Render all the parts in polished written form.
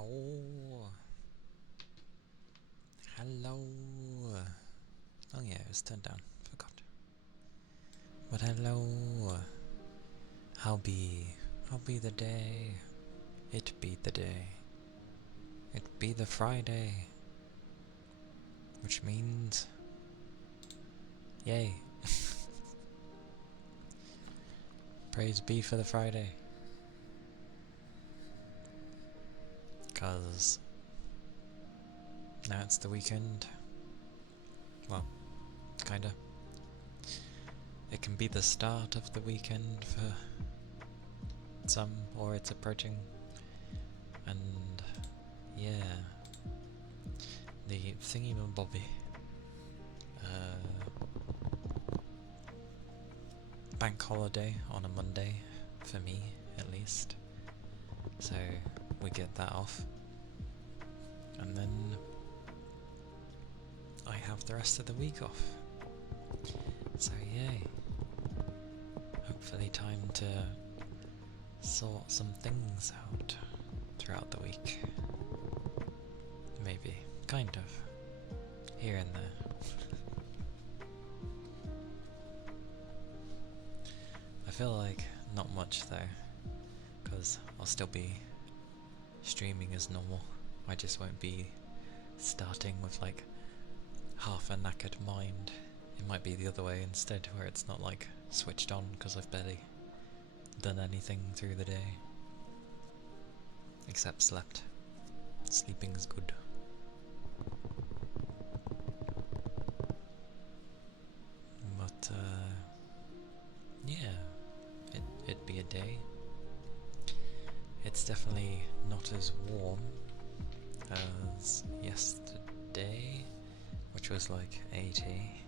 Oh, hello. Oh yeah, it was turned down. Forgot. But hello. How be the day? It be the day. It be the Friday. Which means, yay. Praise be for the Friday. 'Cause now it's the weekend. Well, kinda. It can be the start of the weekend for some, or it's approaching. And yeah, the thingy-mabobby. Bank holiday on a Monday, for me at least. So we get that off. And then I have the rest of the week off. So yay. Hopefully time to sort some things out throughout the week. Maybe. Kind of. Here and there. I feel like not much though, because I'll still be streaming as normal. I just won't be starting with like half a knackered mind. It might be the other way instead, where it's not like switched on because I've barely done anything through the day. Except slept. Sleeping's good. But yeah, it'd be a day. It's definitely not as warm as yesterday, which was like 80.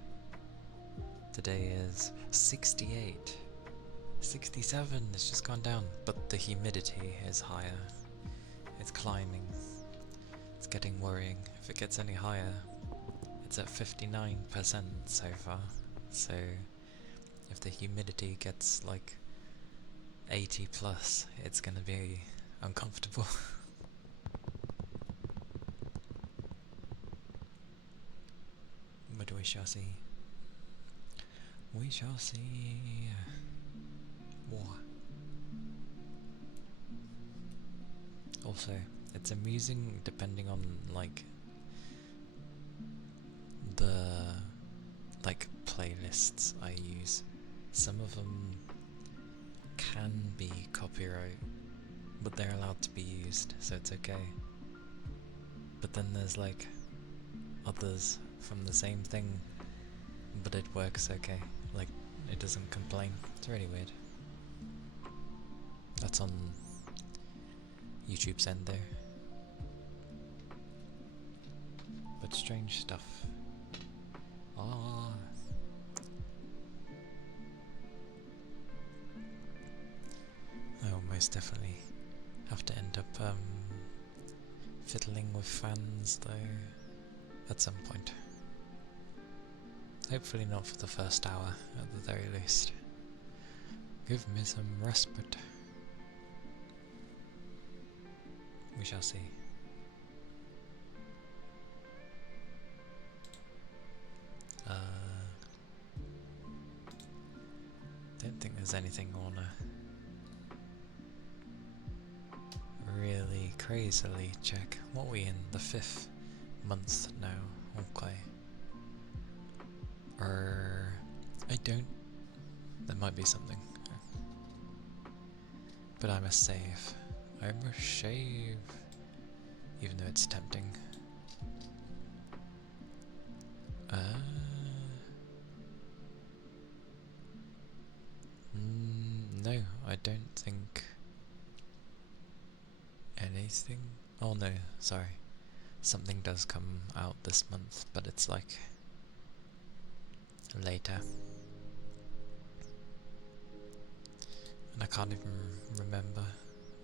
Today is 68. 67, it's just gone down, but the humidity is higher. It's climbing. It's getting worrying. If it gets any higher, it's at 59% so far. So if the humidity gets like 80 plus, it's gonna be uncomfortable. But we shall see. We shall see. War. Also, it's amusing depending on like the playlists I use. Some of them can be copyright, but they're allowed to be used, so it's okay. But then there's like others from the same thing, but it works okay. Like, it doesn't complain. It's really weird. That's on YouTube's end there. But strange stuff. Ah. I will most definitely have to end up fiddling with fans though at some point. Hopefully not for the first hour at the very least. Give me some respite. We shall see. Don't think there's anything I wanna really crazily check. What are we in? The 5th month now. Okay. I don't. There might be something. But I must save. I must save. Even though it's tempting. No, I don't think anything. Oh no, sorry. Something does come out this month, but it's like later. And I can't even remember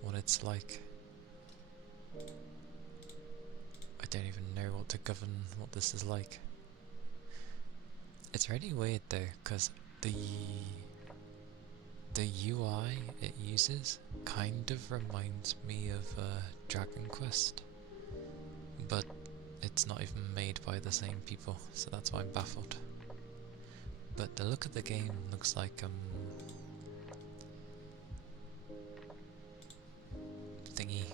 what it's like. I don't even know what to govern what this is like. It's really weird though, because the UI it uses kind of reminds me of Dragon Quest, but it's not even made by the same people, so that's why I'm baffled. But the look of the game looks like thingy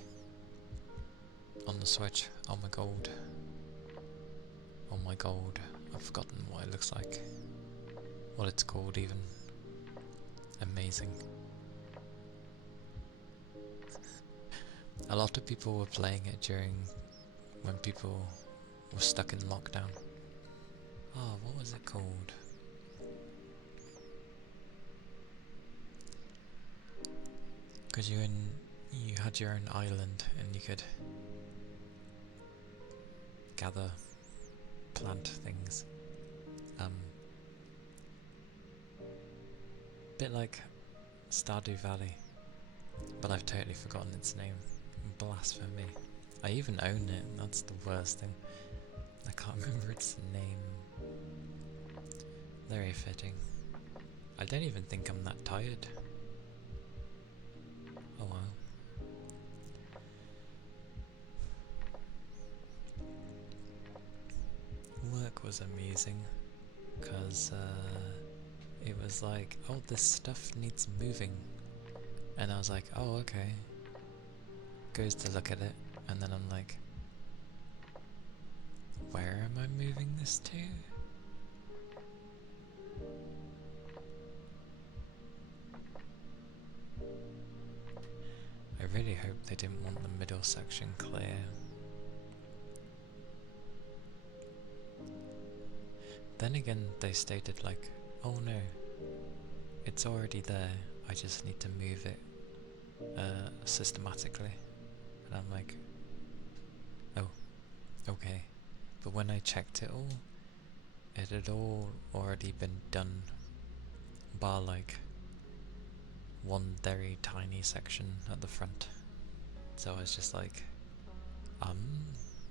on the Switch. Oh my god. Oh my god. I've forgotten what it looks like. What it's called even. Amazing. A lot of people were playing it during when people were stuck in lockdown. Oh, what was it called? Because you had your own island and you could gather plant things. Bit like Stardew Valley, but I've totally forgotten its name. Blasphemy. I even own it, that's the worst thing. I can't remember its name. Very fitting. I don't even think I'm that tired. Oh well. Work was amusing, because it was like, oh, this stuff needs moving. And I was like, oh, okay. Goes to look at it, and then I'm like, where am I moving this to? I really hope they didn't want the middle section clear. Then again, they stated like, oh no, it's already there, I just need to move it systematically. And I'm like, oh, okay. But when I checked it all, it had all already been done, bar like one very tiny section at the front. So I was just like,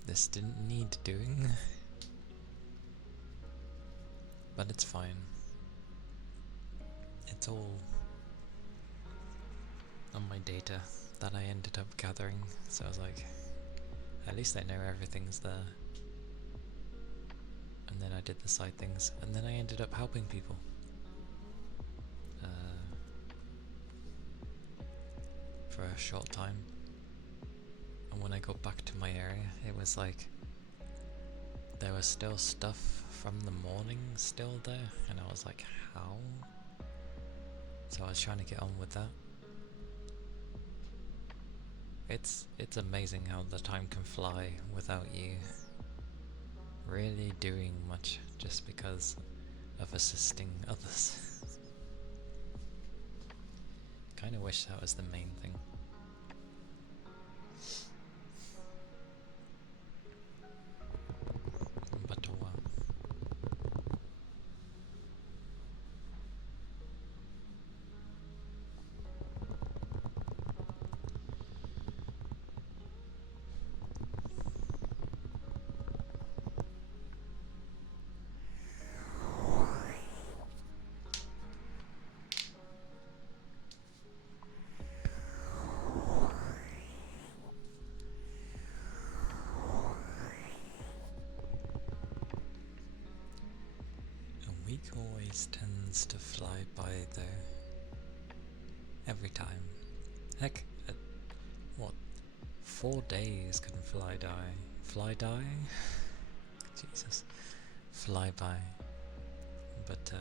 this didn't need doing. But it's fine. It's all on my data that I ended up gathering, so I was like, at least I know everything's there. And then I did the side things, and then I ended up helping people. For a short time. And when I got back to my area, it was like, there was still stuff from the morning still there, and I was like, how? So I was trying to get on with that, It's amazing how the time can fly without you really doing much, just because of assisting others. Kinda wish that was the main thing. But wow. A week always tends to fly by though. Every time. Heck, what? 4 days can fly die. Fly die? Jesus. Fly by. But,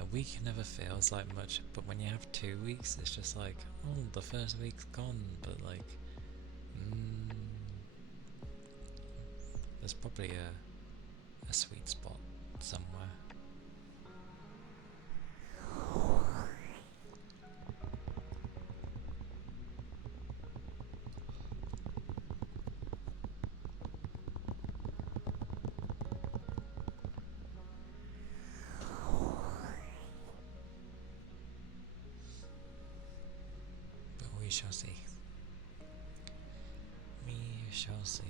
a week never feels like much, but when you have 2 weeks, it's just like, oh, the first week's gone, but like, there's probably a sweet spot somewhere. But we shall see. We shall see.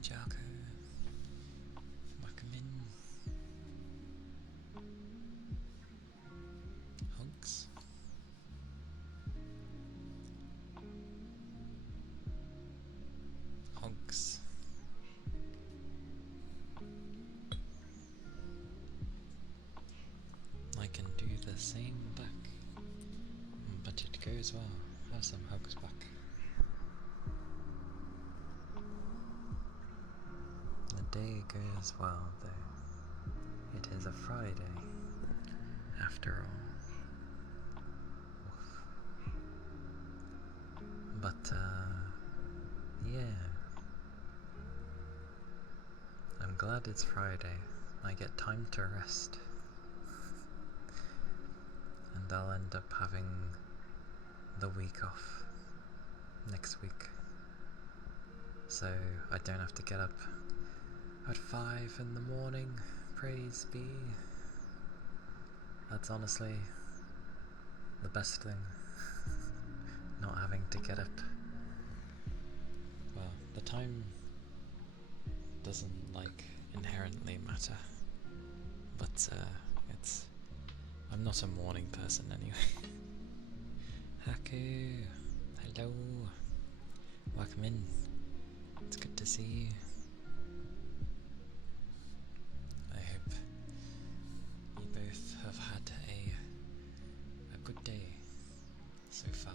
Jocko. Welcome in. Hunks. Hunks. I can do the same back, but it goes well. Have some hugs back. The day goes well though. It is a Friday, after all. But, yeah. I'm glad it's Friday. I get time to rest. And I'll end up having the week off next week. So I don't have to get up at 5 in the morning. Praise be. That's honestly the best thing. Not having to get up. Well, the time doesn't inherently matter, but I'm not a morning person anyway. Haku, hello, welcome in. It's good to see you. I hope you both have had a good day so far.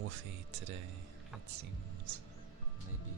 Woofy today, it seems. Maybe.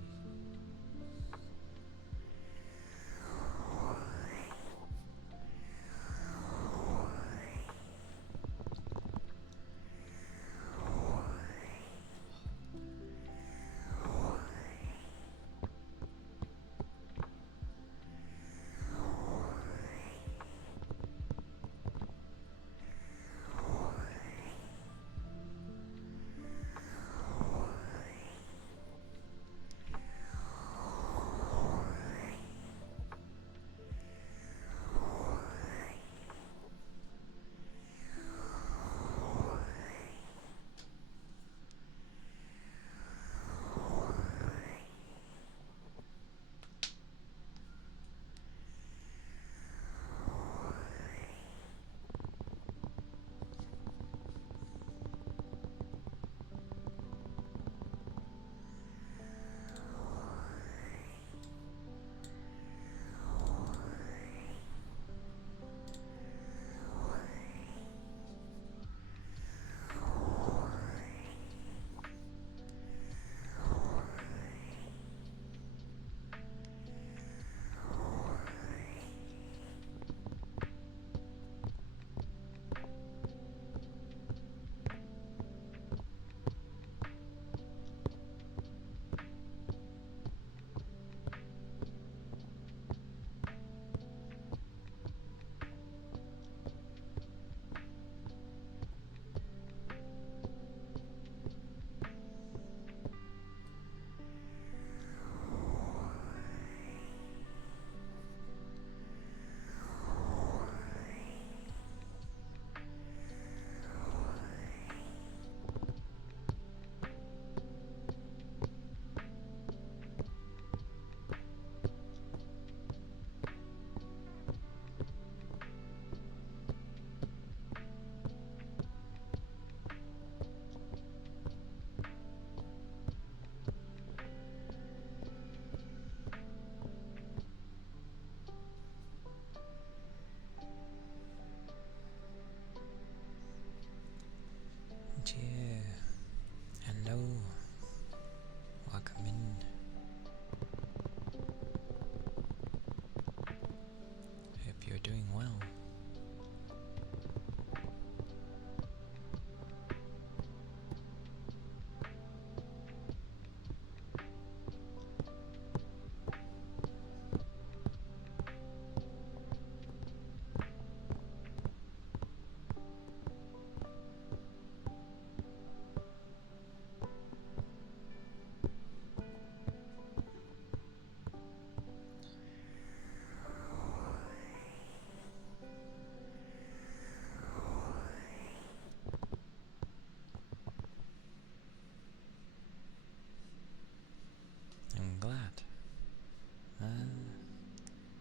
glad.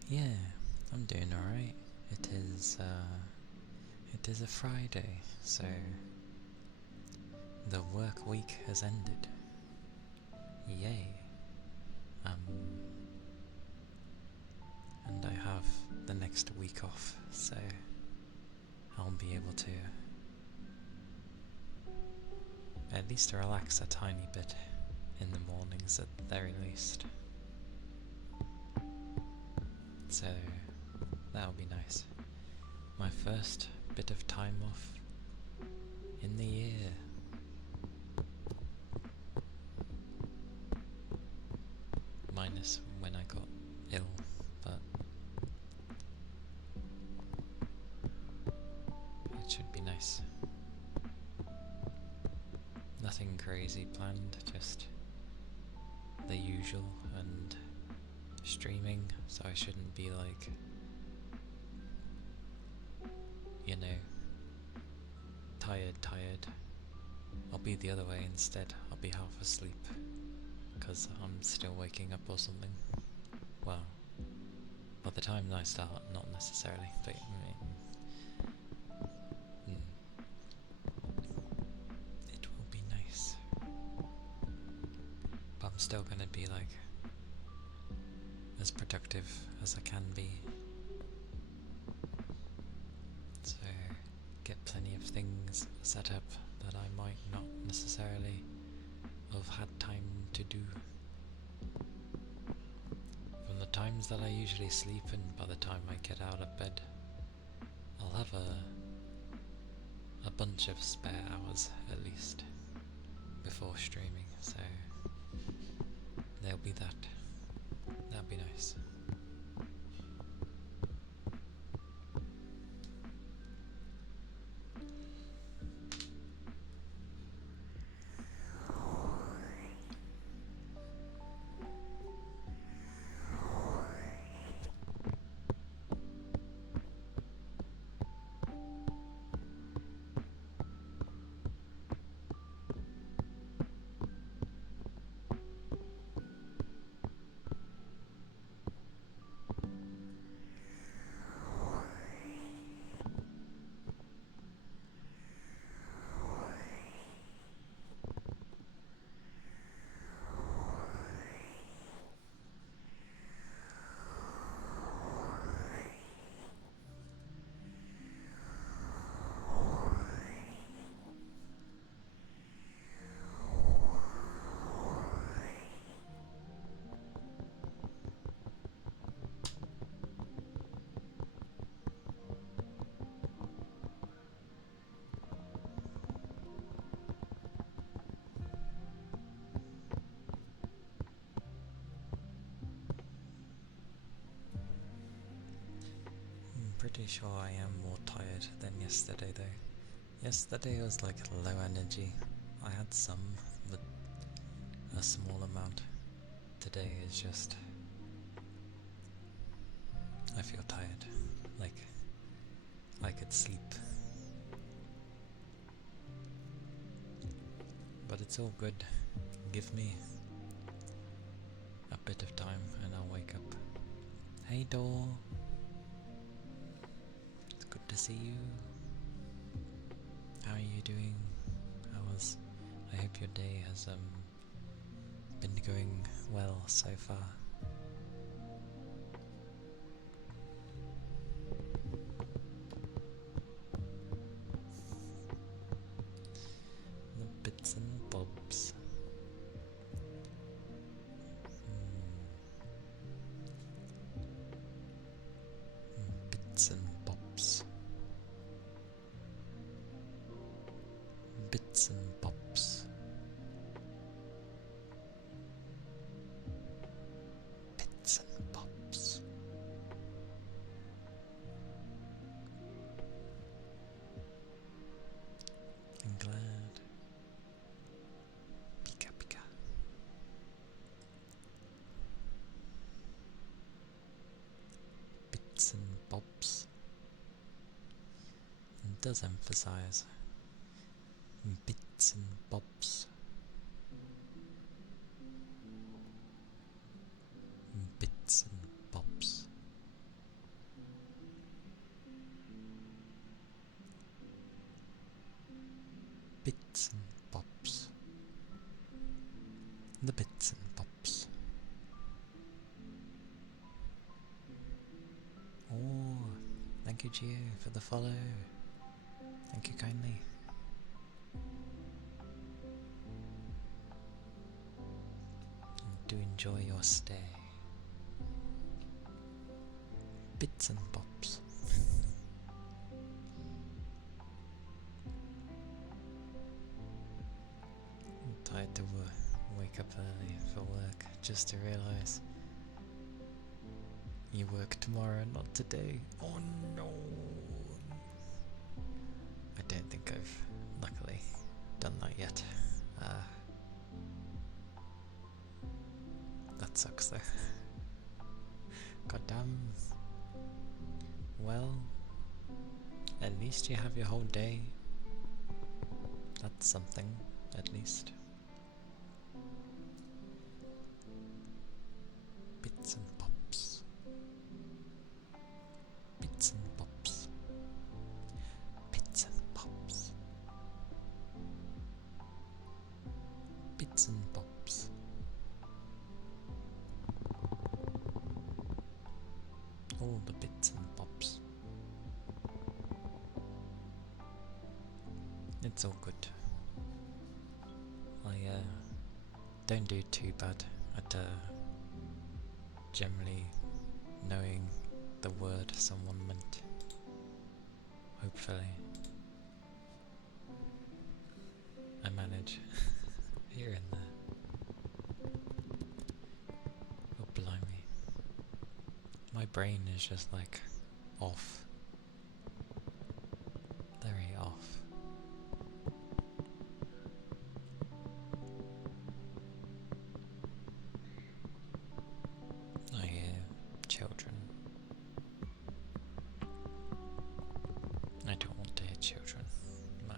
Yeah, I'm doing alright. It is a Friday, so the work week has ended. Yay. And I have the next week off, so I'll be able to at least relax a tiny bit in the mornings at the very least. So that'll be nice. My first bit of time off in the year. Minus when I got ill, but it should be nice. Nothing crazy planned, just the usual and streaming, so I shouldn't be like, you know, tired. I'll be the other way instead. I'll be half asleep because I'm still waking up or something. Well, by the time I start, not necessarily, but it will be nice. But I'm still gonna be like as productive as I can be. So get plenty of things set up that I might not necessarily have had time to do. From the times that I usually sleep and by the time I get out of bed, I'll have a bunch of spare hours at least before streaming, so there'll be that. That'd be nice. Pretty sure I am more tired than yesterday though. Yesterday was like low energy. I had some, but a small amount. Today is just, I feel tired. Like I could sleep. But it's all good. Give me a bit of time and I'll wake up. Hey Door! It's good to see you. How are you doing? I hope your day has been going well so far. The bits and bobs. Bits and bobs. Bits and bobs. Bits and bobs. I'm glad. Pika pika. Bits and bobs. It does emphasize bits and bobs. Bits and bobs. Bits and bobs. The bits and bobs. Oh, thank you, Gio, for the follow. Thank you kindly. And do enjoy your stay. Bits and bobs. I'm tired to wake up early for work just to realise you work tomorrow, not today. Oh no! I don't think I've, luckily, done that yet. That sucks though. Goddamn. Well, at least you have your whole day. That's something, at least. Bits and bobs. Bits and bobs. Bits and bobs. Bits and bobs. All the bits and bobs. It's all good. I don't do too bad at generally knowing the word someone meant. Hopefully. I manage here and there. Oh blimey. My brain is just like off. Very off. I hear children. I don't want to hear children. No.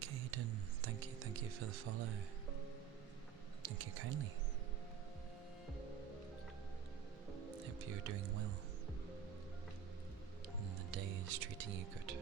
Caden, thank you for the follow. Thank you kindly. Hope you're doing well. And the day is treating you good.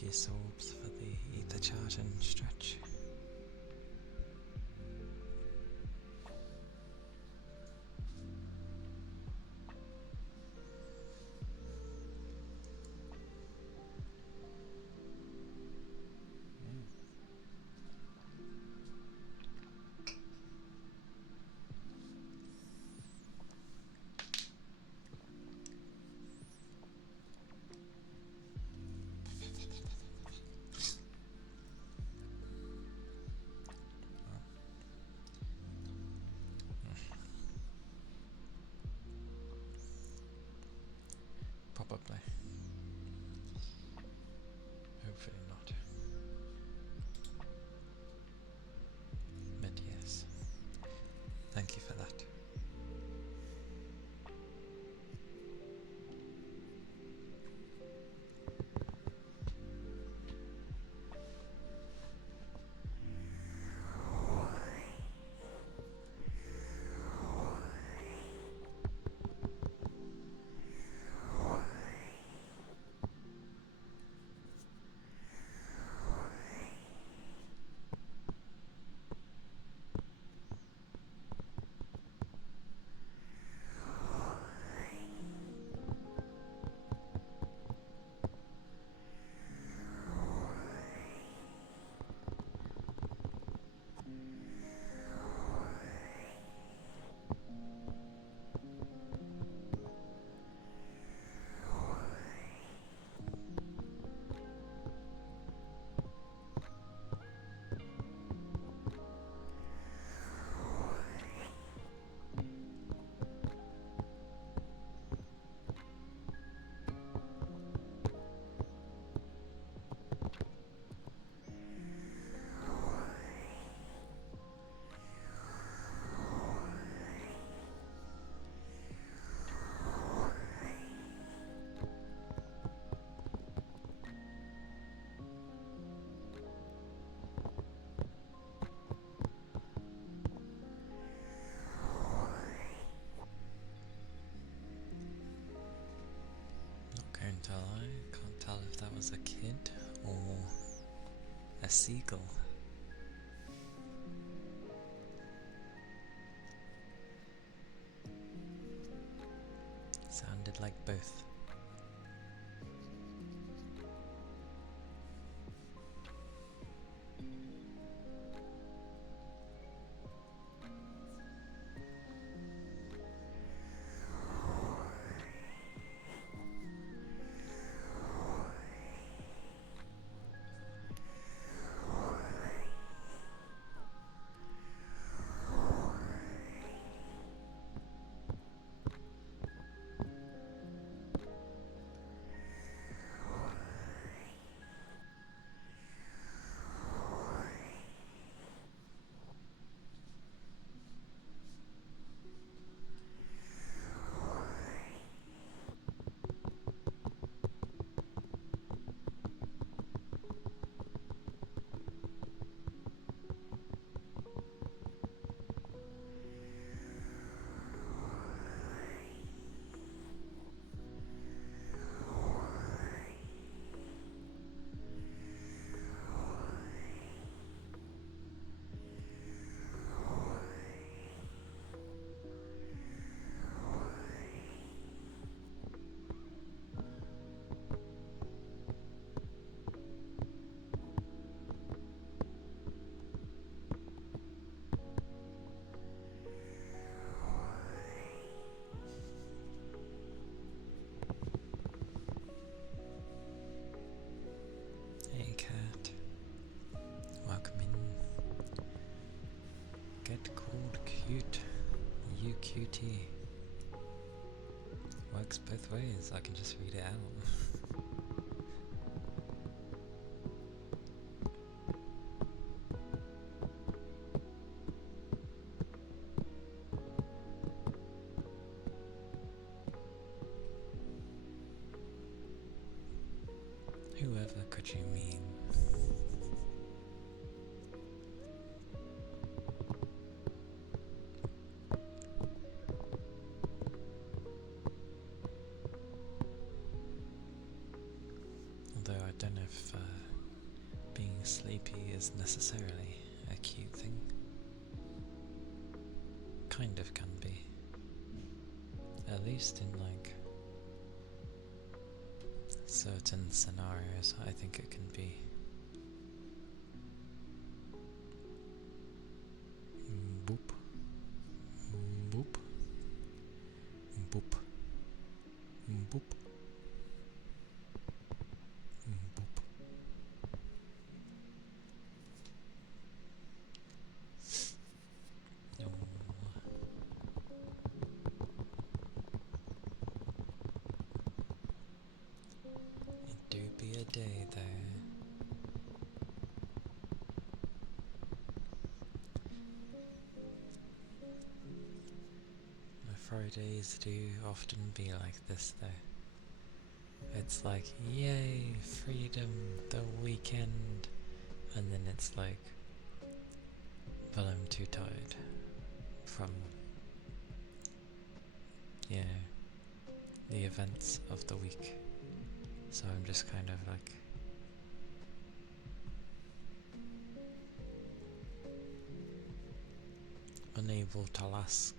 Thank you, Sorbs, for the ether charge and stretch. Probably. Hopefully not. But yes. Thank you for that. I can't tell if that was a kid or a seagull. Sounded like both. Hey cat, welcome in. Get called cute, you cutie. Works both ways, I can just read it out. Whoever could you mean? Although I don't know if being sleepy is necessarily a cute thing. Kind of can be. At least in like certain scenarios, I think it can be. Boop. Boop. Boop. Boop. Boop. No. It do be a day there. My Fridays do often be like this though. It's like, yay, freedom, the weekend, and then it's like, but I'm too tired from, you know, the events of the week. So I'm just kind of like, unable to last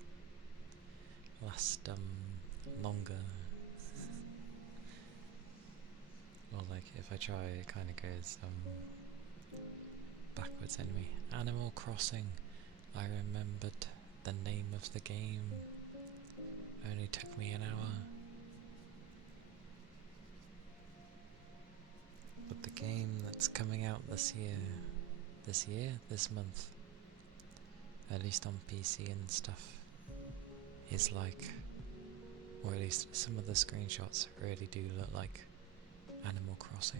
longer. Or like, if I try, it kind of goes backwards anyway. Animal Crossing. I remembered the name of the game. Only took me an hour. But the game that's coming out this month, at least on PC and stuff, is like, or at least some of the screenshots really do look like Animal Crossing.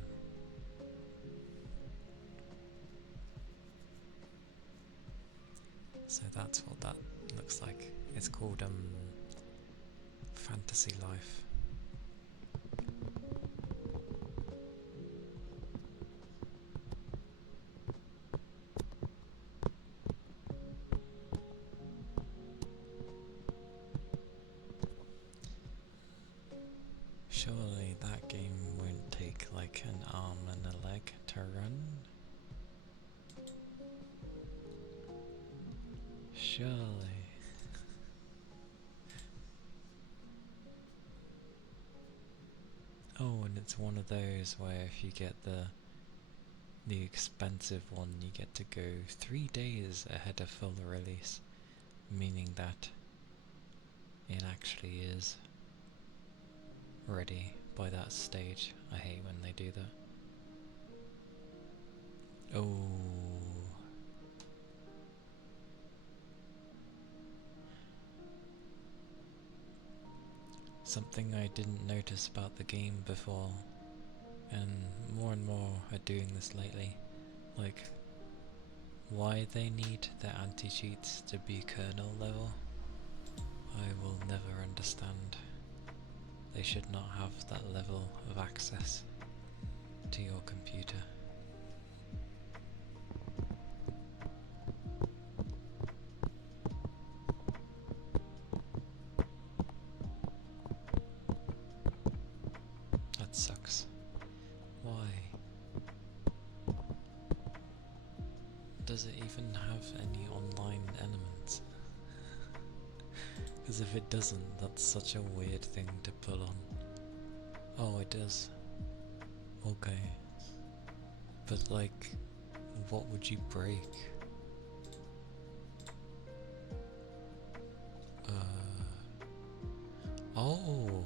So that's what that looks like. It's called Fantasy Life. Surely that game won't take like an arm and a leg to run? Surely. Oh, and it's one of those where if you get the expensive one, you get to go 3 days ahead of full release, meaning that it actually is ready by that stage. I hate when they do that. Oh. Something I didn't notice about the game before, and more are doing this lately, like why they need their anti-cheats to be kernel level, I will never understand. They should not have that level of access to your computer. That sucks. Why? Does it even have any online elements? Because if it doesn't, that's such a weird thing to put on. Oh, it does. Okay. But like, what would you break? Oh!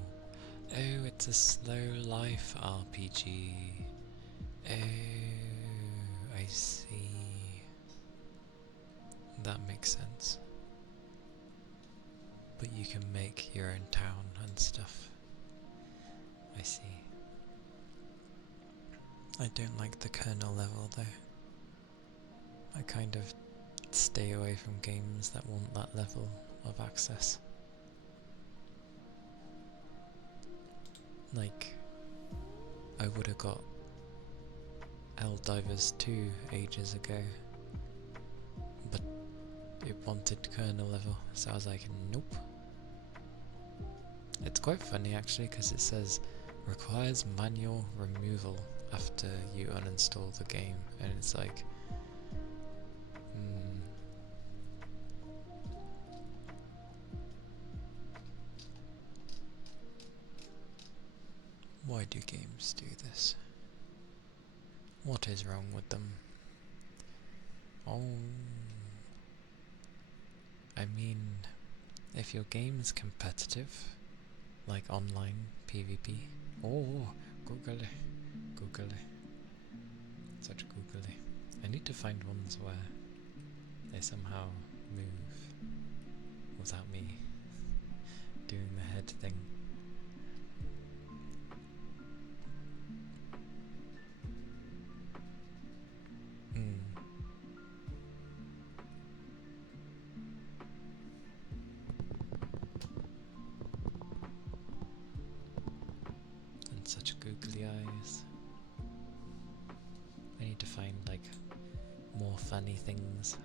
Oh, it's a slow life RPG. Oh, I see. That makes sense. But you can make your own town and stuff. I see. I don't like the kernel level though. I kind of stay away from games that want that level of access. Like, I would have got Helldivers 2 ages ago, but it wanted kernel level, so I was like, nope. It's quite funny actually, because it says requires manual removal after you uninstall the game, and it's like, why do games do this? What is wrong with them? Oh, I mean, if your game is competitive, like online PvP, oh, googly, googly, such googly. I need to find ones where they somehow move without me doing the head thing. And such googly eyes. I need to find like more funny things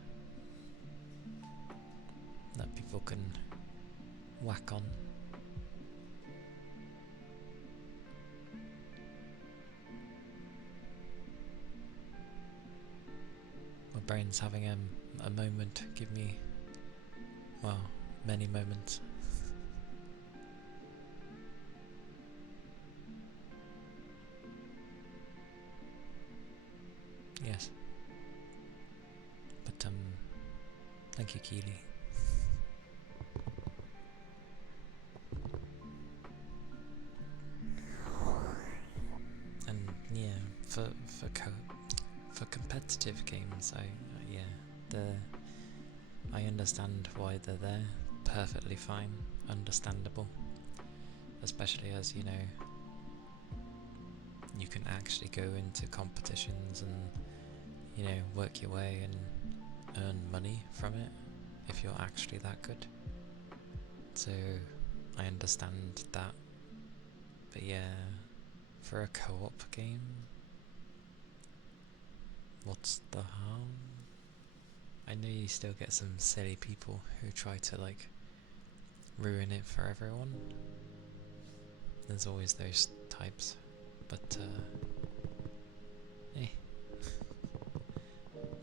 that people can whack on. My brain's having a moment. Give me, well, many moments. Yes. But thank you, Keely. And yeah, for competitive games, I understand why they're there. Perfectly fine, understandable. Especially as you can actually go into competitions and work your way and earn money from it if you're actually that good. So I understand that. But yeah, for a co-op game, what's the harm? I know you still get some silly people who try to like ruin it for everyone. There's always those types, but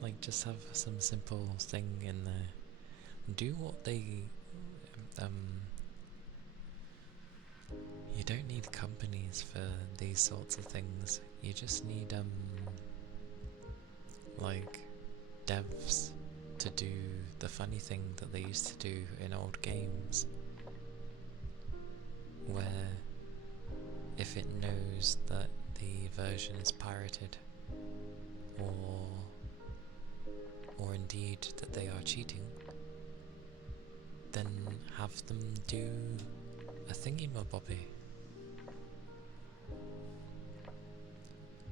like just have some simple thing in there. Do what they you don't need companies for these sorts of things. You just need like devs to do the funny thing that they used to do in old games, where if it knows that the version is pirated or indeed that they are cheating, then have them do a thingy-mabobby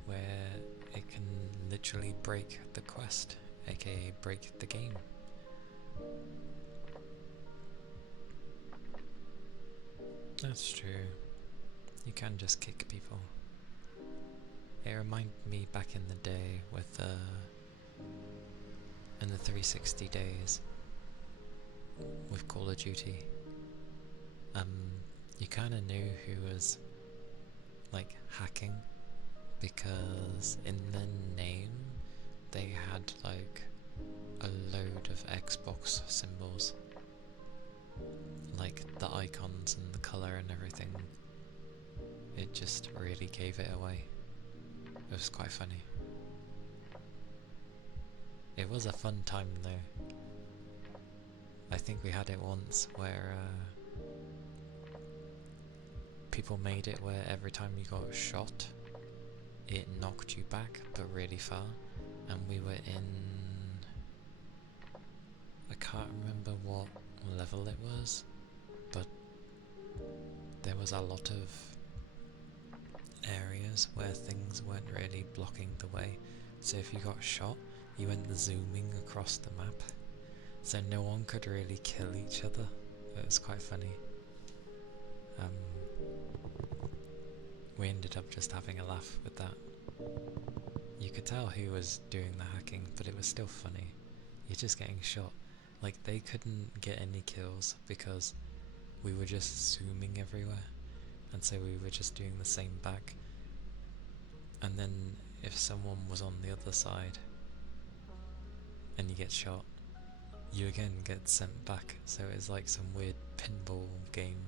where it can literally break the quest, aka break the game. That's true. You can just kick people. It reminded me back in the day with in the 360 days with Call of Duty. You kind of knew who was like hacking because in the name they had like a load of Xbox symbols, like the icons and the colour and everything. It just really gave it away. It was quite funny. It was a fun time though. I think we had it once where people made it where every time you got shot it knocked you back but really far, and we were in, I can't remember what level it was, but there was a lot of areas where things weren't really blocking the way, so if you got shot you went zooming across the map, so no one could really kill each other. It was quite funny. We ended up just having a laugh with that. You could tell who was doing the hacking, but it was still funny. You're just getting shot. Like, they couldn't get any kills because we were just zooming everywhere, and so we were just doing the same back. And then if someone was on the other side and you get shot, you again get sent back. So it's like some weird pinball game.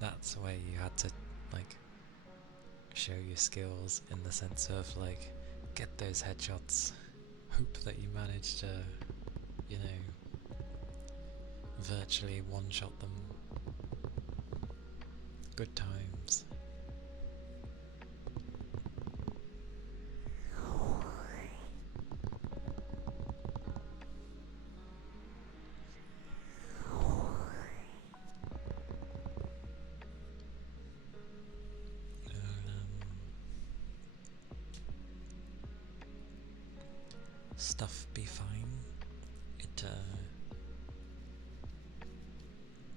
That's where you had to like show your skills in the sense of like get those headshots, hope that you manage to, you know, virtually one-shot them. Good times. Stuff be fine.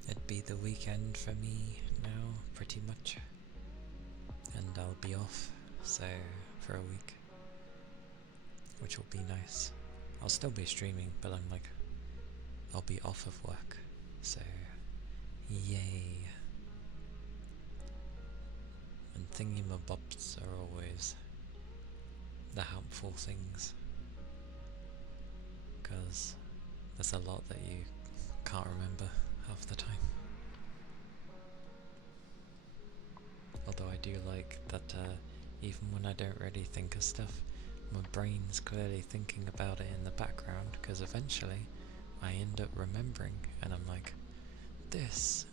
It'd be the weekend for me now, pretty much, and I'll be off, so for a week, which will be nice. I'll still be streaming, but I'll be off of work, so yay. And thingy-mabobs are always the helpful things, because there's a lot that you can't remember half the time. Although I do like that even when I don't really think of stuff, my brain's clearly thinking about it in the background, because eventually I end up remembering and I'm like, this.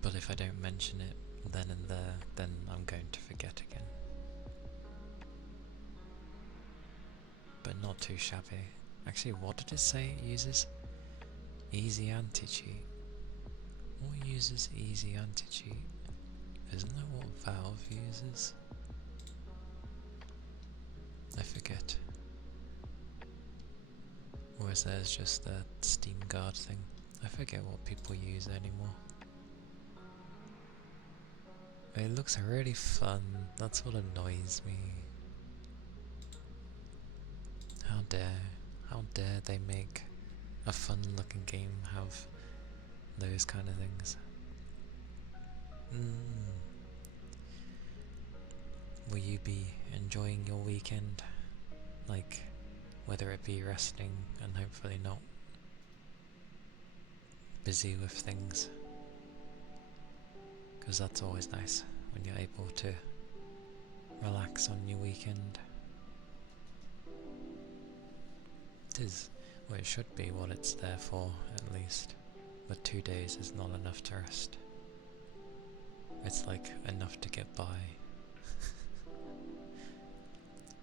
But if I don't mention it then and there, then I'm going to forget again. But not too shabby. Actually, what did it say it uses? Easy anti-cheat. What uses easy anti-cheat? Isn't that what Valve uses? I forget. Or is theirs just the Steam Guard thing? I forget what people use anymore. It looks really fun, that's what annoys me. How dare they make a fun looking game have those kind of things. Will you be enjoying your weekend? Like, whether it be resting and hopefully not busy with things, because that's always nice when you're able to relax on your weekend. It is, well, it should be what it's there for, at least, but 2 days is not enough to rest. It's like enough to get by.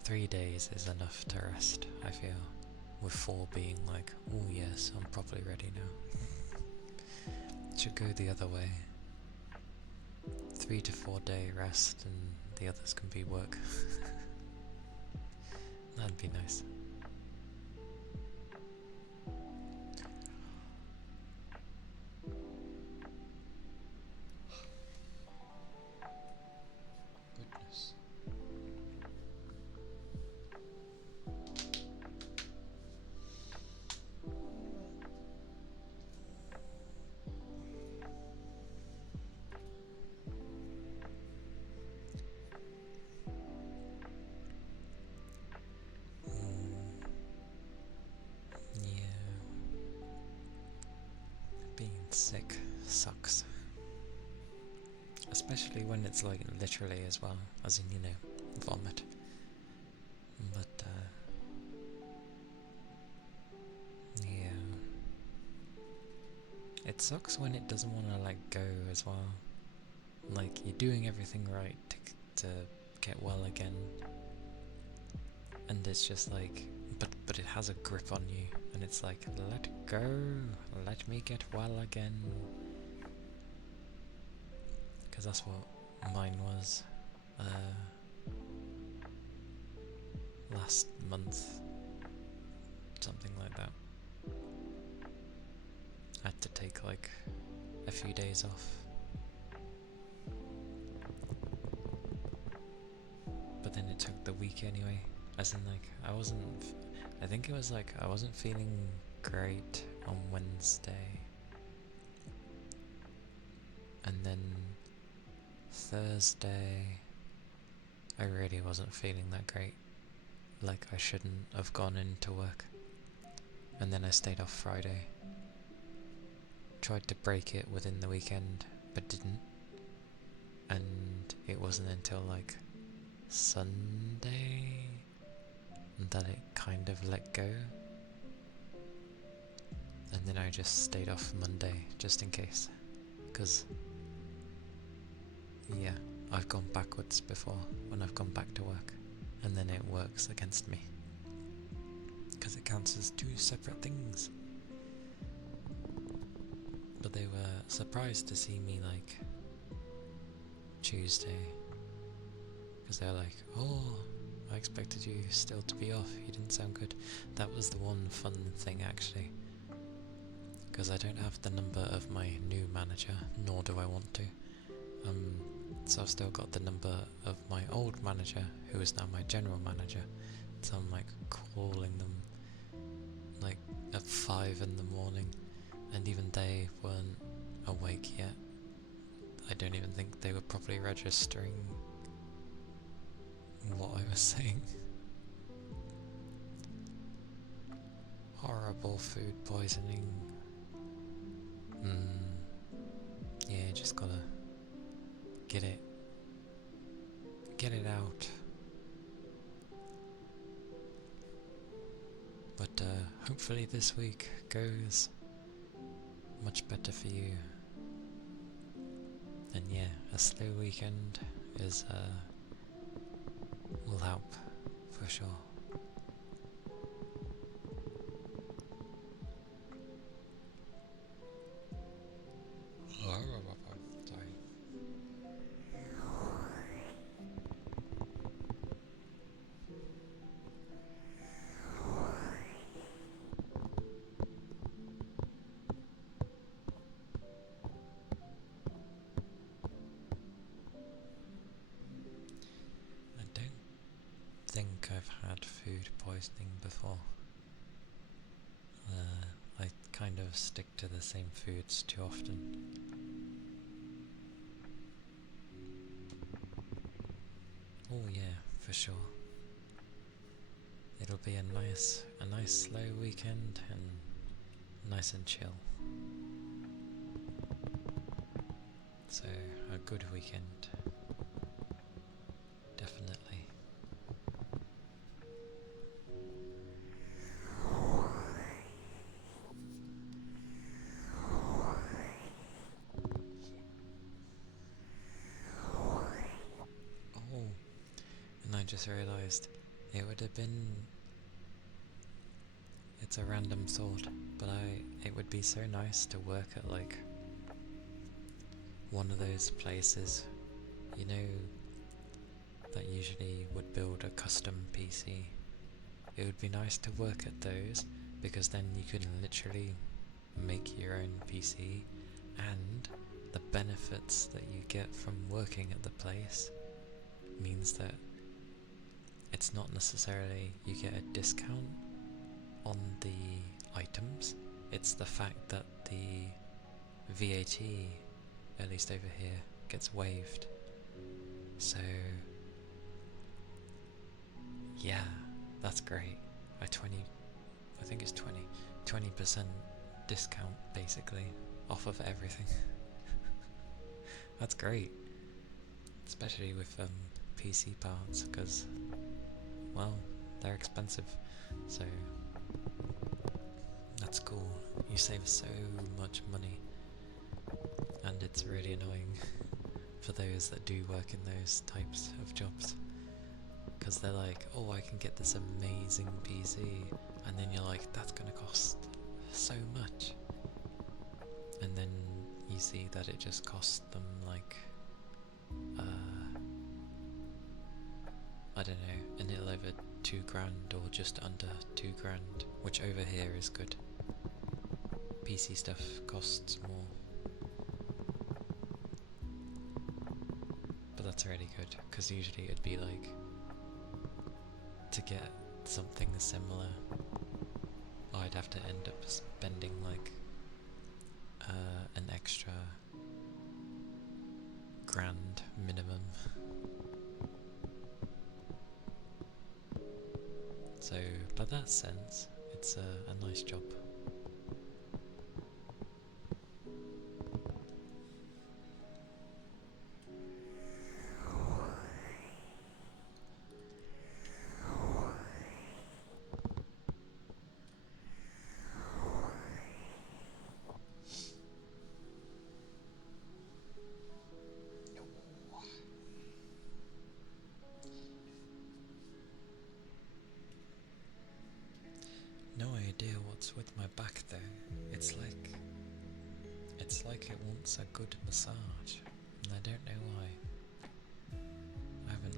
3 days is enough to rest, I feel, with 4 being like, oh yes, I'm probably ready now. It should go the other way. 3 to 4 day rest and the others can be work. That'd be nice. Goodness. Sick sucks, especially when it's like literally as well, as in, you know, vomit. But yeah, it sucks when it doesn't want to like go as well. Like you're doing everything right to get well again, and it's just like, but it has a grip on you, and it's like, let go, let me get well again. Because that's what mine was last month, something like that. I had to take like a few days off, but then it took the week anyway, as in like I think it was like I wasn't feeling great on Wednesday, and then Thursday, I really wasn't feeling that great. Like I shouldn't have gone into work. And then I stayed off Friday. Tried to break it within the weekend, but didn't. And it wasn't until like Sunday that it kind of let go. And then I just stayed off Monday, just in case. Because, yeah, I've gone backwards before when I've gone back to work. And then it works against me. Because it counts as two separate things. But they were surprised to see me like Tuesday. Because they're like, oh, I expected you still to be off. You didn't sound good. That was the one fun thing actually. Because I don't have the number of my new manager, nor do I want to. So I've still got the number of my old manager, who is now my general manager. So I'm like calling them like at 5 in the morning, and even they weren't awake yet. I don't even think they were properly registering what I was saying. Horrible food poisoning. Yeah, just gotta get it out. But hopefully this week goes much better for you. And yeah, a slow weekend is will help for sure. Sorry. I don't think I've had food poisoning before. I kind of stick to the same foods too often. Oh yeah, for sure. It'll be a nice slow weekend and nice and chill. So a good weekend. Definitely. Oh, and I just realised it would have been, it's a random thought, but it would be so nice to work at like one of those places, you know, that usually would build a custom PC. It would be nice to work at those, because then you can literally make your own PC, and the benefits that you get from working at the place means that it's not necessarily you get a discount on the items, it's the fact that the VAT, at least over here, gets waived. So yeah, that's great. I think it's 20% discount basically off of everything. That's great, especially with PC parts, because well, they're expensive, so that's cool. You save so much money, and it's really annoying for those that do work in those types of jobs, because they're like, oh, I can get this amazing PC, and then you're like, that's gonna cost so much, and then you see that it just costs them like I don't know, a little over £2,000 or just under £2,000, which over here is good. PC stuff costs more, but that's really good, because usually it'd be like, to get something similar, I'd have to end up spending like an extra grand minimum. So, by that sense, it's a nice job. No idea what's with my back though. It's like it wants a good massage, and I don't know why. I haven't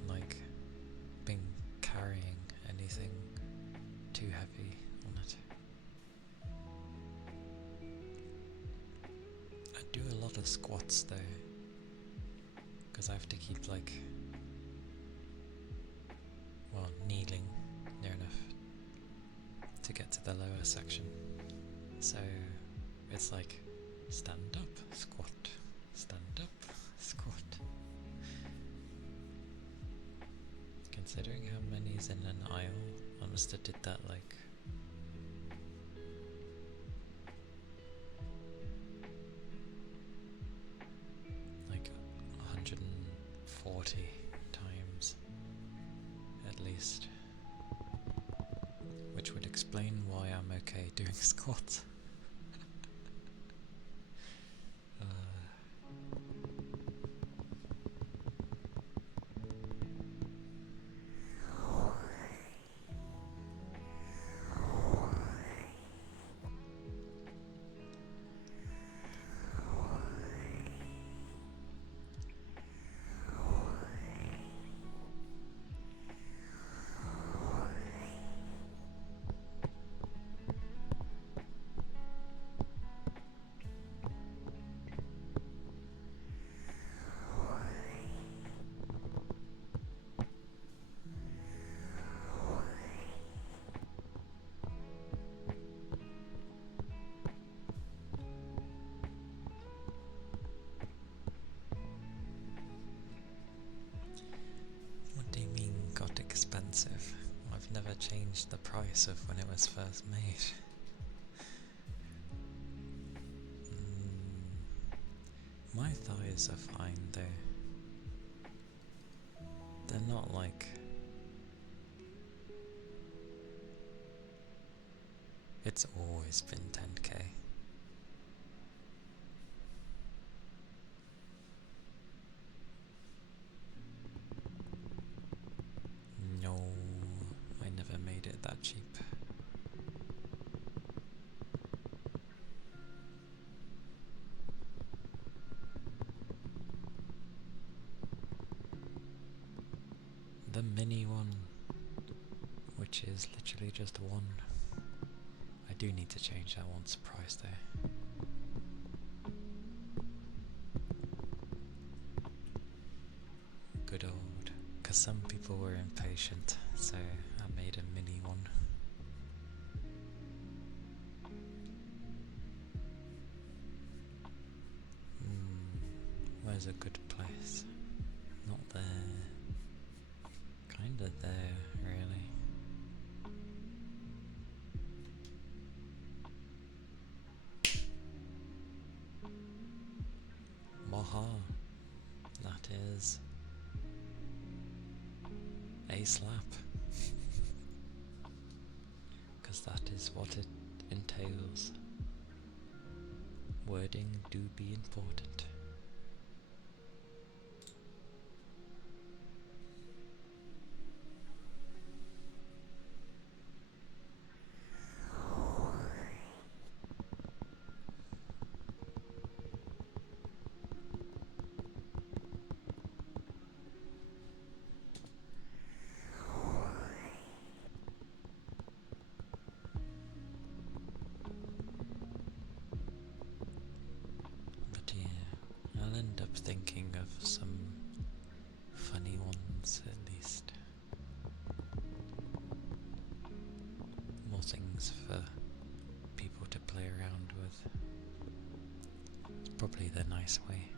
been carrying anything too heavy on it. I do a lot of squats though, because I have to keep kneeling near enough to get to the lower section. So it's like stand up, squat, stand up, squat. Considering how many's in an aisle, I must have did that 140 times at least. Which would explain why I'm okay doing squats. Expensive. I've never changed the price of when it was first made. My thighs are fine though. They're not it's always been 10k. No, I never made it that cheap. The mini one, which is literally just one. I do need to change that one's price though. Good old, because some people were impatient, so I made a mini one. Where's a good place? Not there. Kinda there, really. Maha. That is a slap. Because that is what it entails. Wording do be important. I'll end up thinking of some funny ones at least. More things for people to play around with. It's probably the nice way.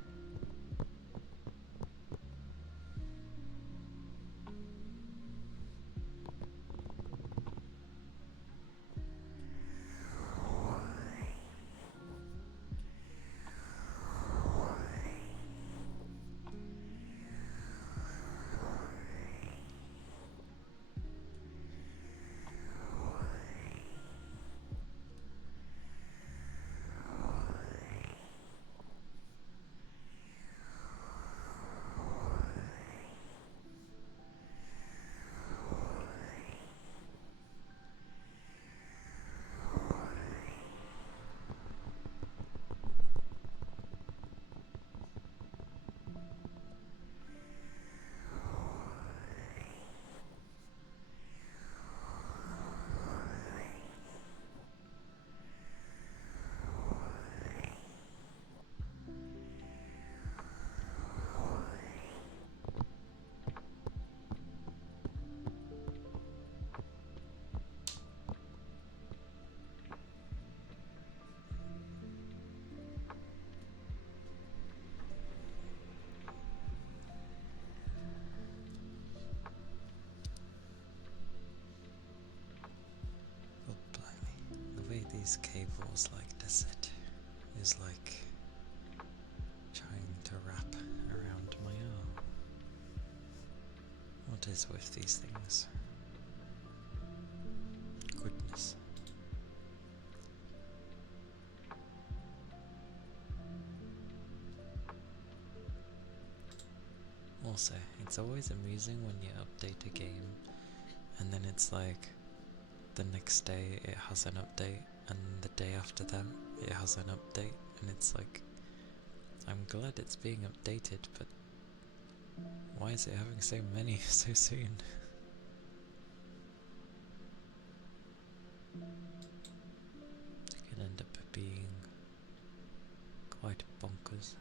these cables like this is like trying to wrap around my arm. What is with these things? Goodness. Also, it's always amusing when you update a game and then it's like the next day it has an update and the day after that it has an update, and it's like, I'm glad it's being updated, but why is it having so many so soon? It can end up being quite bonkers.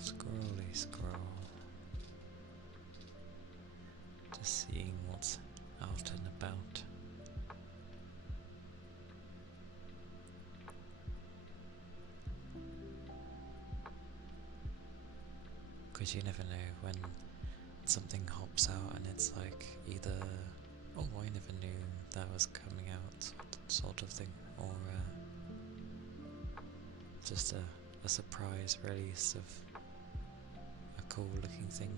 Scrolly scroll. Just seeing what's out and about. Because you never know when something hops out and it's like either, oh, I never knew that was coming out, sort of thing, or just a surprise release of a cool looking thing.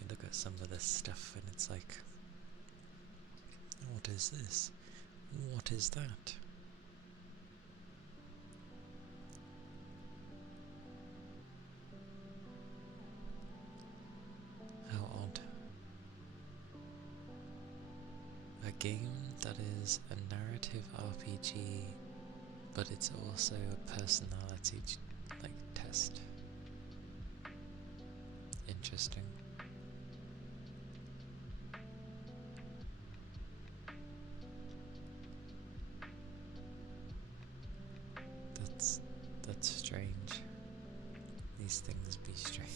You look at some of this stuff and it's like, what is this? What is that? How odd. A game that is a narrative RPG, but it's also a personality like test. Interesting. That's strange. These things be strange.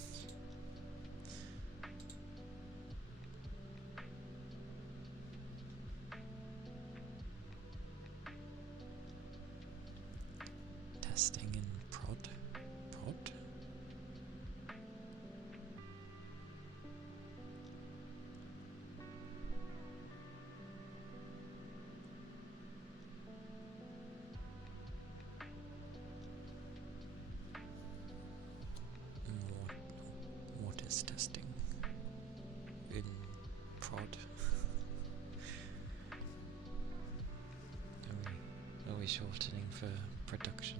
Testing in prod? Prod? What is testing in prod? Are we shortening for production?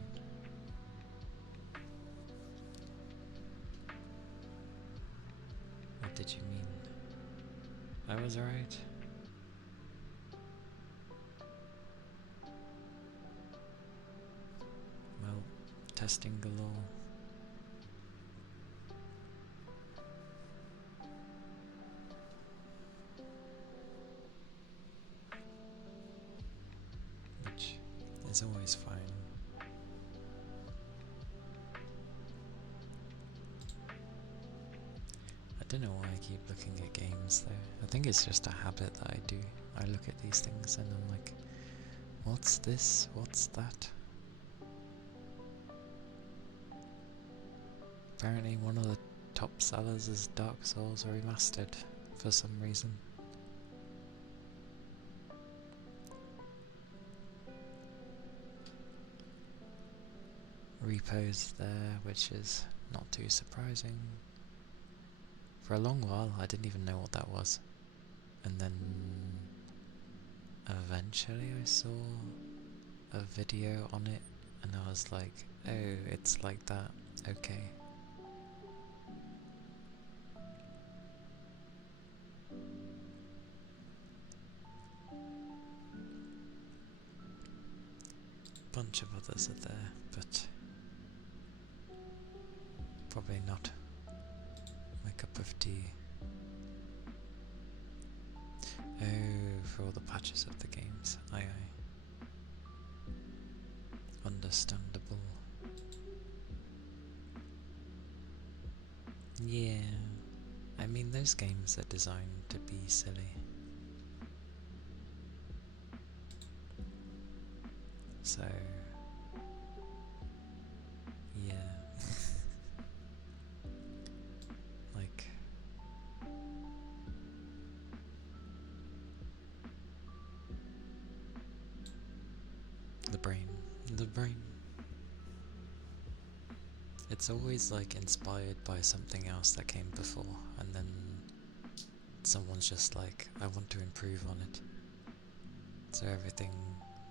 What did you mean? I was right. Well, testing galore. Which is always fine. I don't know why I keep looking at games though. I think it's just a habit that I do. I look at these things and I'm like, what's this? What's that? Apparently one of the top sellers is Dark Souls Remastered for some reason. Repos there, which is not too surprising. For a long while I didn't even know what that was, and then eventually I saw a video on it and I was like, oh, it's like that, okay. Bunch of others are there, but probably not my cup of tea. Oh, for all the patches of the games. Aye. Understandable. Yeah, I mean those games are designed to be silly. So, yeah. Like, the brain. The brain. It's always like inspired by something else that came before, and then someone's just like, I want to improve on it. So everything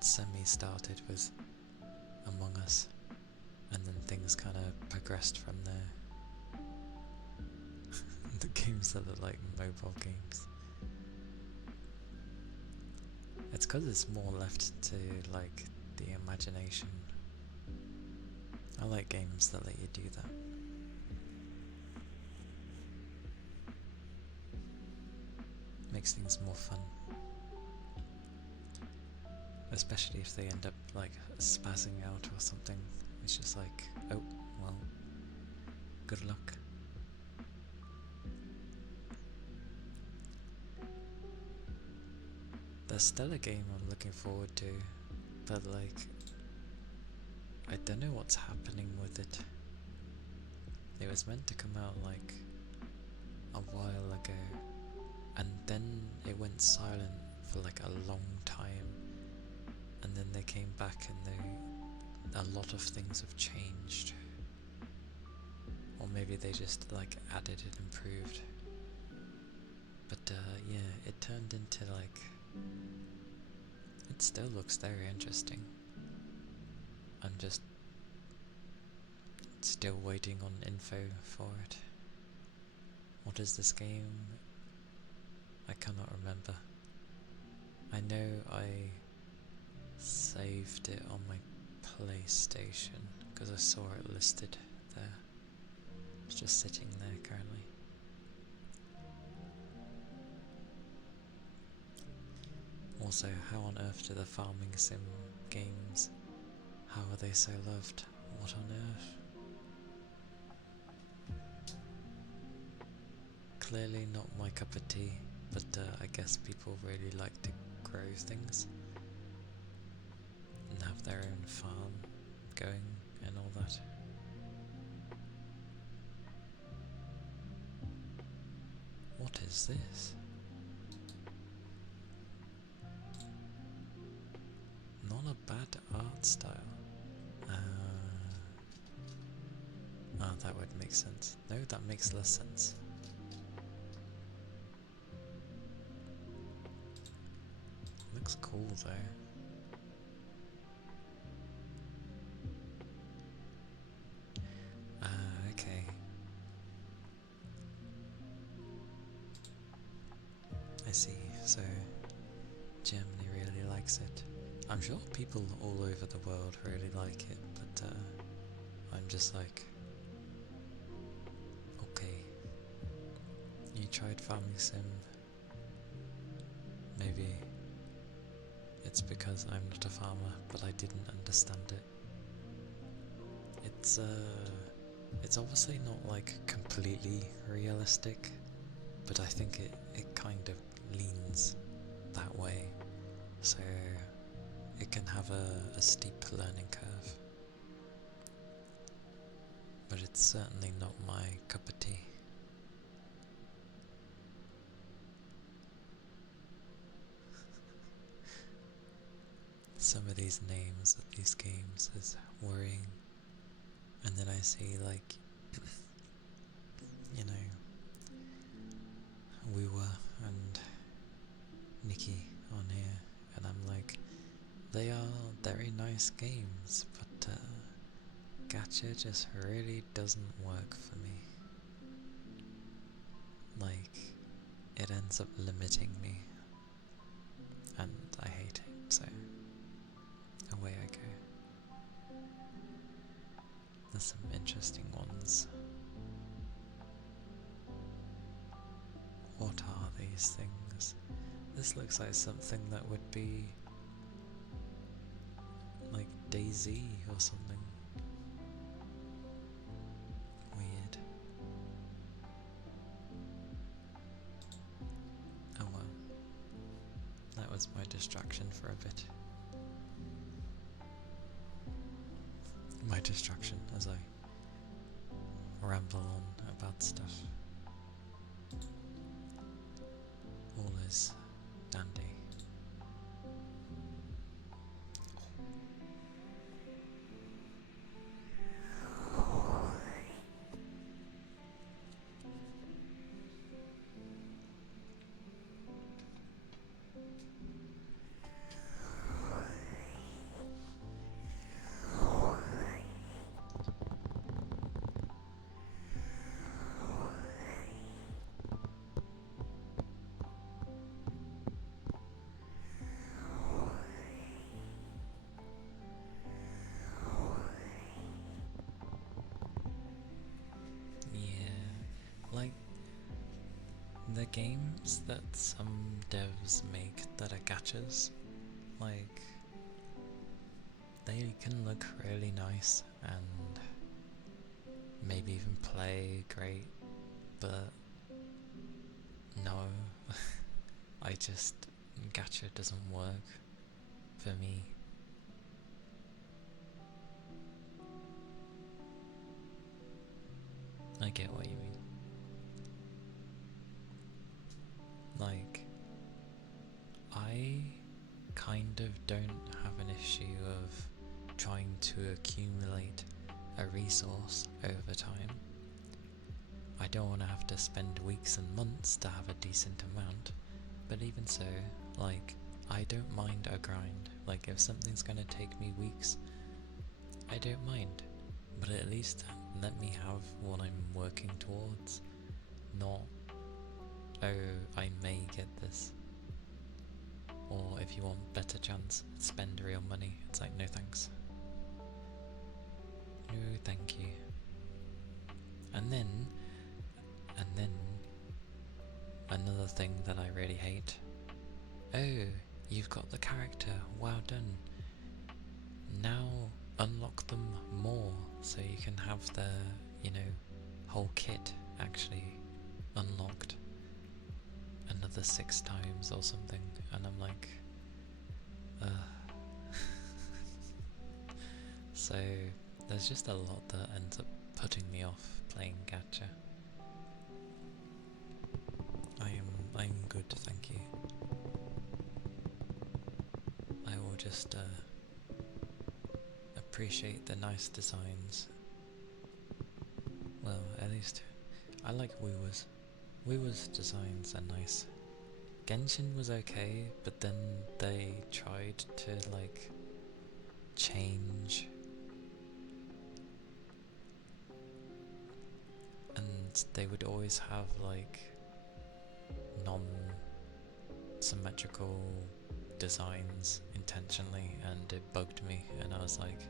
semi-started with Among Us, and then things kind of progressed from there. The games that are like mobile games. It's because it's more left to like the imagination. I like games that let you do that. Makes things more fun. Especially if they end up like spazzing out or something. It's just like, oh, well, good luck. There's still a game I'm looking forward to, but like, I don't know what's happening with it. It was meant to come out like a while ago, and then it went silent for like a long time, and then they came back and a lot of things have changed. Or maybe they just like added and improved. But yeah, it turned into like, it still looks very interesting. I'm just still waiting on info for it. What is this game? I cannot remember. I know I saved it on my PlayStation because I saw it listed there. It's just sitting there currently. Also, how on earth do the farming sim games, how are they so loved? What on earth? Clearly not my cup of tea, but I guess people really like to grow things and have their own farm going and all that. What is this? Not a bad art style. That would make sense. No, that makes less sense. Looks cool though. Okay. I see. So, Germany really likes it. I'm sure people all over the world really like it, but I'm just like, okay, you tried farming sim, maybe it's because I'm not a farmer, but I didn't understand it. It's obviously not like completely realistic, but I think it kind of leans that way, so it can have a steep learning curve. But it's certainly not my cup of tea. Some of these names of these games is worrying, and then I see like, you know, Woowa and Nikki on here, and I'm like, they are very nice games, but gacha just really doesn't work for me. Like, it ends up limiting me, and I hate it, so away I go. There's some interesting ones. What are these things? This looks like something that would be like DayZ or something. Weird. was my distraction for a bit. My distraction as I ramble on about stuff. All is dandy. Like, the games that some devs make that are gachas, like, they can look really nice and maybe even play great, but no, gacha doesn't work for me. I get what you mean. Like, I kind of don't have an issue of trying to accumulate a resource over time. I don't want to have to spend weeks and months to have a decent amount, but even so, like, I don't mind a grind. Like, if something's gonna take me weeks, I don't mind, but at least let me have what I'm working towards, not, oh, I may get this. Or if you want better chance, spend real money. It's like, no thanks. No thank you. And then, another thing that I really hate. Oh, you've got the character, well done. Now unlock them more so you can have the, whole kit actually unlocked another 6 times or something, and I'm like, So there's just a lot that ends up putting me off playing gacha. I'm good, thank you. I will just appreciate the nice designs. Well, at least I like Wuwa's. Wuwa's designs are nice. Genshin was okay, but then they tried to like change, and they would always have like non-symmetrical designs intentionally, and it bugged me, and I was like,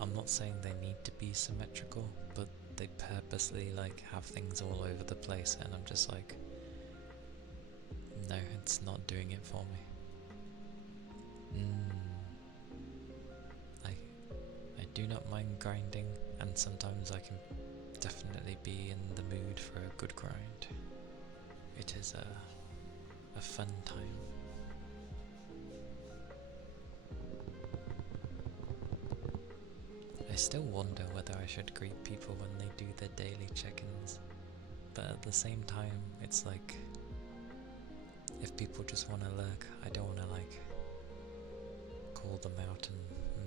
I'm not saying they need to be symmetrical, but they purposely like have things all over the place, and I'm just like, no, it's not doing it for me. I do not mind grinding, and sometimes I can definitely be in the mood for a good grind. It is a fun time. I still wonder whether I should greet people when they do their daily check-ins, but at the same time, it's like, if people just want to lurk, I don't want to like call them out and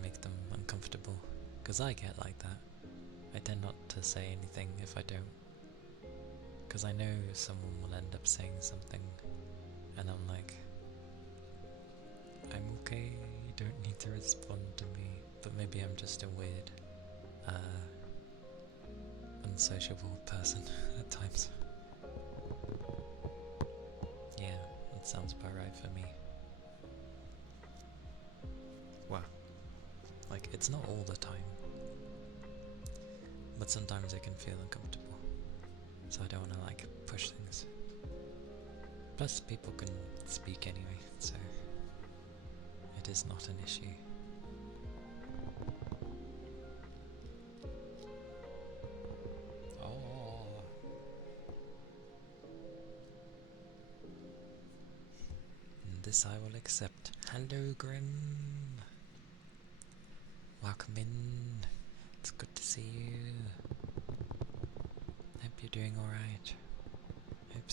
make them uncomfortable, because I get like that. I tend not to say anything if I don't, because I know someone will end up saying something, and I'm like, I'm okay, you don't need to respond to me, but maybe I'm just a weird, unsociable person at times. Yeah, that sounds about right for me. Wow. Like, it's not all the time, but sometimes it can feel uncomfortable, so I don't want to like push things. Plus, people can speak anyway, so it is not an issue. Oh, this I will accept. Hello, Grim. Welcome in. It's good to see you. Hope you're doing alright. Hope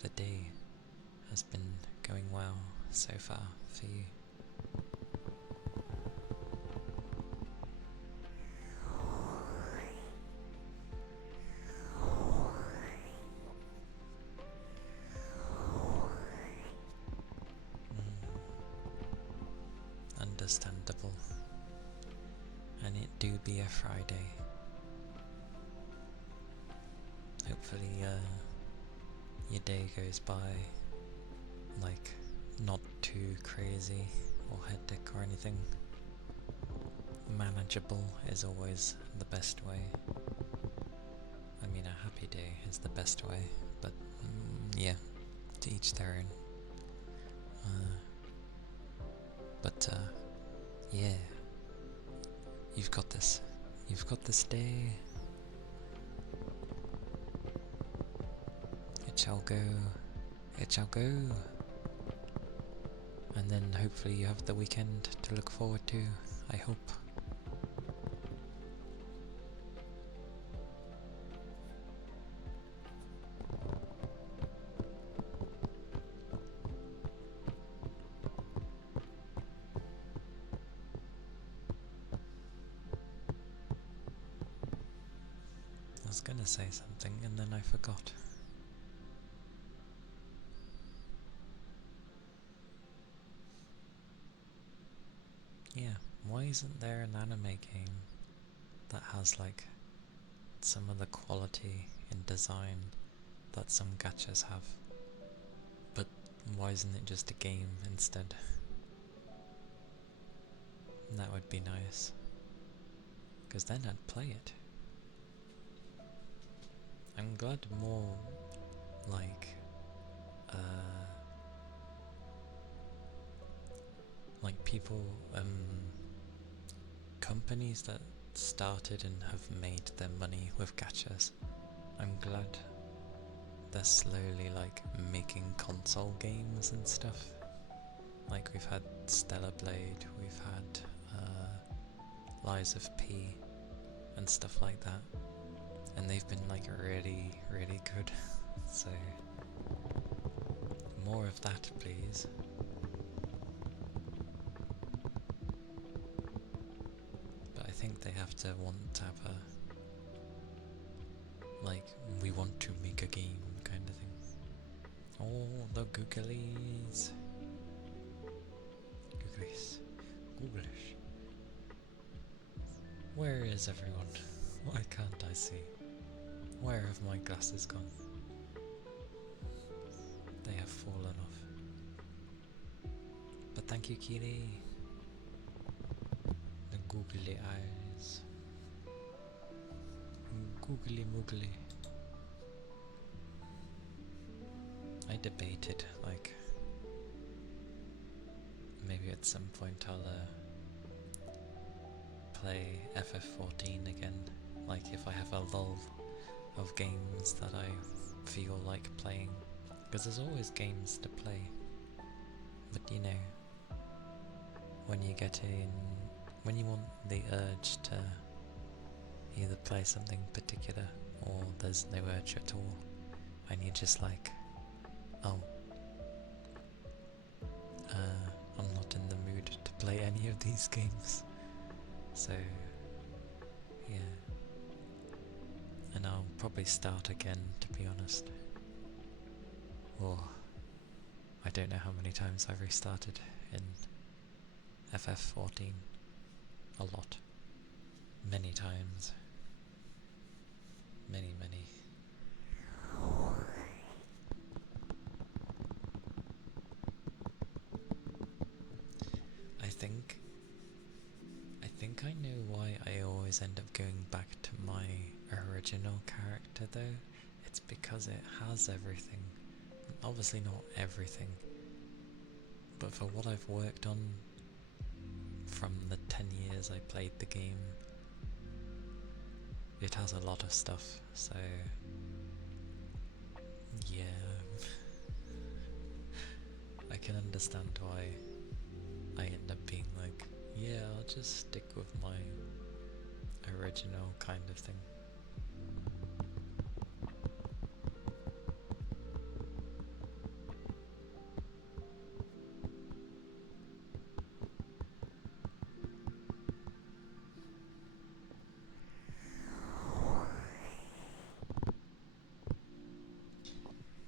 the day has been going well so far for you. Understandable. And it do be a Friday. Hopefully your day goes by like not too crazy or hectic or anything. Manageable is always the best way. I mean, a happy day is the best way, but yeah, to each their own. Yeah, you've got this. You've got this day. It shall go. It shall go. And then hopefully you have the weekend to look forward to, I hope. I was gonna say something and then I forgot. Yeah, why isn't there an anime game that has like some of the quality in design that some gachas have? But why isn't it just a game instead? That would be nice, because then I'd play it. I'm glad more like people, companies that started and have made their money with gachas, I'm glad they're slowly like making console games and stuff. Like we've had Stellar Blade, we've had Lies of P and stuff like that, and they've been like really, really good. So more of that, please. But I think they have to want to have a, like, we want to make a game kind of thing. Oh, the googlies. Googlies. Googlish. Where is everyone? Why can't I see? Where have my glasses gone? They have fallen off. But thank you, Keely. The googly eyes. Googly moogly. I debated, like, maybe at some point I'll play FF14 again, like if I have a lull of games that I feel like playing, because there's always games to play, but you know, when you get in, when you want the urge to either play something particular or there's no urge at all, and you're just like, oh, I'm not in the mood to play any of these games. So, yeah. And I'll probably start again, to be honest. Or, I don't know how many times I've restarted in FF14. A lot. Many times. Many, many. I think I know why I always end up going back to my original character though. It's because it has everything. Obviously not everything, but for what I've worked on from the 10 years I played the game, it has a lot of stuff, so yeah. I can understand why I end up being like, yeah, I'll just stick with my original kind of thing.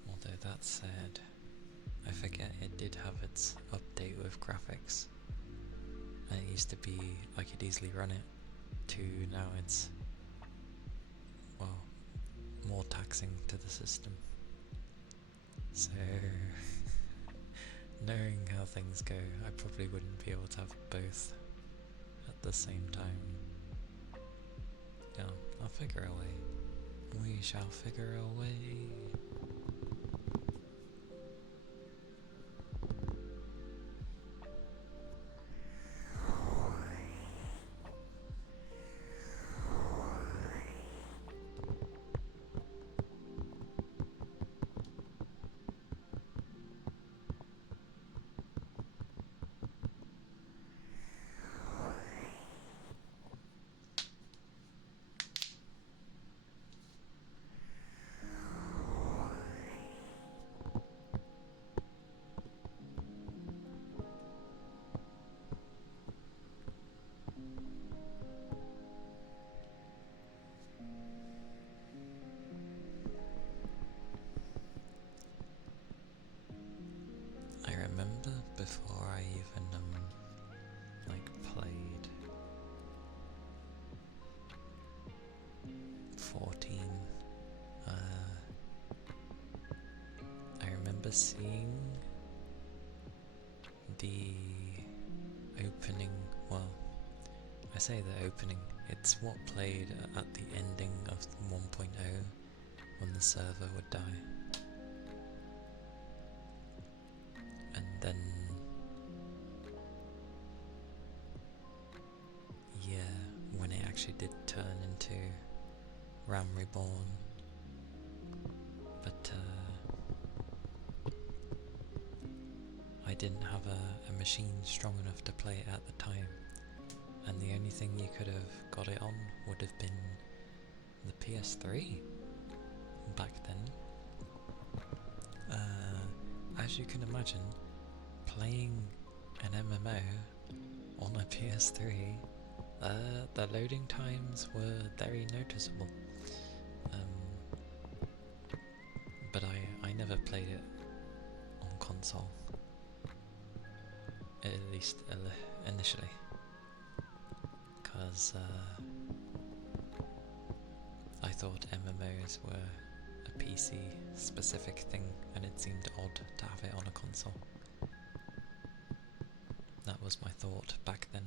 Although that said, I forget it did have its update with graphics. And it used to be, I could easily run it, to now it's, well, more taxing to the system. So, knowing how things go, I probably wouldn't be able to have both at the same time. Yeah, I'll figure a way. We shall figure a way. I remember before I even played 14, I remember seeing the opening, well, I say the opening, it's what played at the ending of 1.0 when the server would die. And then, yeah, when it actually did turn into RAM Reborn, but I didn't have a machine strong enough to play it at the time, and the only thing you could have got it on would have been the PS3 back then. As you can imagine, playing an MMO on a PS3, the loading times were very noticeable. But I never played it on console, at least initially, because I thought MMOs were a PC specific thing and it seemed odd to have it on a console. That was my thought back then.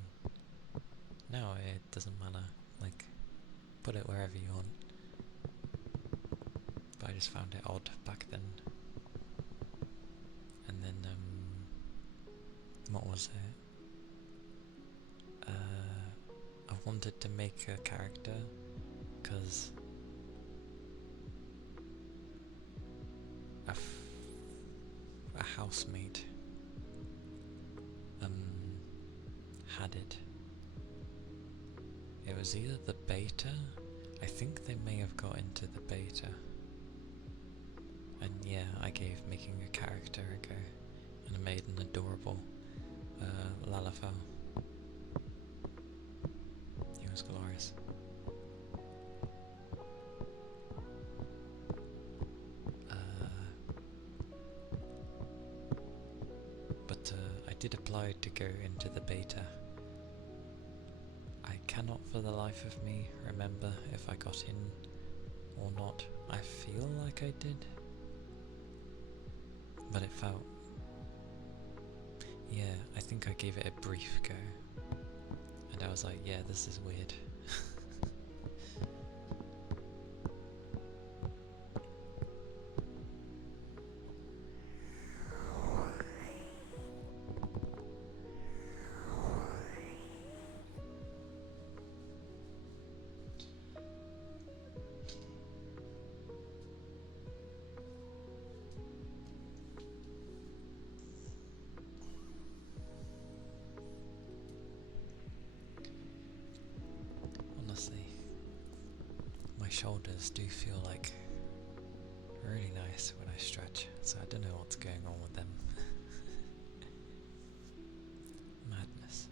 Now it doesn't matter, like, put it wherever you want. But I just found it odd back then. And then, what was it? I wanted to make a character, because a housemate had it. It was either the beta, I think they may have got into the beta, and yeah, I gave making a character a go, and I made an adorable Lalafell. He was glorious. But I did apply to go into the beta. I cannot for the life of me remember if I got in or not. I feel like I did, but it felt, yeah, I think I gave it a brief go, and I was like, yeah, this is weird. shoulders do feel like really nice when I stretch, so I don't know what's going on with them. Madness.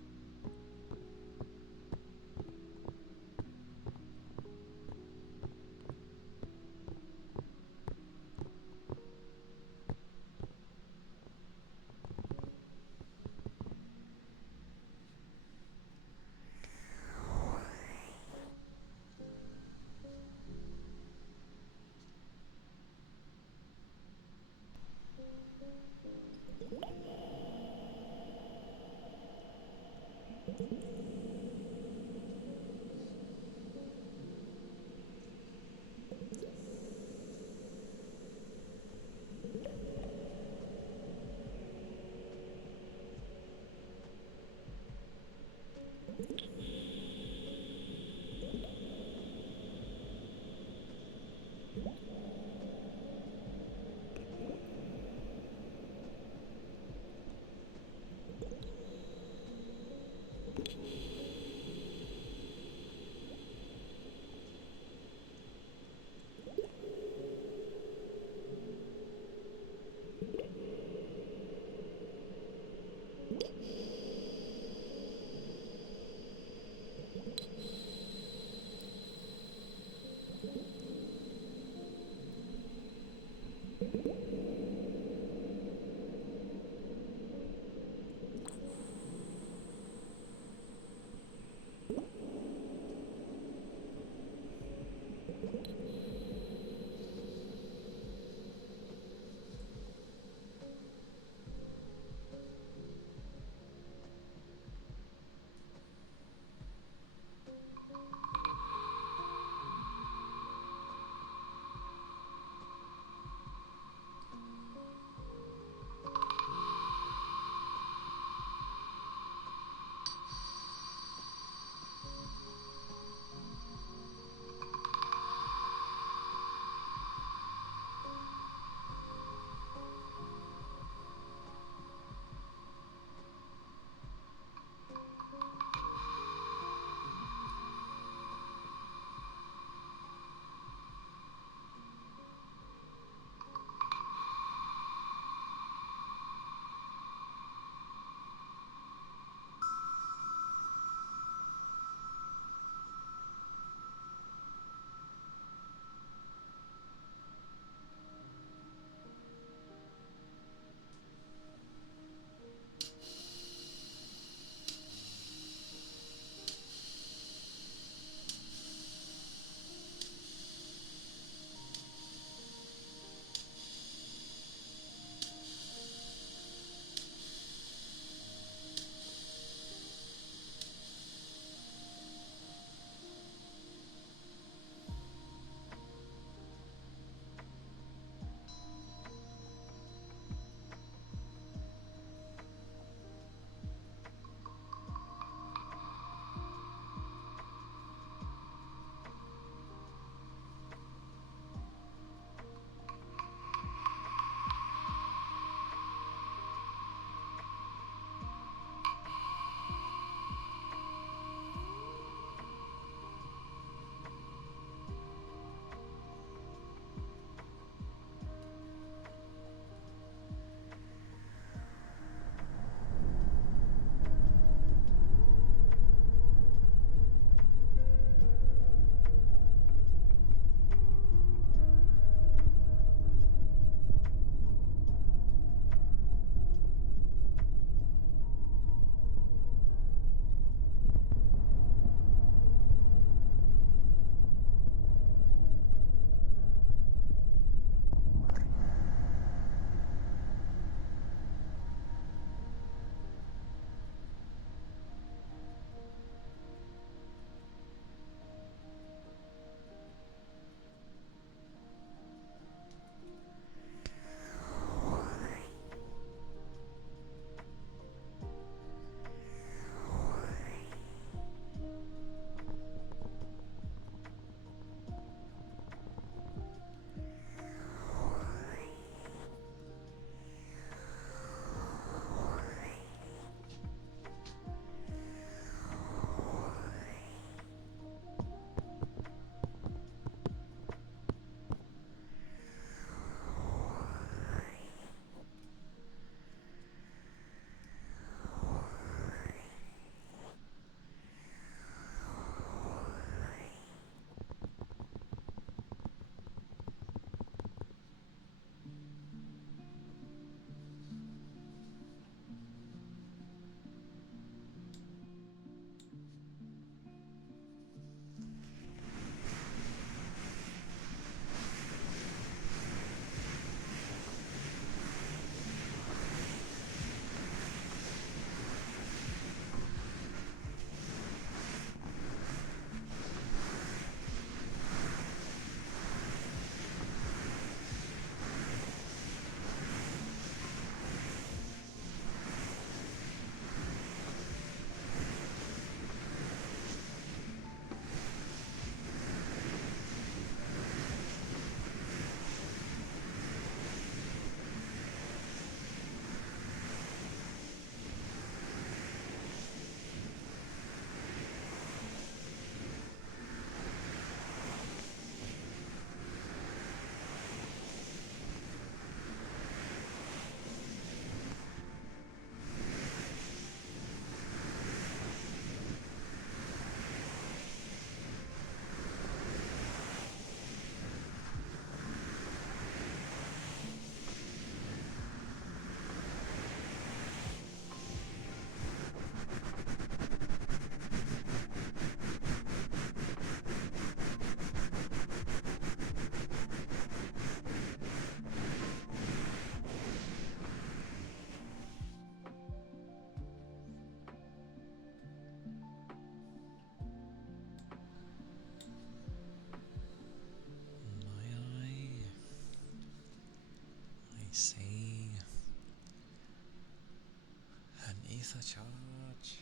Ether charge.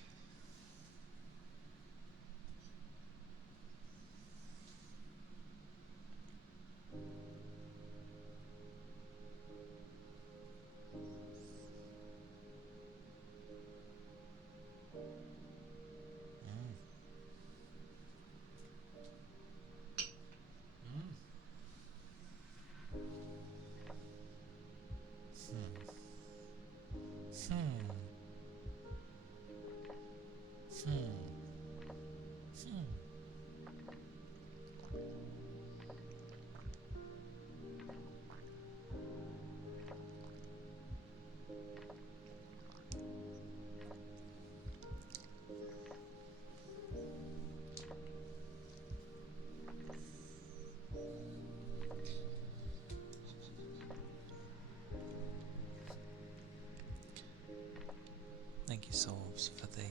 Thank you, Solves, for the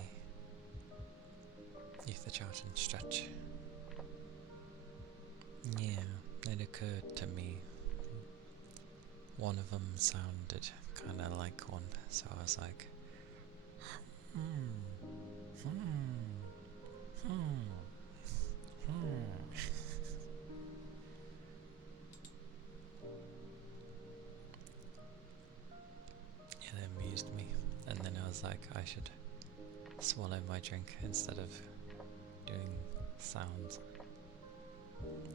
ether charge and stretch. Yeah, it occurred to me. One of them sounded kind of like one, so I was like, It amused me, and then I was like, I should swallow my drink instead of doing sounds.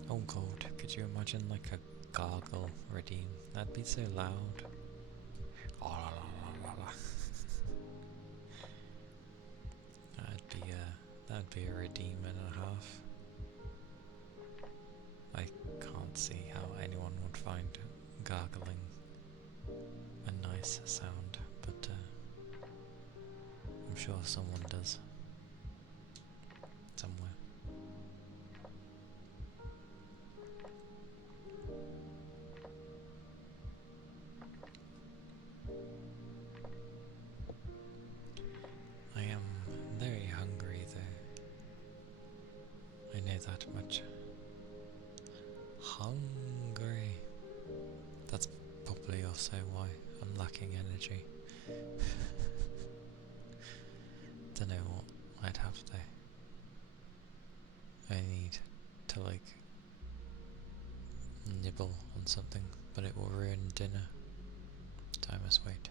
Oh god, could you imagine like a gargle redeem? That'd be so loud. That'd be a redeem and a half. I can't see how anyone would find gargling a nice sound, but I'm sure someone does. Somewhere. I am very hungry though. I know that much. Hungry. That's probably also why I'm lacking energy. Don't know what I'd have there. I need to like nibble on something, but it will ruin dinner. So I must wait.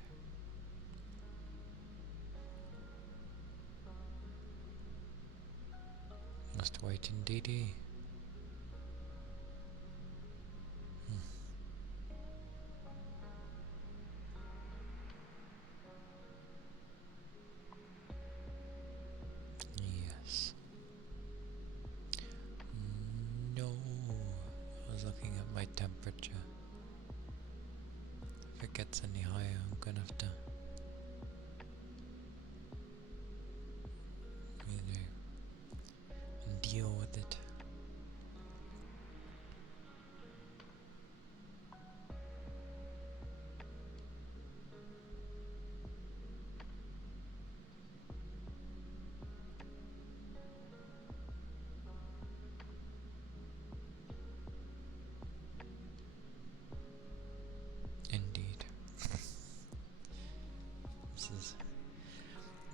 Must wait indeedy. Yes. No. I was looking at my temperature. If it gets any higher, I'm gonna have to deal with it. Indeed.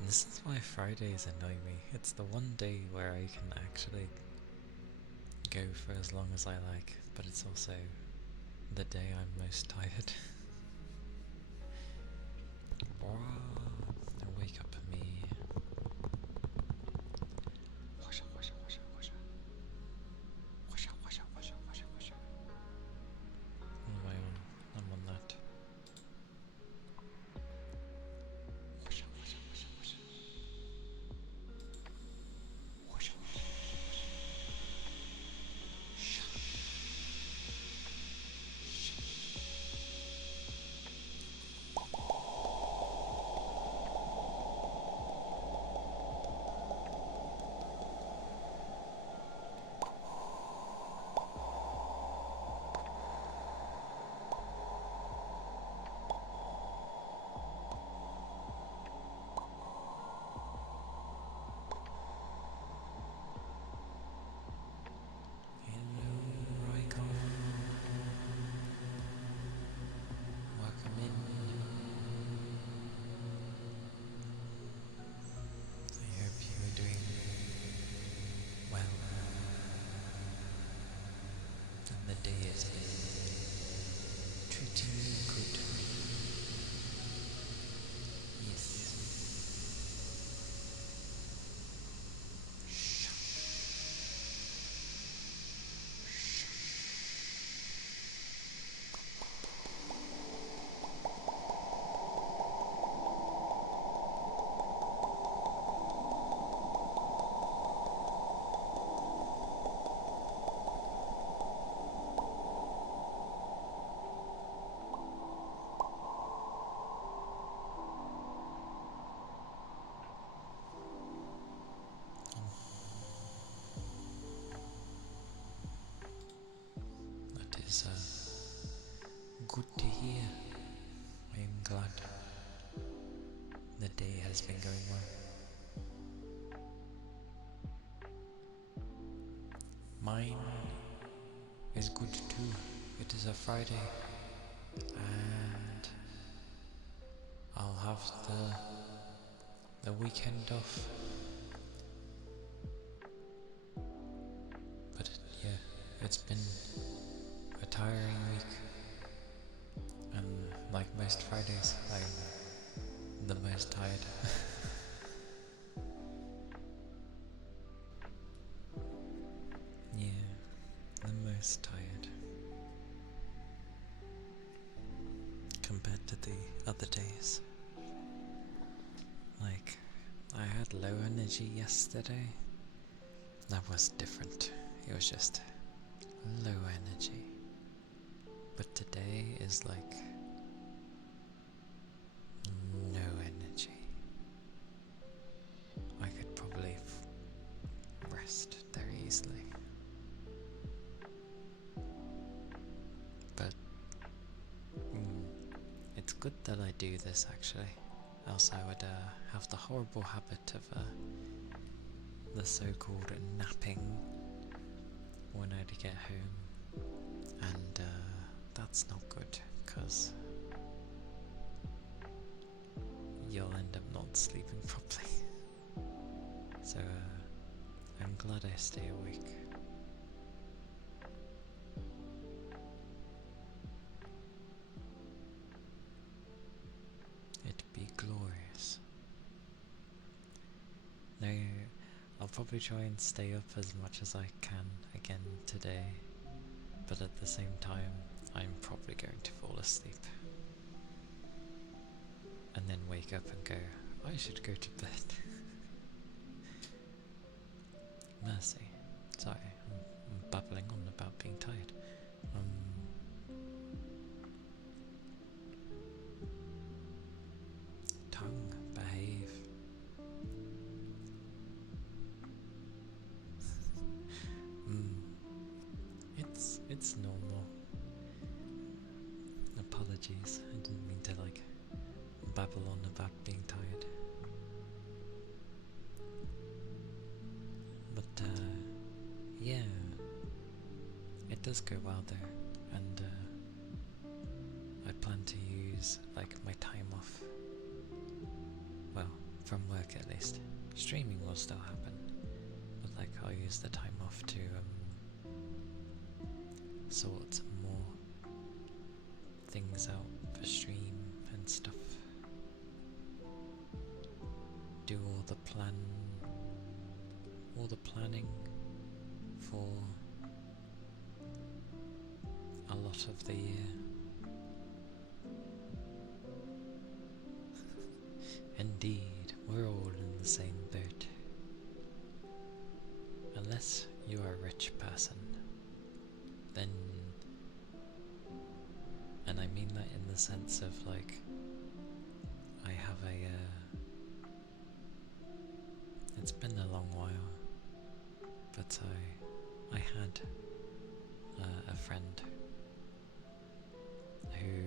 This is why Fridays annoy me. It's the one day where I can actually go for as long as I like, but it's also the day I'm most tired. Wake up me. Anyway, I'm on that. the day has been going well. Mine is good too. It is a Friday, and I'll have the weekend off. But yeah, it's been a tiring week, and like most Fridays, I'm the most tired. Yeah, the most tired compared to the other days. Like, I had low energy yesterday. That was different. It was just low energy. But today is like no energy. I could probably rest very easily. But it's good that I do this actually. Else I would have the horrible habit of the so-called napping when I'd get home, and that's not good, because you'll end up not sleeping properly. So I'm glad I stay awake. It'd be glorious. Now, I'll probably try and stay up as much as I can again today, but at the same time, I'm probably going to fall asleep. And then wake up and go, I should go to bed. Mercy. Sorry, I'm babbling on about being tired. Tongue, behave. It's normal. Apologies, I didn't mean to like babble on about being tired. But yeah, it does go well there, and I plan to use like my time off. Well, from work at least. Streaming will still happen, but like I'll use the time off to sort some more things out for stream and stuff. Do all the planning for a lot of the year. Indeed, we're all in the same boat. Unless you are a rich person, then, and I mean that in the sense of like, I have it's been a long while, but I had a friend who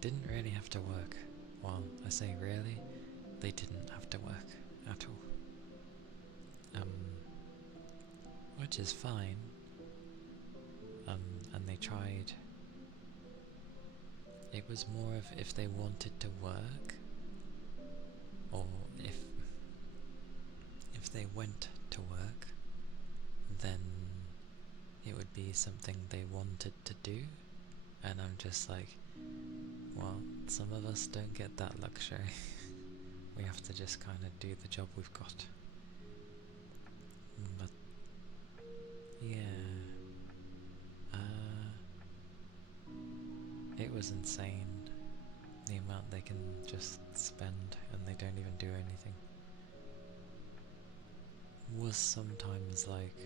didn't really have to work. Well, I say really, they didn't have to work at all. Which is fine. And they tried. It was more of if they wanted to work, or if they went to work, then it would be something they wanted to do. And I'm just like, well, some of us don't get that luxury. We have to just kind of do the job we've got. But yeah, it was insane the amount they can just spend and they don't even do anything. Was sometimes like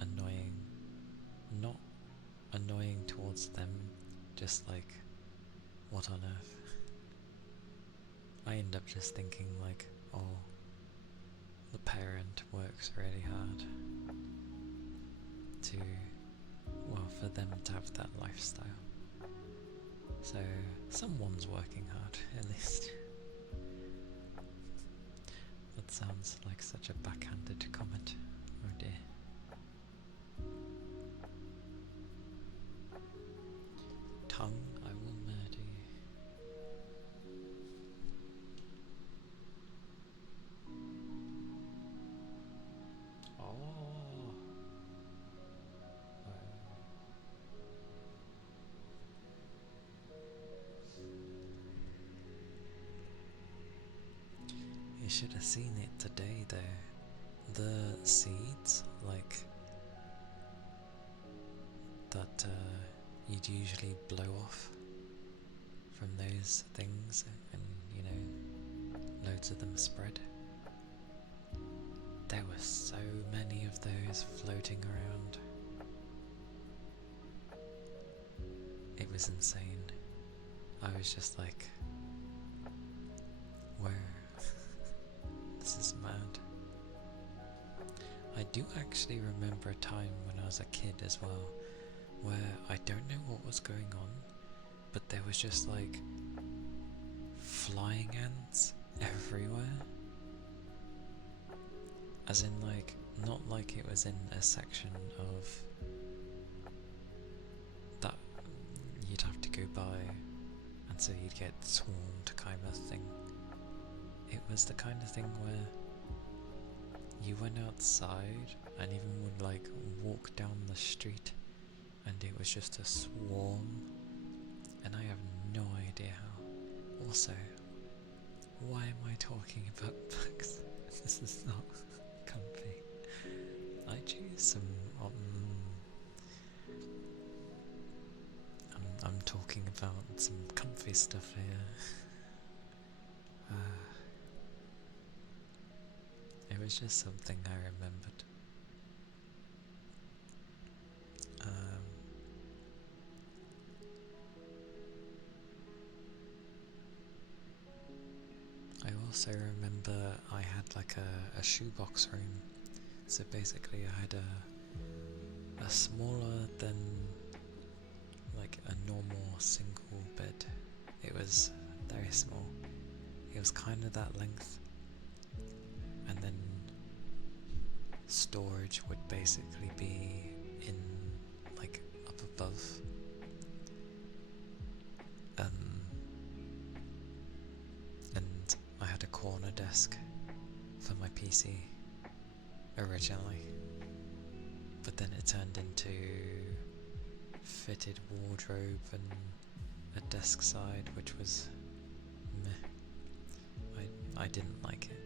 annoying, not annoying towards them, just like, what on earth? I end up just thinking like, oh, the parent works really hard for them to have that lifestyle. So Someone's working hard, at least. That sounds like such a backhanded comment. Oh dear. Tongue, I will murder you. Oh. You should have seen it today though. The seeds, like, that you'd usually blow off from those things and, you know, loads of them spread. There were so many of those floating around. It was insane. I was just like, whoa, this is mad. I do actually remember a time when I was a kid as well, where I don't know what was going on, but there was just like flying ants everywhere. As in, like, not like it was in a section of that you'd have to go by and so you'd get swarmed kind of thing. It was the kind of thing where you went outside and even would like walk down the street and it was just a swarm, and I have no idea how. Also, why am I talking about bugs? This is not comfy. I choose some I'm talking about some comfy stuff here. It was just something I remembered. I also remember I had like a shoebox room. So basically I had a smaller than like a normal single bed. It was very small. It was kind of that length. And then storage would basically be in like up above. And I had a corner desk for my PC originally, but then it turned into fitted wardrobe and a desk side, which was meh. I didn't like it,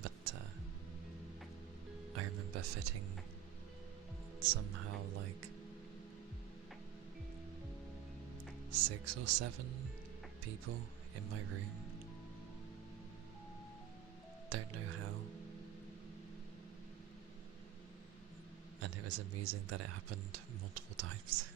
but I remember fitting somehow like 6 or 7 people in my room. Don't know how. And it was amusing that it happened multiple times.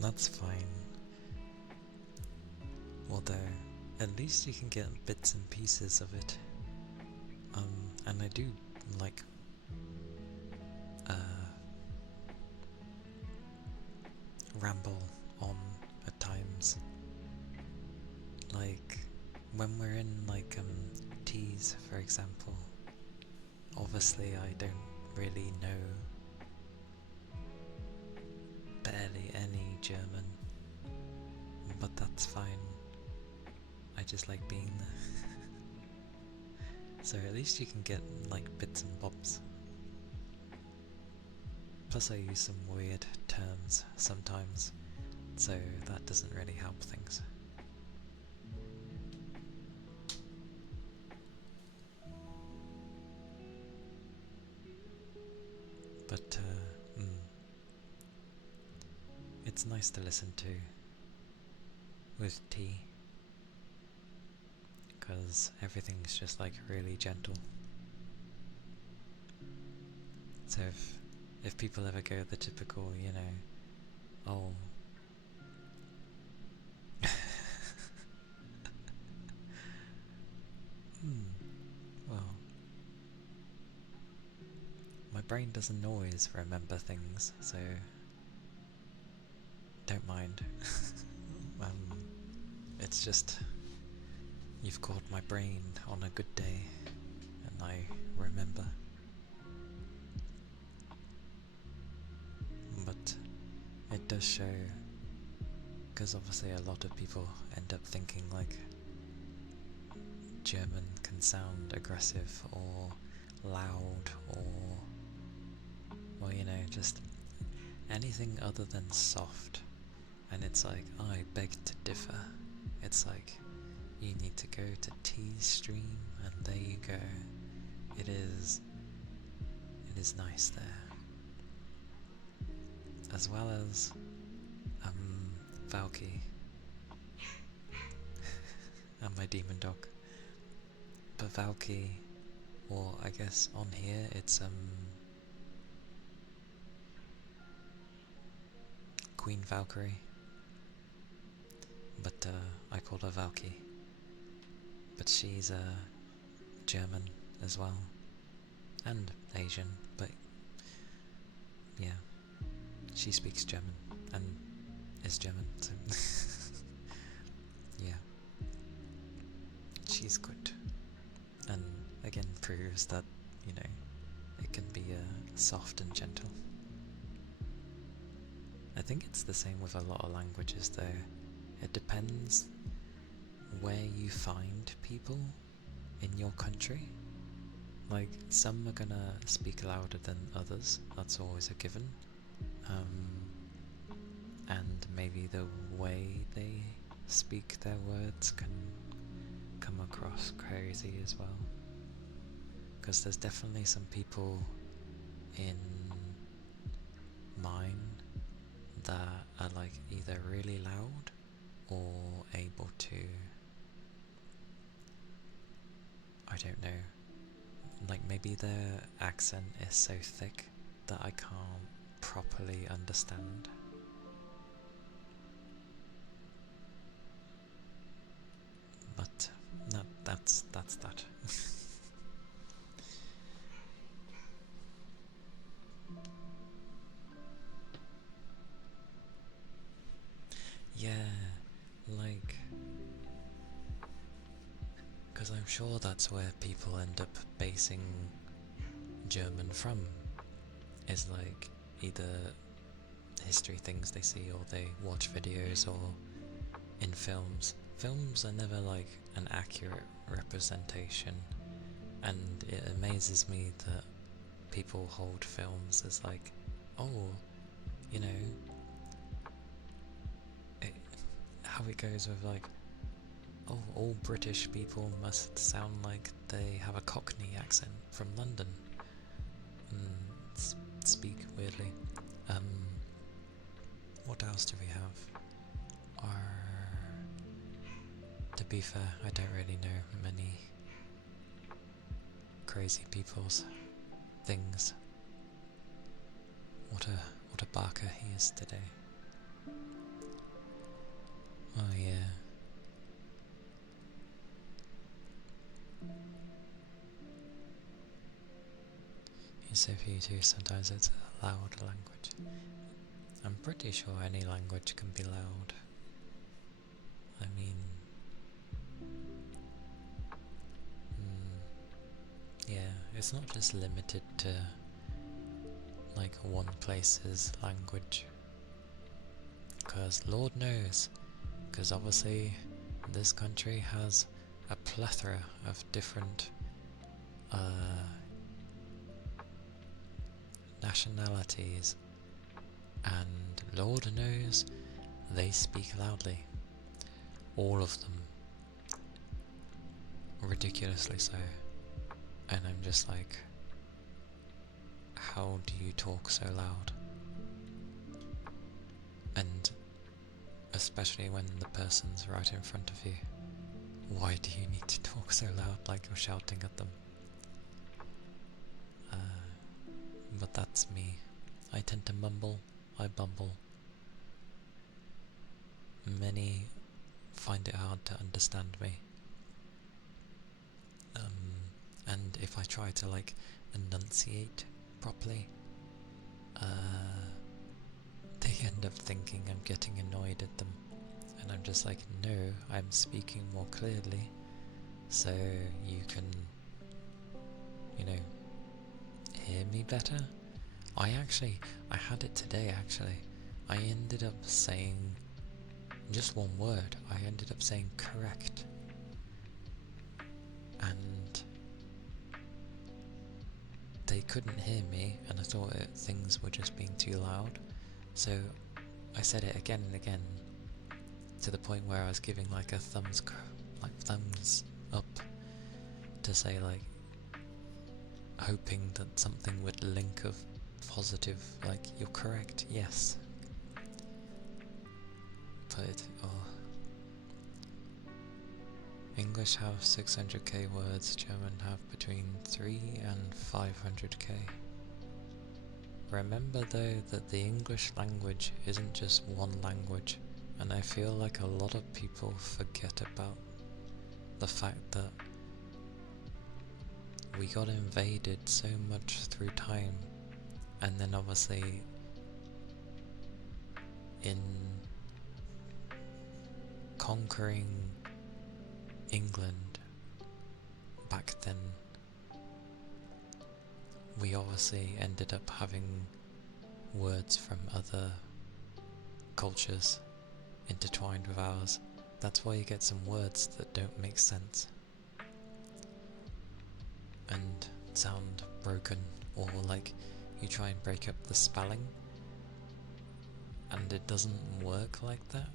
That's fine. Although, at least you can get bits and pieces of it. And I do like ramble on at times. Like when we're in like teas, for example. Obviously I don't really know barely any German, but that's fine. I just like being there. So at least you can get like bits and bobs. Plus I use some weird terms sometimes, so that doesn't really help things. But it's nice to listen to with tea, because everything's just like really gentle. So if people ever go the typical, you know, oh, Hmm. Well, my brain doesn't always remember things, so don't mind. um, it's just you've caught my brain on a good day, and I remember. But it does show, because obviously a lot of people end up thinking like German can sound aggressive or loud or, well, you know, just anything other than soft. And it's like, I beg to differ. It's like, you need to go to T's stream, and there you go. It is nice there. As well as, Valky and my demon dog. But Valky, or I guess on here it's, Queen Valkyrie. But, I call her Valky. But she's, German as well. And Asian, but yeah, she speaks German and is German, so yeah, she's good. And again, proves that, you know, it can be soft and gentle. I think it's the same with a lot of languages though. It depends where you find people in your country. Like, some are gonna speak louder than others, that's always a given. And maybe the way they speak their words can come across crazy as well. Because there's definitely some people in mine that are like either really loud or able to, I don't know, like maybe their accent is so thick that I can't properly understand. But no, that's that. Yeah, like, because I'm sure that's where people end up basing German from, is like either history things they see or they watch videos or in films. Films are never like an accurate representation, and it amazes me that people hold films as like, oh, you know, it, how it goes with like, oh, all British people must sound like they have a Cockney accent from London and speak weirdly. What else do we have? To be fair, I don't really know many crazy people's things. What a barker he is today. Oh yeah. So for you too, sometimes it's a loud language. I'm pretty sure any language can be loud. I mean, yeah, it's not just limited to like one place's language. Because Lord knows, because obviously this country has a plethora of different nationalities, and Lord knows they speak loudly. All of them. Ridiculously so. And I'm just like, how do you talk so loud? And especially when the person's right in front of you, why do you need to talk so loud like you're shouting at them? But that's me. I tend to mumble, I bumble. Many find it hard to understand me. if I try to like enunciate properly, they end up thinking I'm getting annoyed at them. And I'm just like, no, I'm speaking more clearly, so you can, you know, hear me better. I had it today actually. I ended up saying just one word. I ended up saying correct. And they couldn't hear me, and I thought things were just being too loud. So I said it again and again, to the point where I was giving like a thumbs up to say like, hoping that something would link of positive, like, you're correct, yes. But English have 600k words, German have between 3 and 500k. Remember though that the English language isn't just one language, and I feel like a lot of people forget about the fact that we got invaded so much through time, and then obviously in conquering England back then, we obviously ended up having words from other cultures intertwined with ours. That's why you get some words that don't make sense and sound broken, or like you try and break up the spelling and it doesn't work like that.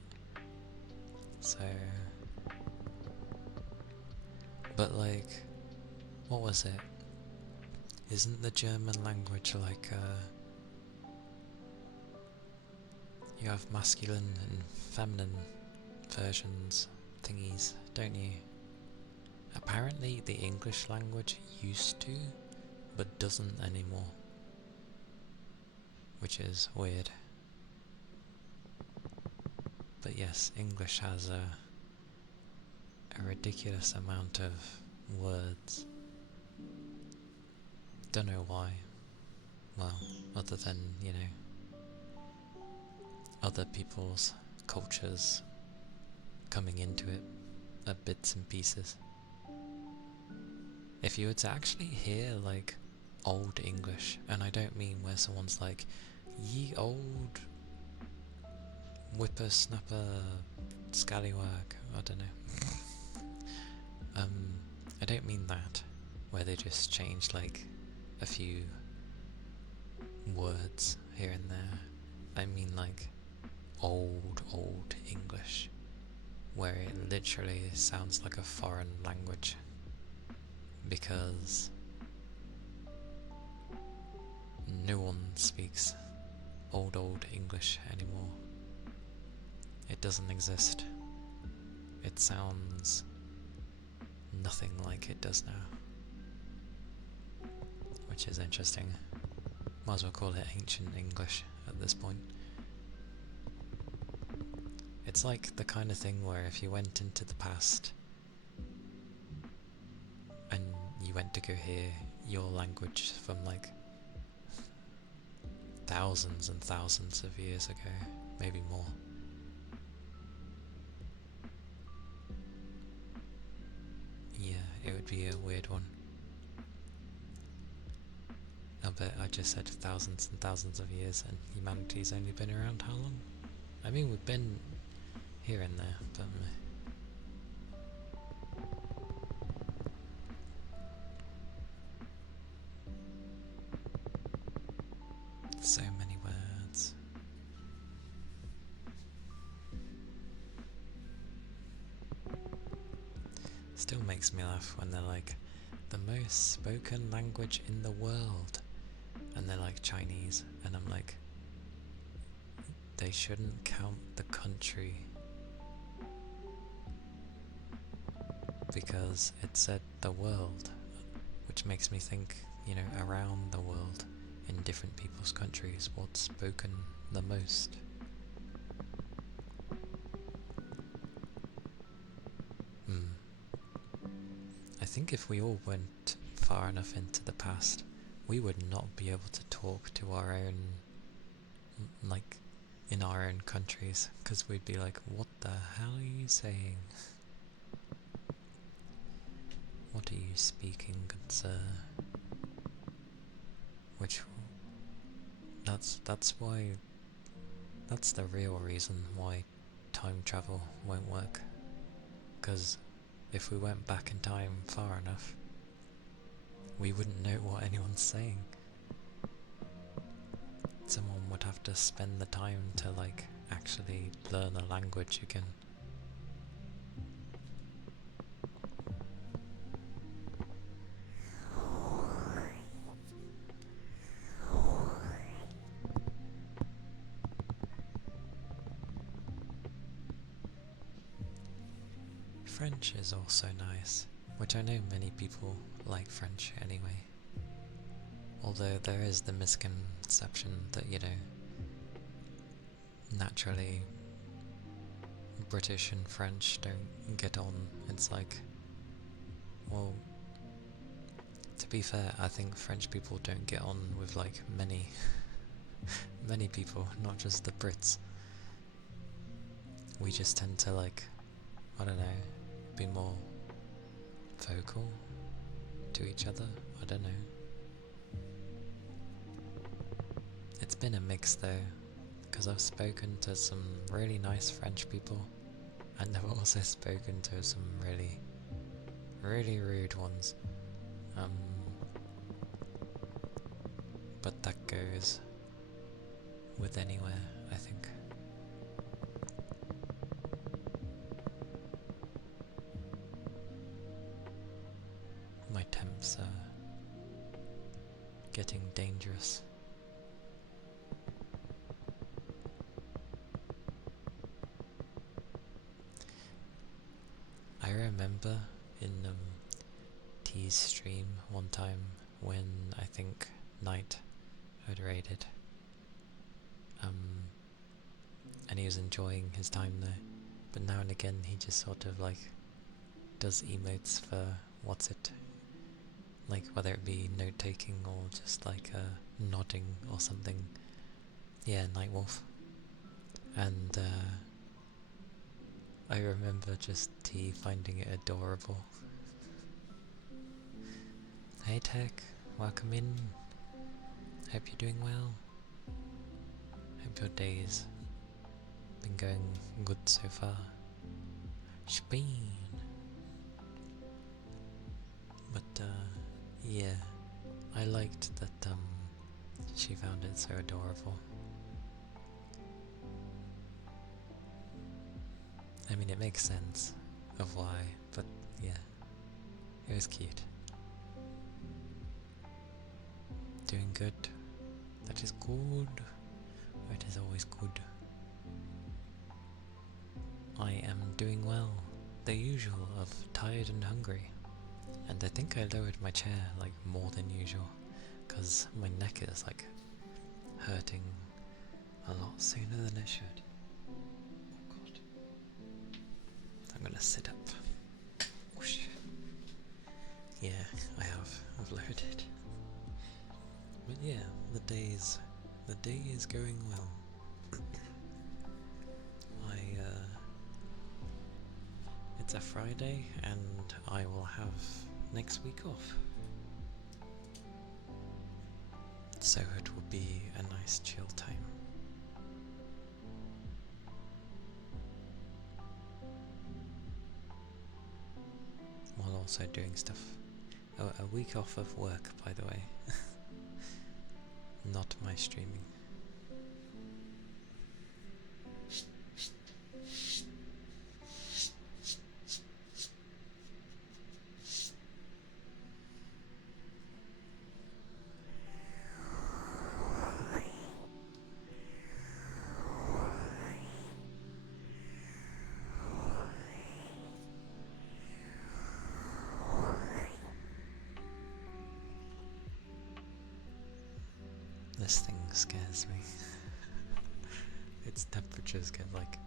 So, but like, what was it? Isn't the German language like, you have masculine and feminine versions, thingies, don't you? Apparently the English language used to, but doesn't anymore. Which is weird. But yes, English has a ridiculous amount of words. Don't know why. Well, other than, you know, other people's cultures coming into it at bits and pieces. If you were to actually hear like old English, and I don't mean where someone's like, ye old whippersnapper scallywag, I don't know. I don't mean that, where they just change like a few words here and there. I mean like old English, where it literally sounds like a foreign language, because no one speaks old English anymore. It doesn't exist. It sounds nothing like it does now, which is interesting. Might as well call it ancient English at this point. It's like the kind of thing where if you went into the past and you went to go hear your language from like thousands and thousands of years ago, maybe more, yeah, it would be a weird one. I bet I just said thousands and thousands of years, and humanity's only been around how long? I mean, we've been here and there, but so many words. Still makes me laugh when they're like, the most spoken language in the world, and they're like Chinese, and I'm like, they shouldn't count the country, because it said the world, which makes me think, you know, around the world, in different people's countries, what's spoken the most. I think if we all went far enough into the past, we would not be able to talk to our own, like, in our own countries, because we'd be like, what the hell are you saying? What are you speaking, good sir? Which, that's why, that's the real reason why time travel won't work. Because if we went back in time far enough, we wouldn't know what anyone's saying. Someone would have to spend the time to, like, actually learn a language again. French is also nice, which I know many people like French anyway. Although there is the misconception that, you know, naturally British and French don't get on. It's like, well, to be fair, I think French people don't get on with, like, many people, not just the Brits. We just tend to, like, I don't know, be more vocal to each other. I don't know. It's been a mix though, because I've spoken to some really nice French people, and I've also spoken to some really, really rude ones. But that goes with anywhere, I think. My temps are getting dangerous. I remember in T's stream one time when I think Knight had raided, and he was enjoying his time there, but now and again he just sort of like does emotes for like whether it be note taking or just like nodding or something. Yeah, Nightwolf. And I remember just T finding it adorable. Hey Tech, welcome in. Hope you're doing well. Hope your day's been going good so far. Speen. But yeah, I liked that she found it so adorable. I mean, it makes sense of why, but yeah, it was cute. Doing good. That is good. It is always good. I am doing well. The usual of tired and hungry. And I think I lowered my chair like more than usual, because my neck is like hurting a lot sooner than it should. Oh god. I'm gonna sit up. Whoosh. Yeah, I've lowered it. But yeah, the day is going well. It's a Friday and I will have next week off. So it will be a nice chill time. While also doing stuff. Oh, a week off of work, by the way. Not my streaming. This thing scares me. Its temperatures get like,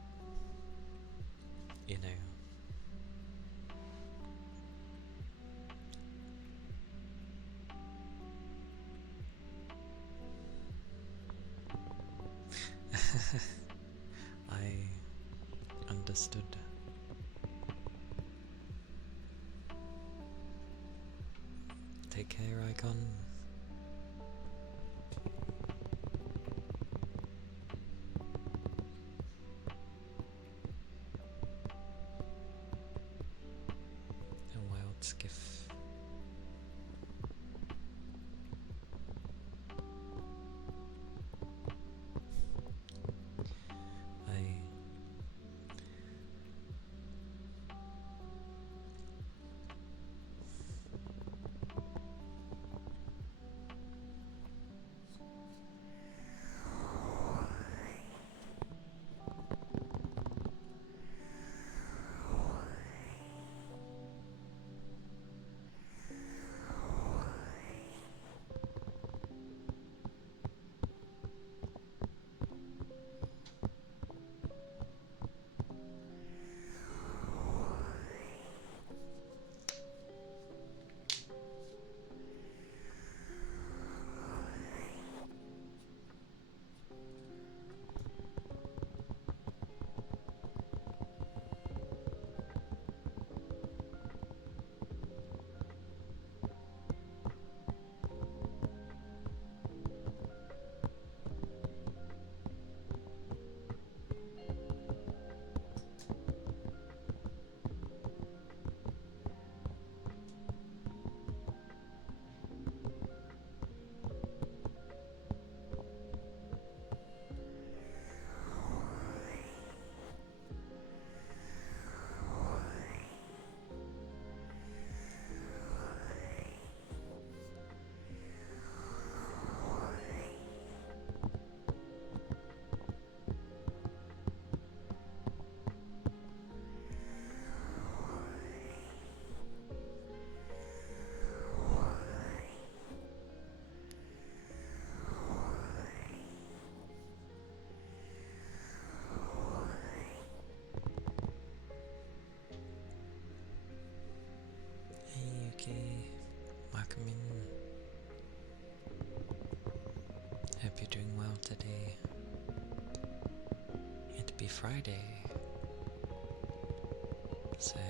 you know, 40 I understood. Take care, Icon. A wild skiff. Welcome in. Hope you're doing well today. It'd be Friday, so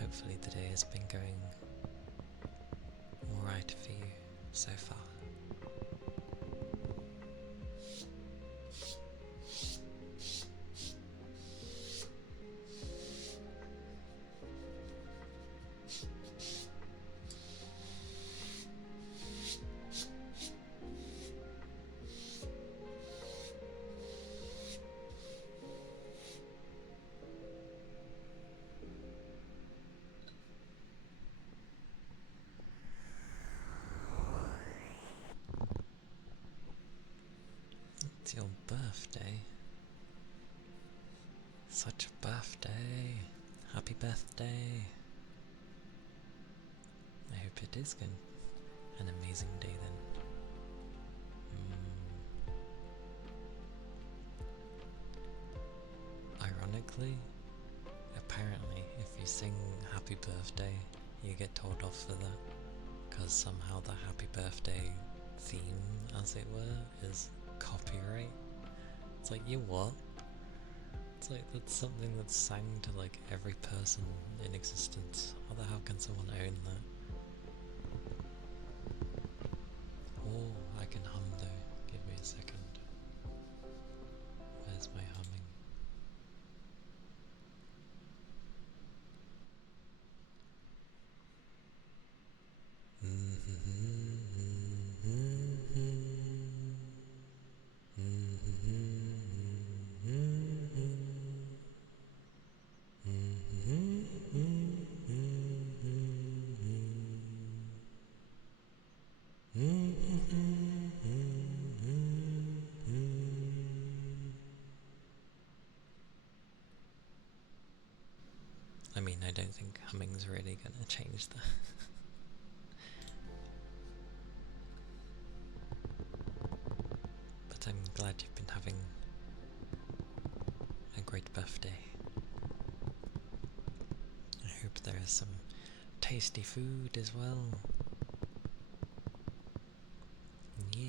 hopefully the day has been going alright for you so far. It's your birthday. Such a birthday. Happy birthday. I hope it is an amazing day then. Ironically, apparently if you sing happy birthday, you get told off for that. Because somehow the happy birthday theme, as it were, is copyright. It's like, you what? It's like, that's something that's sang to like every person in existence. How the hell can someone own that? Oh, I can hum though. Give me a second. Where's my humming? I mean, I don't think humming's really gonna change that. But I'm glad you've been having a great birthday. I hope there is some tasty food as well. Yeah.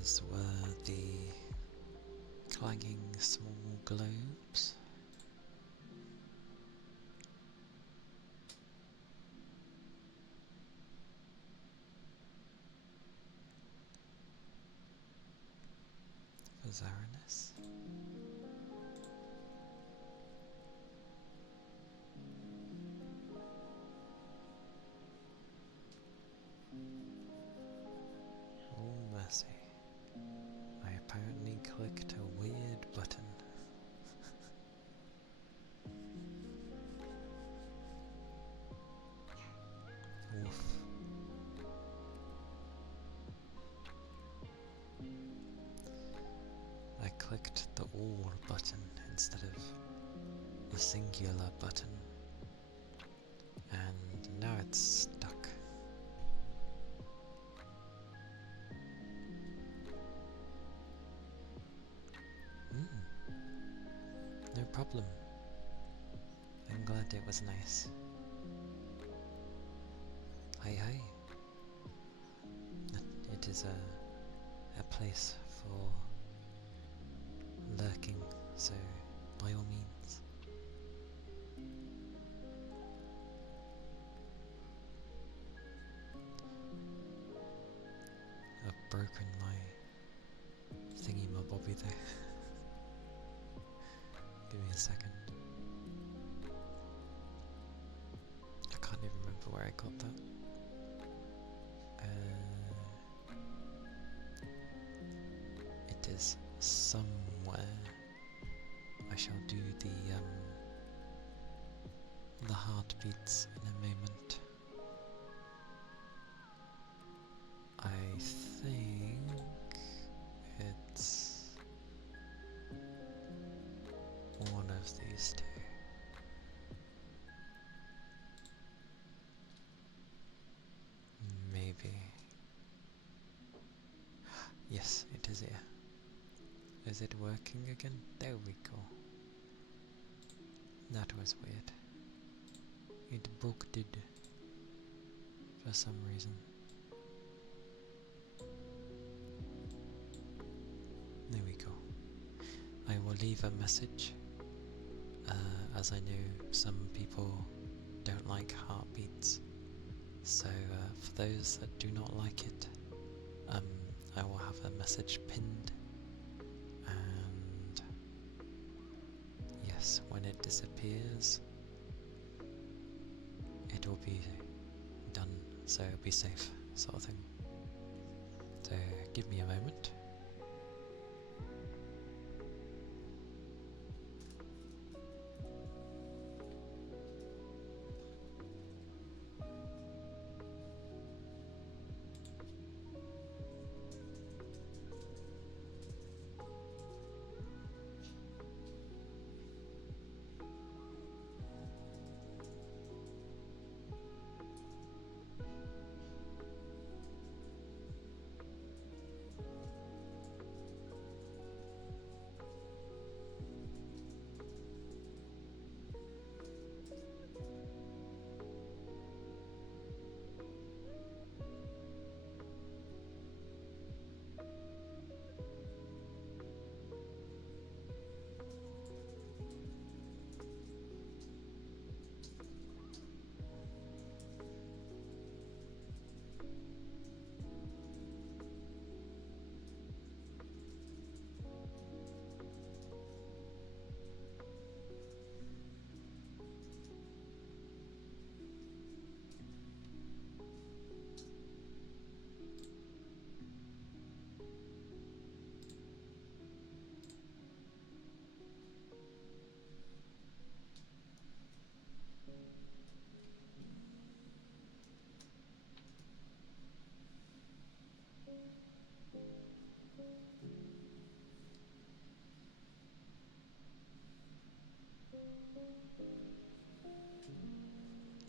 Those were the clanging small globes. For Zaranus. Oh mercy. I apparently clicked a weird button. Oof. I clicked the all button instead of the singular button, and now it's stuck. No problem. I'm glad it was nice. Hi hi. It is a place for lurking, so by all means. I've broken my thingy-my-bobby there. Give me a second. I can't even remember where I got that. It is somewhere. I shall do the heartbeats in a moment. I think it's one of these two. Maybe. Yes, it is here. Is it working again? There we go. That was weird. It booked it for some reason. leave a message, as I know some people don't like heartbeats. So for those that do not like it, I will have a message pinned, and yes, when it disappears, it will be done, so it'll be safe, sort of thing. So give me a moment.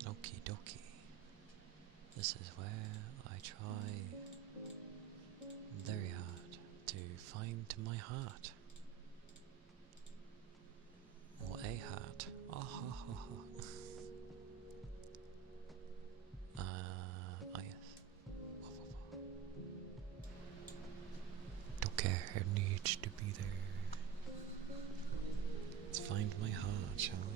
Okie dokie. This is where I try very hard to find my heart. Or a heart. Ah ha ha ha. Yes. Don't care who needs to be there. Let's find my heart, shall we?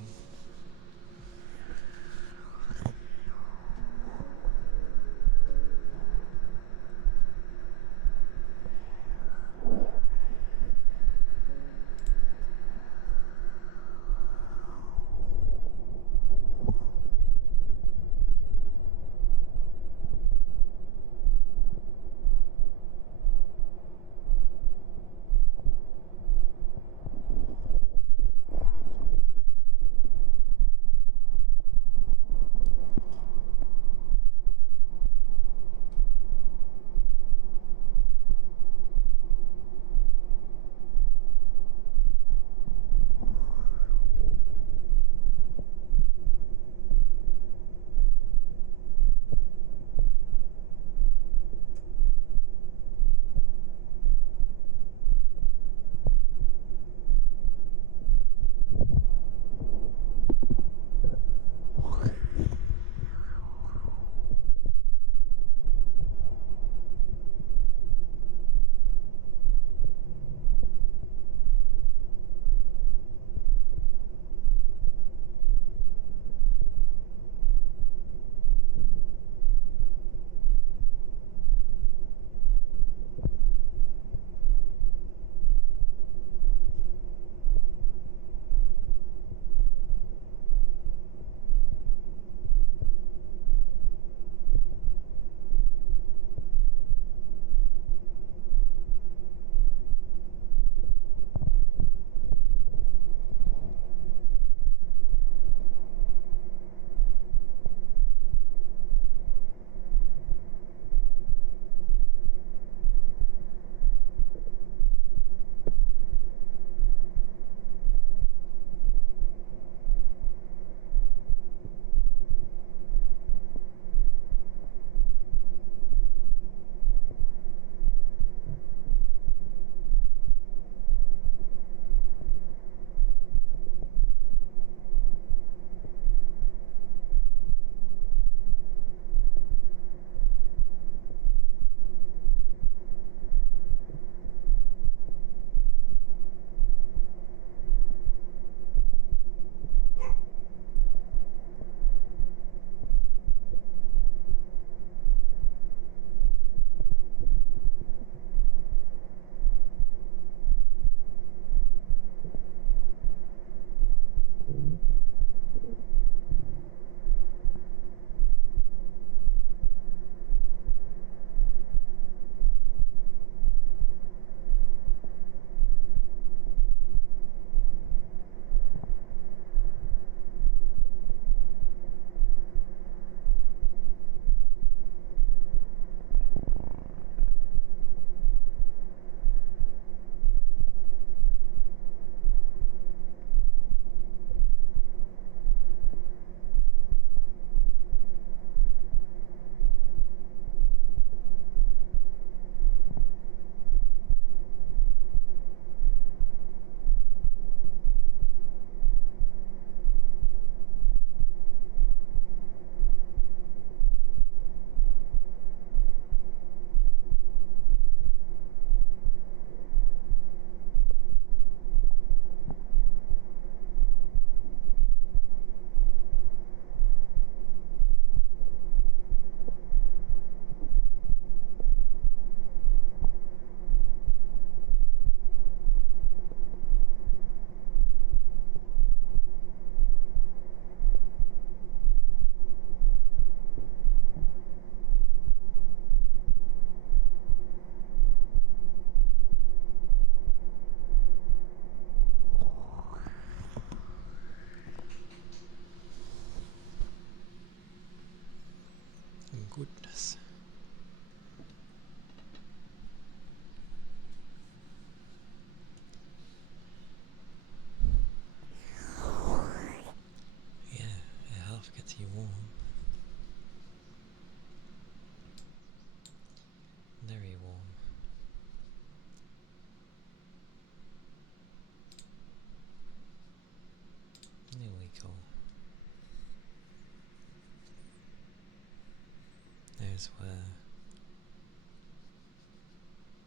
those were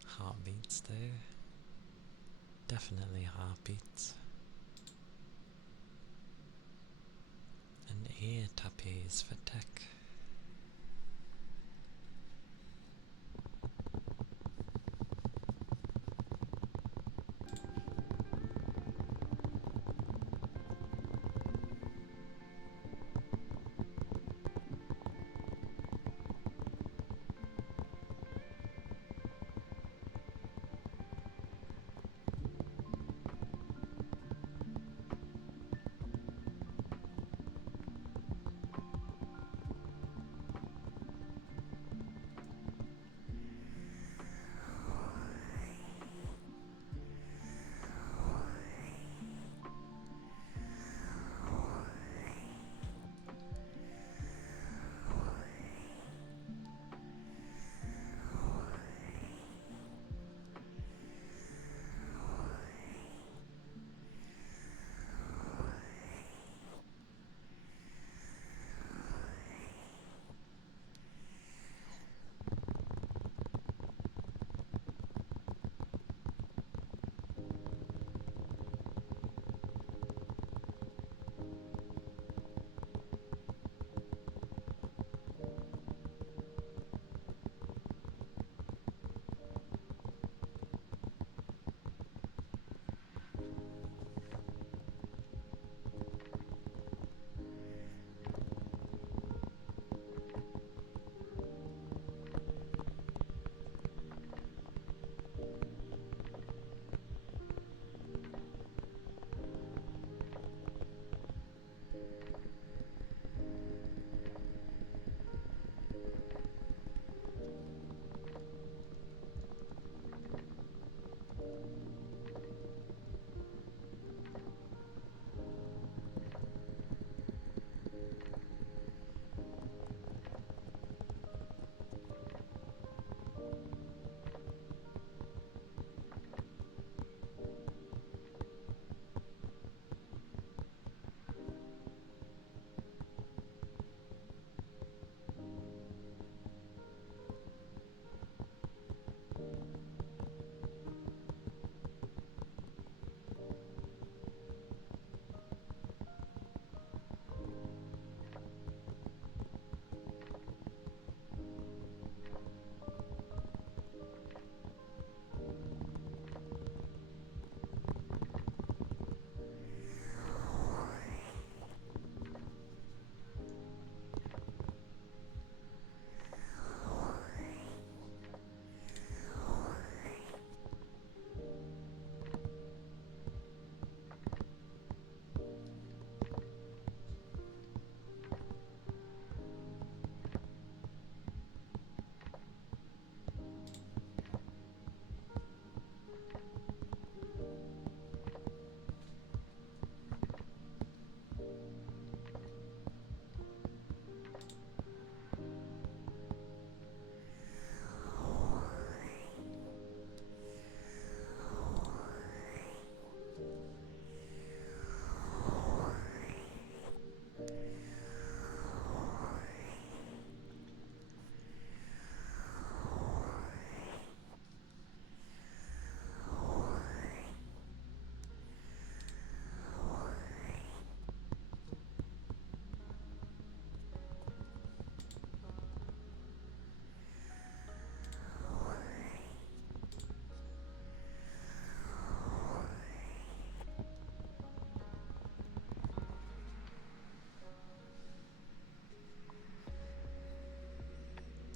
heartbeats though. Definitely heartbeats. And ear tappies for tech.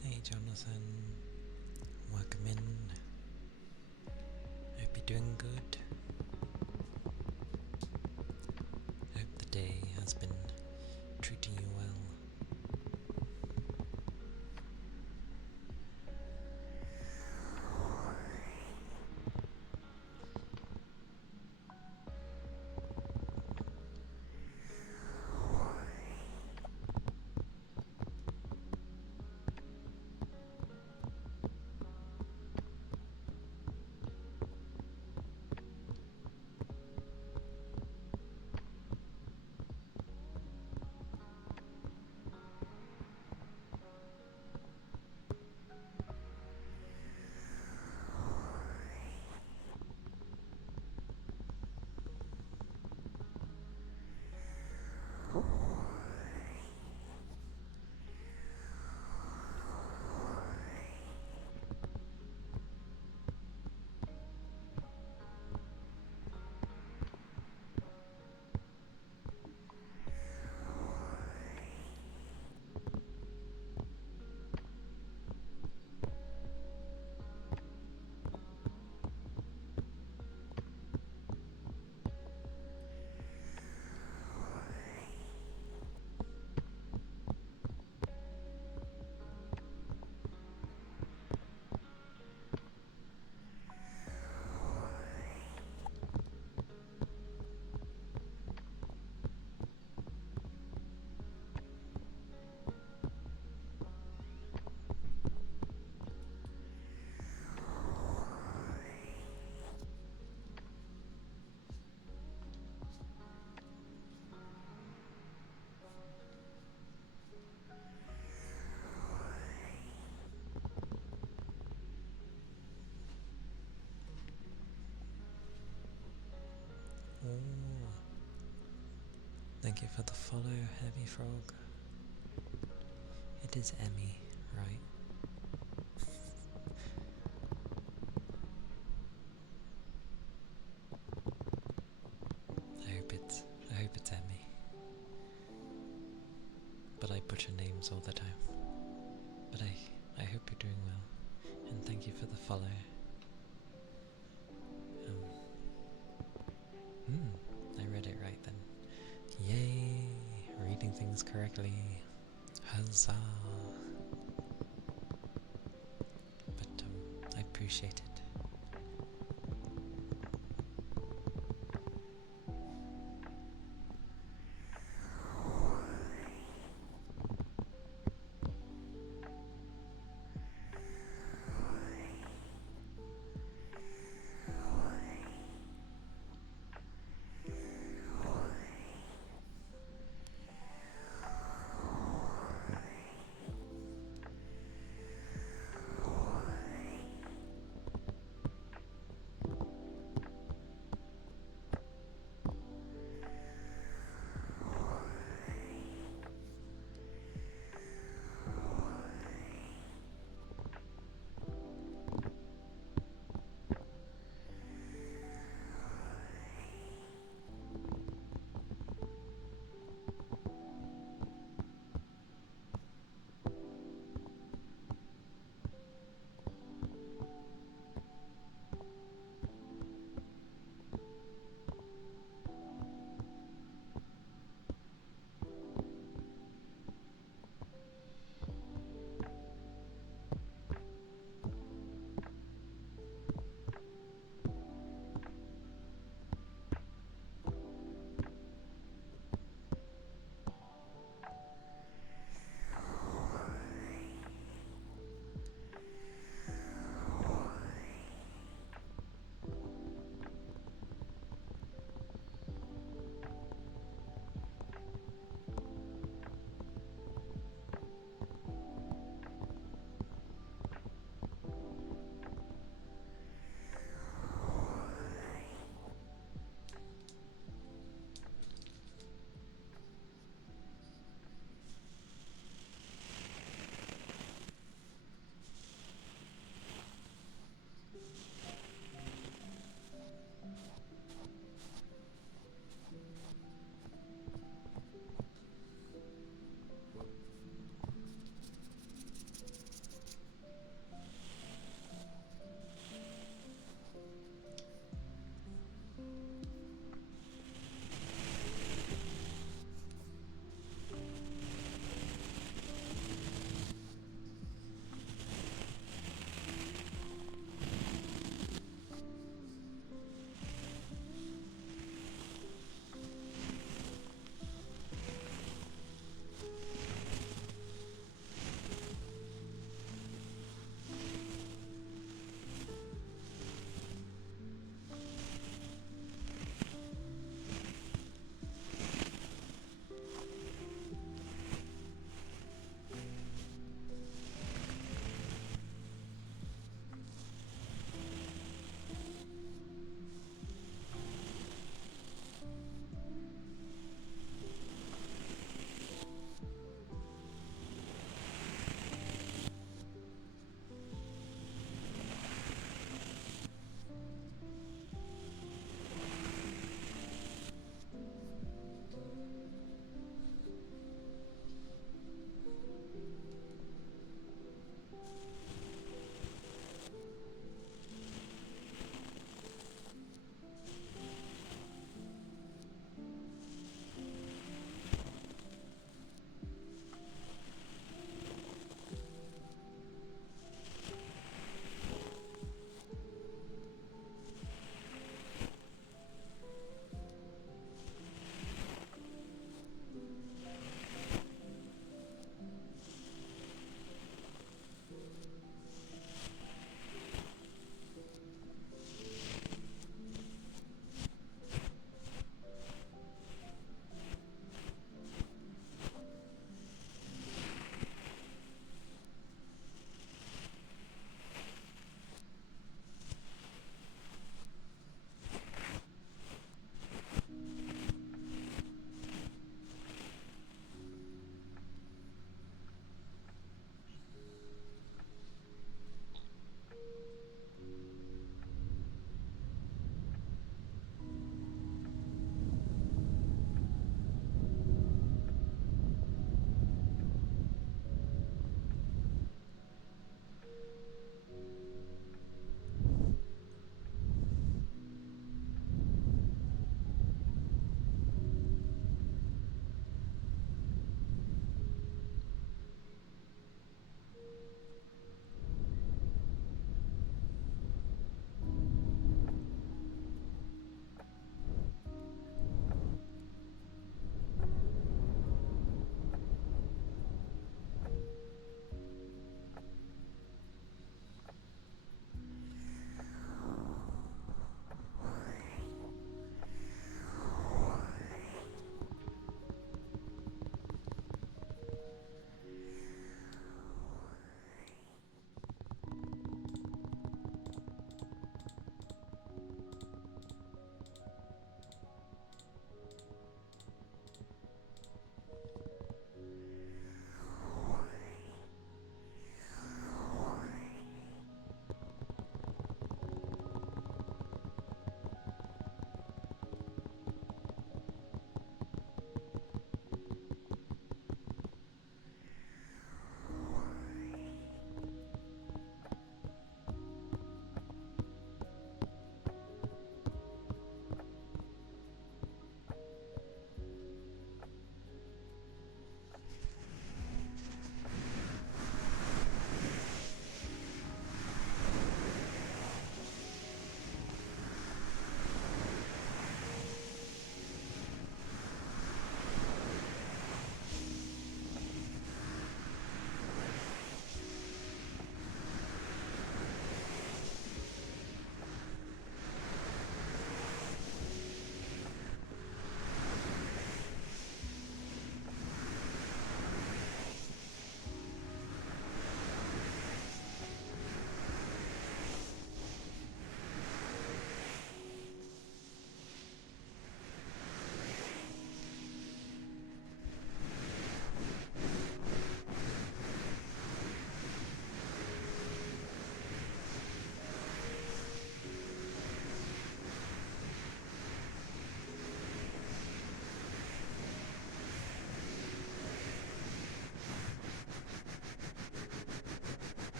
Hey Jonathan, welcome in. Hope you're doing good. Hope the day has been treating you well. Thank you for the follow, Heavy Frog. It is Emmy, right? I hope it's Emmy. But I butcher names all the time. But I hope you're doing well. And thank you for the follow. I read it right then. Yay! Reading things correctly. Huzzah! But I appreciate it.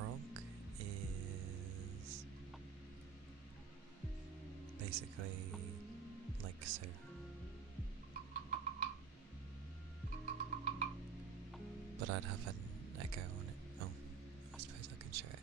frog is basically like so. But I'd have an echo on it. Oh, I suppose I can show it.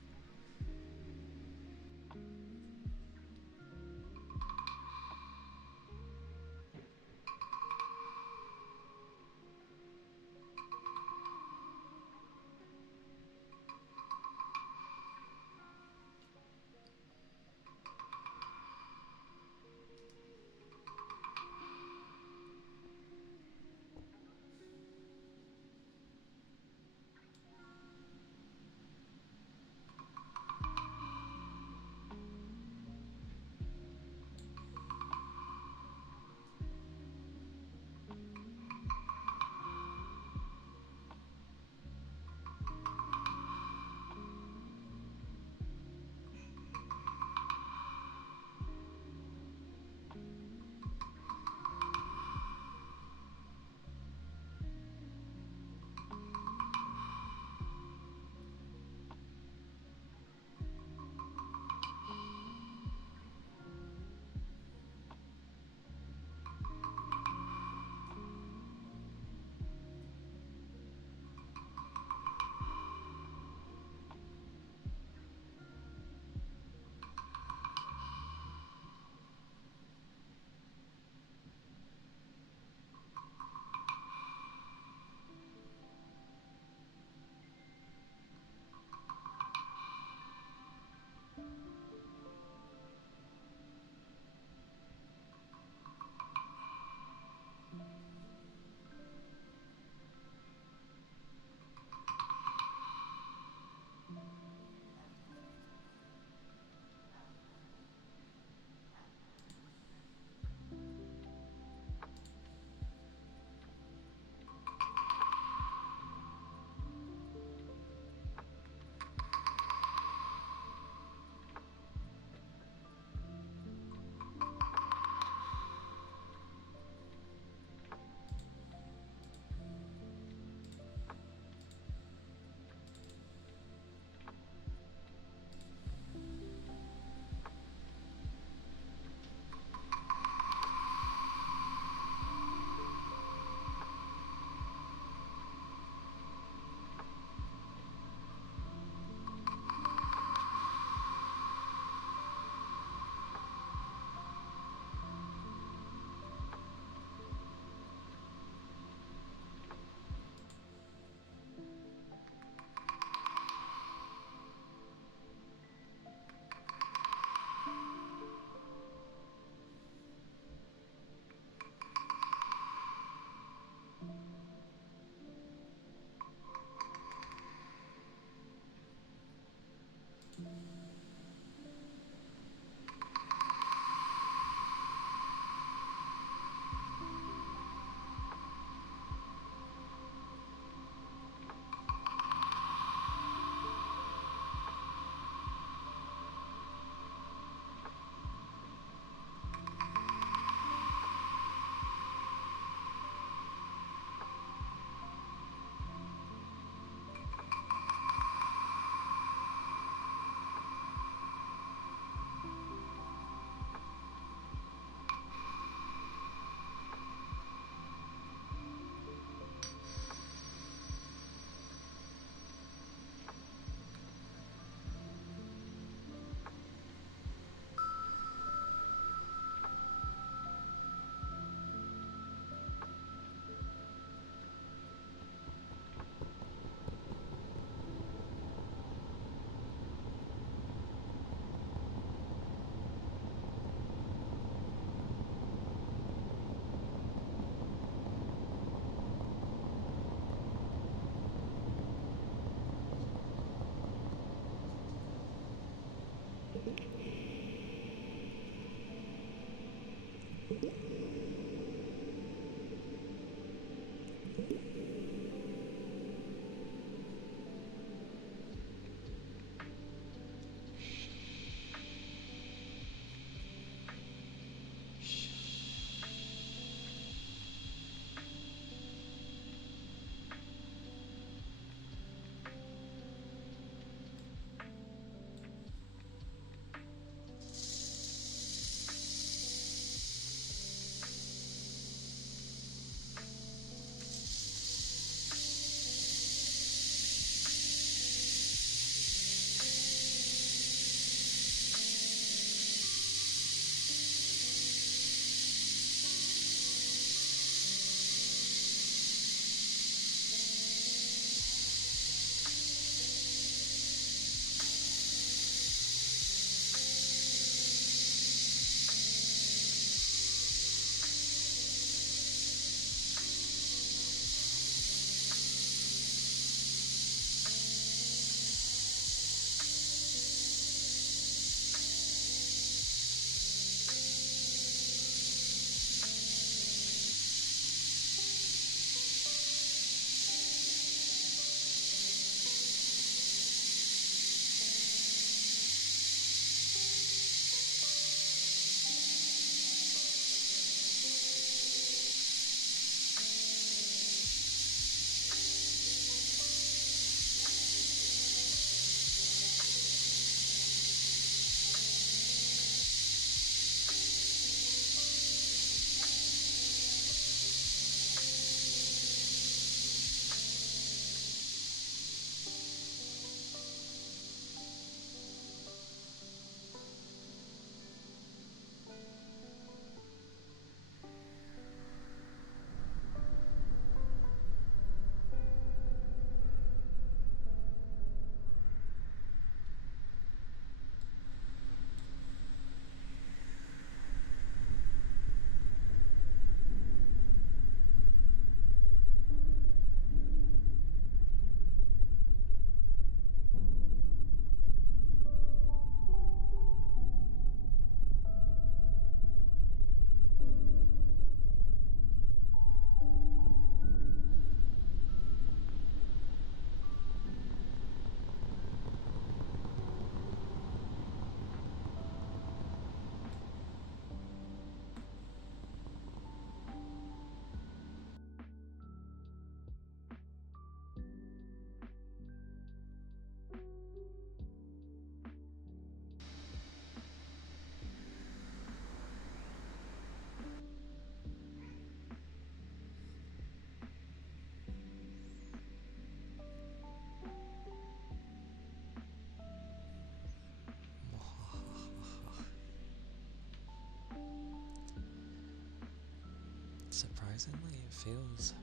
Surprisingly, it feels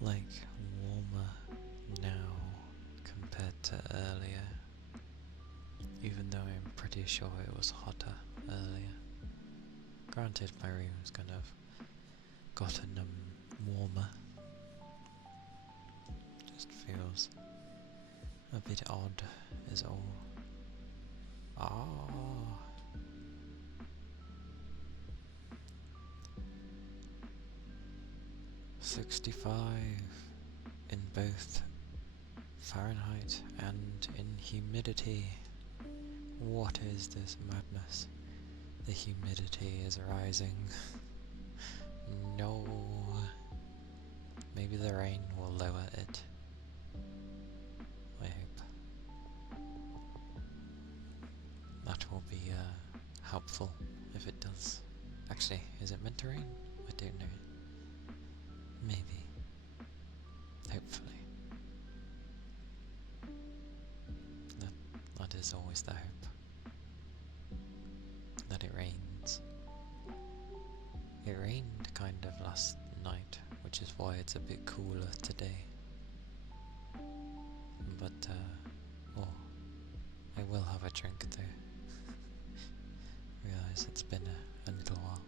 like warmer now compared to earlier, even though I'm pretty sure it was hotter earlier. Granted, my room's kind of gotten warmer. Just feels a bit odd is all. Ah, 65 in both Fahrenheit and in humidity. What is this madness? The humidity is rising. No. Maybe the rain will lower it. I hope. That will be helpful if it does. Actually, is it meant to rain? I don't know. Maybe. Hopefully. That is always the hope. That it rains. It rained kind of last night, which is why it's a bit cooler today. But, I will have a drink though. Realise it's been a little while.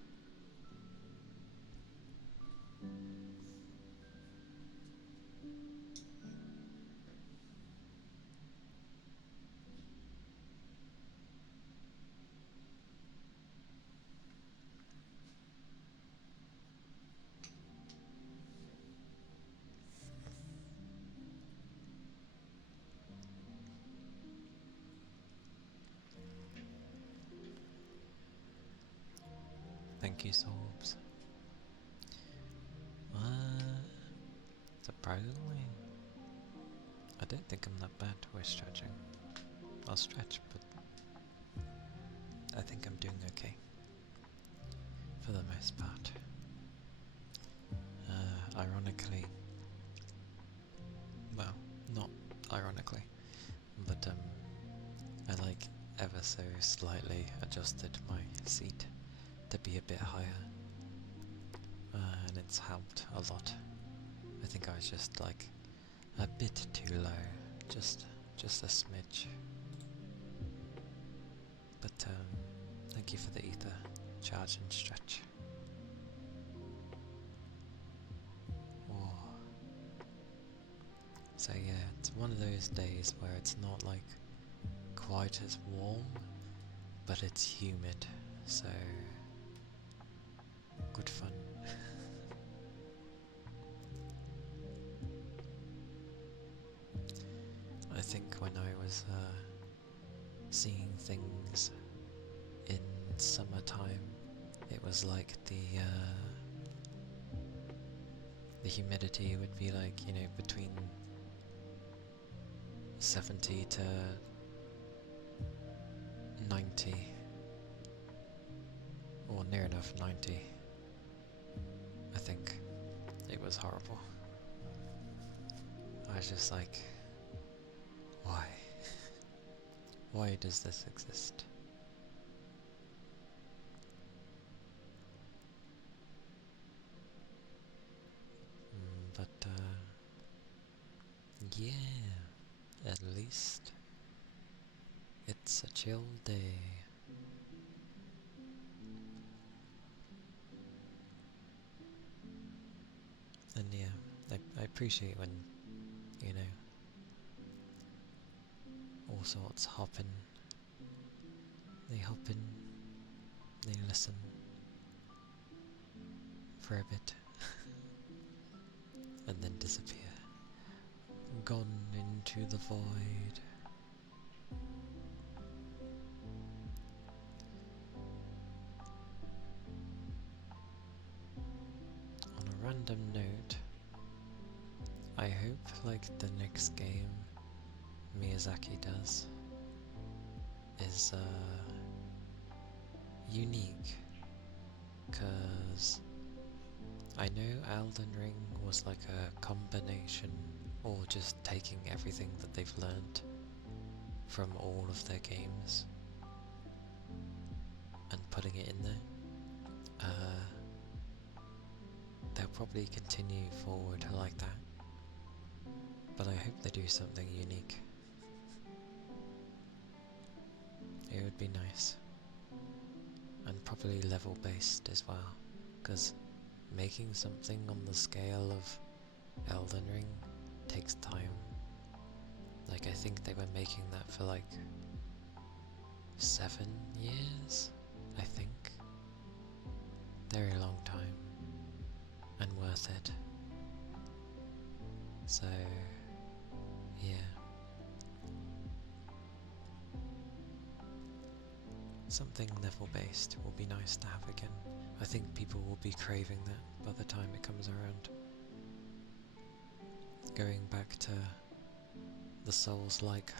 Thank you, Sorbs. Surprisingly, I don't think I'm that bad with stretching. I'll stretch, but I think I'm doing okay. For the most part. Ironically, well, not ironically, but I like ever so slightly adjusted my seat to be a bit higher, and it's helped a lot. I think I was just like a bit too low, just a smidge. But thank you for the ether, charge and stretch. Oh. So yeah, it's one of those days where it's not like quite as warm, but it's humid, so good fun. I think when I was seeing things in summertime, it was like the humidity would be like, you know, between 70 to 90, or near enough 90. I think it was horrible. I was just like, why? Why does this exist? But yeah, at least it's a chill day. And yeah, I appreciate when, you know, all sorts hop in. They hop in, they listen for a bit, and then disappear. Gone into the void. On a random note, I hope like the next game Miyazaki does is unique, cause I know Elden Ring was like a combination, or just taking everything that they've learned from all of their games and putting it in there. they'll probably continue forward like that. But I hope they do something unique. It would be nice. And probably level based as well, because making something on the scale of Elden Ring takes time. Like, I think they were making that for like 7 years, I think. Very long time, and worth it. So, yeah. Something level based will be nice to have again. I think people will be craving that by the time it comes around. Going back to the Souls-like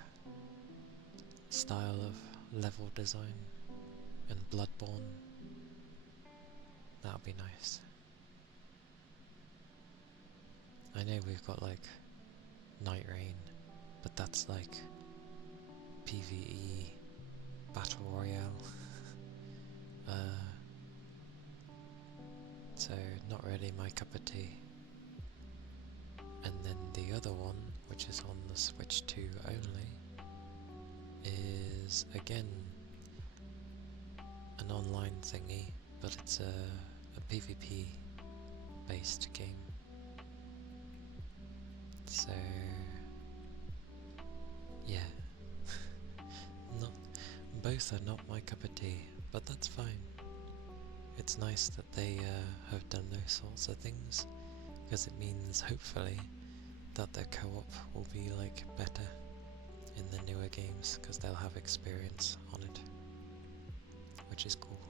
style of level design and Bloodborne, that'll be nice. I know we've got like Night Rain, but that's like PvE Battle Royale. So not really my cup of tea. And then the other one, which is on the Switch 2 only, is again an online thingy, but it's a PvP based game. So yeah, both are not my cup of tea, but that's fine. It's nice that they have done those sorts of things, because it means hopefully that the co-op will be like better in the newer games, because they'll have experience on it, which is cool.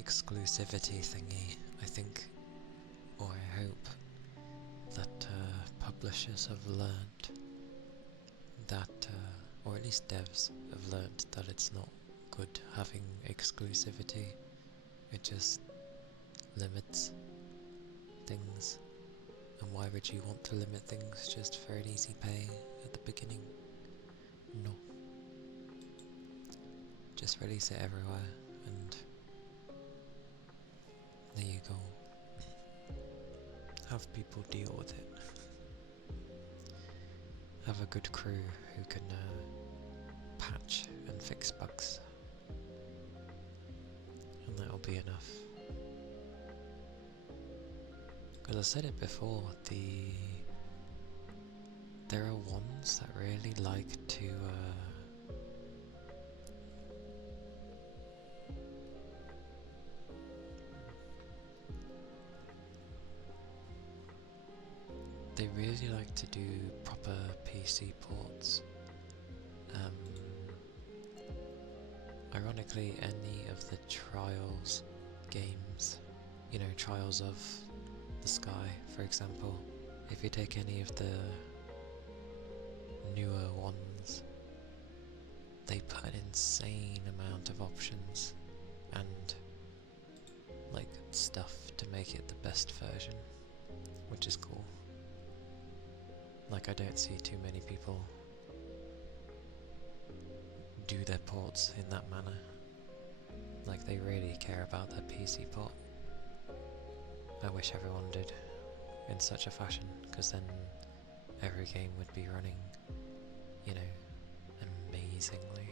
Exclusivity thingy, I think, or I hope that publishers have learned that, or at least devs have learned that it's not good having exclusivity. It just limits things, and why would you want to limit things just for an easy pay at the beginning? No. Just release it everywhere, and there you go. Have people deal with it. Have a good crew who can patch and fix bugs, and that'll be enough. Because I said it before, there are ones that really like to they really like to do proper PC ports. Ironically, any of the Trials games, you know, Trials of the Sky, for example, if you take any of the newer ones, they put an insane amount of options and like stuff to make it the best version, which is cool. Like, I don't see too many people do their ports in that manner. Like, they really care about their PC port. I wish everyone did in such a fashion, because then every game would be running, you know, amazingly.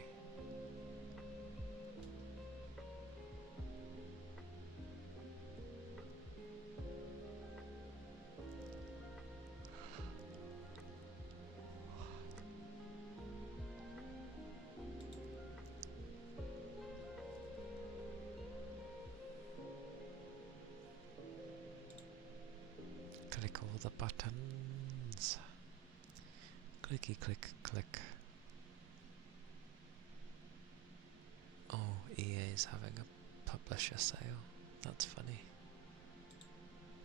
Click all the buttons. Clicky click click. Oh, EA's having a publisher sale. That's funny.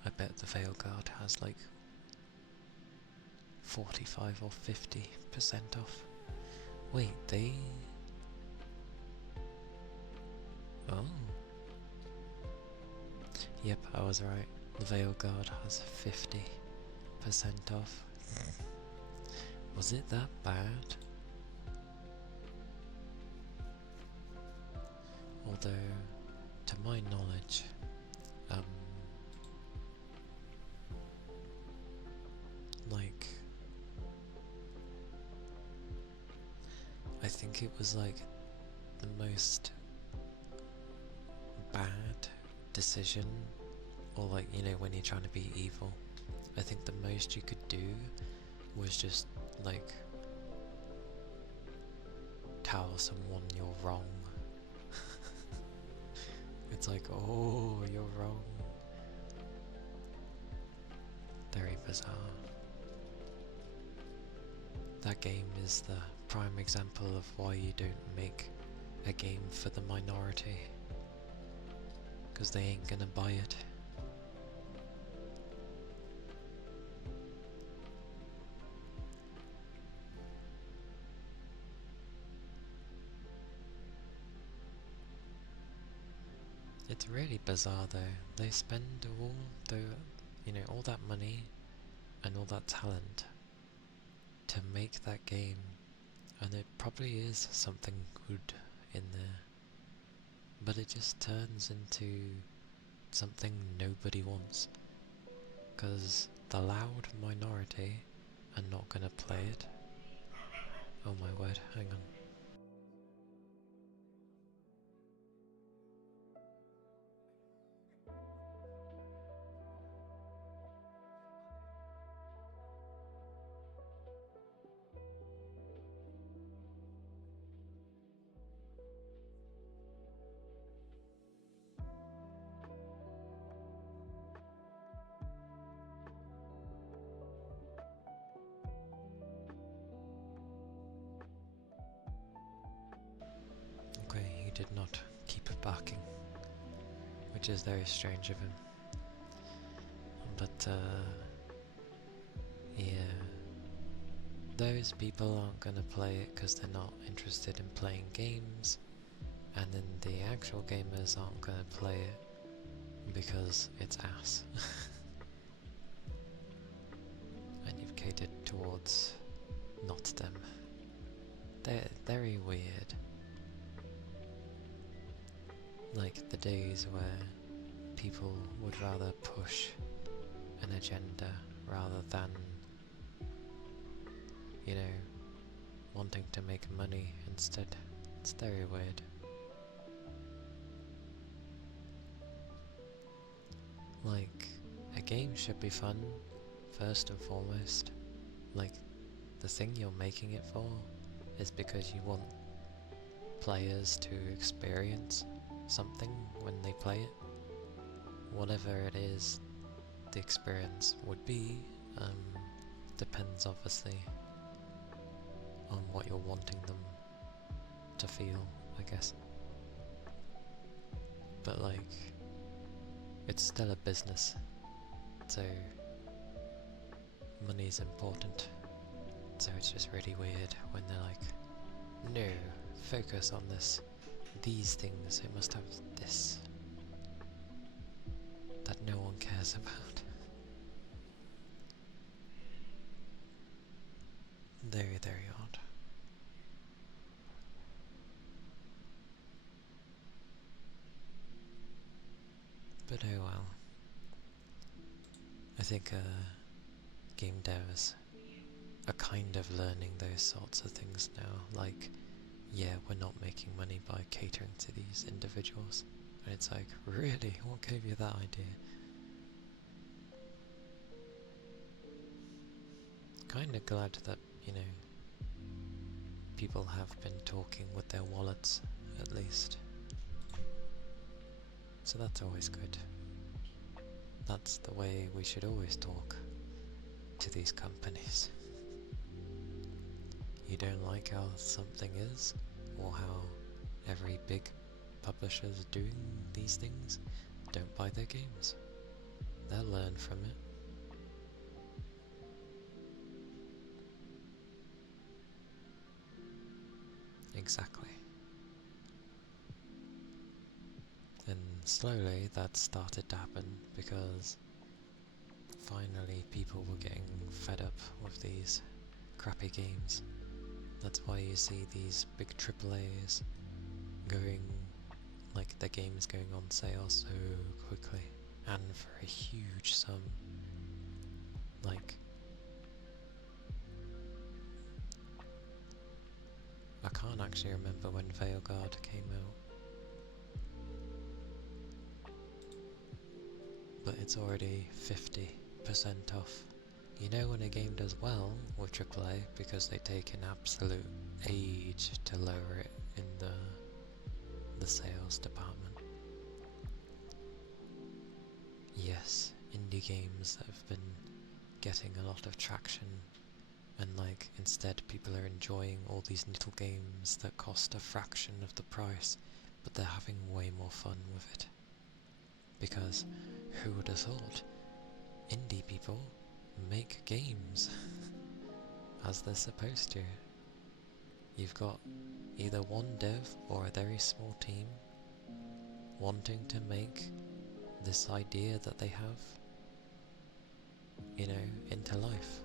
I bet the Veilguard has like 45 or 50% off. Wait, they... Oh. Yep, I was right. The Veil Guard has 50% off. Was it that bad? Although, to my knowledge, like, I think it was like the most bad decision, or like, you know, when you're trying to be evil, I think the most you could do was just like tell someone you're wrong. It's like, oh, you're wrong. Very bizarre. That game is the prime example of why you don't make a game for the minority, because they ain't gonna buy it. It's really bizarre though. They spend all the, you know, all that money and all that talent to make that game, and it probably is something good in there, but it just turns into something nobody wants, because the loud minority are not gonna play it. Oh my word, hang on. Okay, he did not keep barking, which is very strange of him. But, yeah. Those people aren't gonna play it because they're not interested in playing games, and then the actual gamers aren't gonna play it because it's ass. And you've catered towards not them. They're very weird. Like the days where people would rather push an agenda rather than, you know, wanting to make money instead. It's very weird. Like, a game should be fun, first and foremost. Like, the thing you're making it for is because you want players to experience something when they play it. Whatever it is the experience would be, depends obviously on what you're wanting them to feel, I guess. But like, it's still a business, so money's important. So it's just really weird when they're like, no, focus on these things, it must have this that no one cares about. Very, very odd. But oh well. I think game devs are kind of learning those sorts of things now. Like, yeah, we're not making money by catering to these individuals. And it's like, really? What gave you that idea? Kinda glad that, you know, people have been talking with their wallets, at least. So that's always good. That's the way we should always talk to these companies. You don't like how something is, or how every big publisher is doing these things, don't buy their games. They'll learn from it. Exactly. And slowly that started to happen because finally people were getting fed up with these crappy games. That's why you see these big AAAs going, like the games going on sale so quickly and for a huge sum. Like, I can't actually remember when Veilguard came out, but it's already 50% off. You know when a game does well with AAA because they take an absolute age to lower it in the sales department. Yes, indie games that have been getting a lot of traction, and like instead people are enjoying all these little games that cost a fraction of the price, but they're having way more fun with it. Because who would have thought indie people make games as they're supposed to? You've got either one dev or a very small team wanting to make this idea that they have, into life.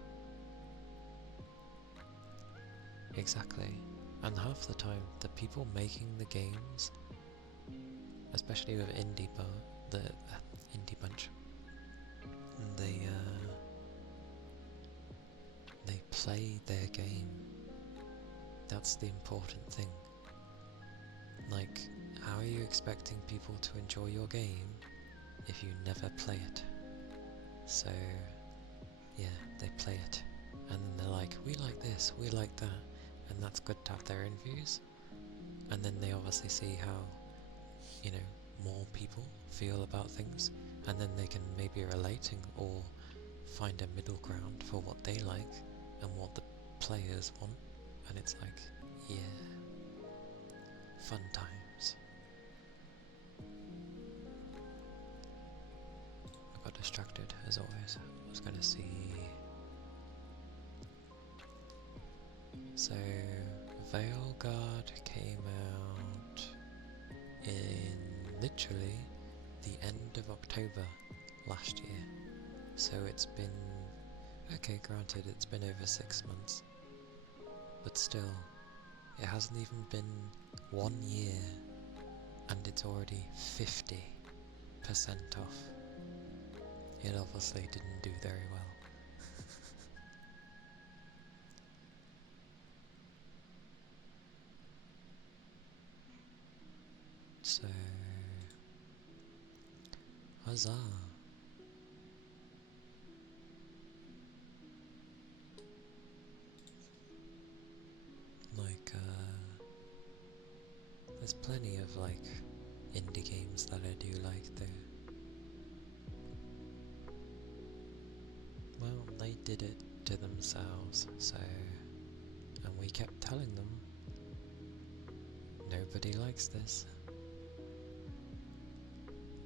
Exactly. And half the time, the people making the games, especially with the indie bunch, they play their game. That's the important thing. Like, how are you expecting people to enjoy your game if you never play it? So, yeah, they play it, and then they're like, we like this, we like that, and that's good to have their own views. And then they obviously see how, more people feel about things, and then they can maybe relate or find a middle ground for what they like and what the players want, and it's like, yeah, fun times. I got distracted as always. I was gonna see. So, Veilguard came out in literally the end of October last year. So it's been, okay, granted it's been over 6 months, but still, it hasn't even been 1 year and it's already 50% off. It obviously didn't do very well. So, huzzah! Like, there's plenty of like indie games that I do like though. Well, they did it to themselves, so, and we kept telling them, nobody likes this.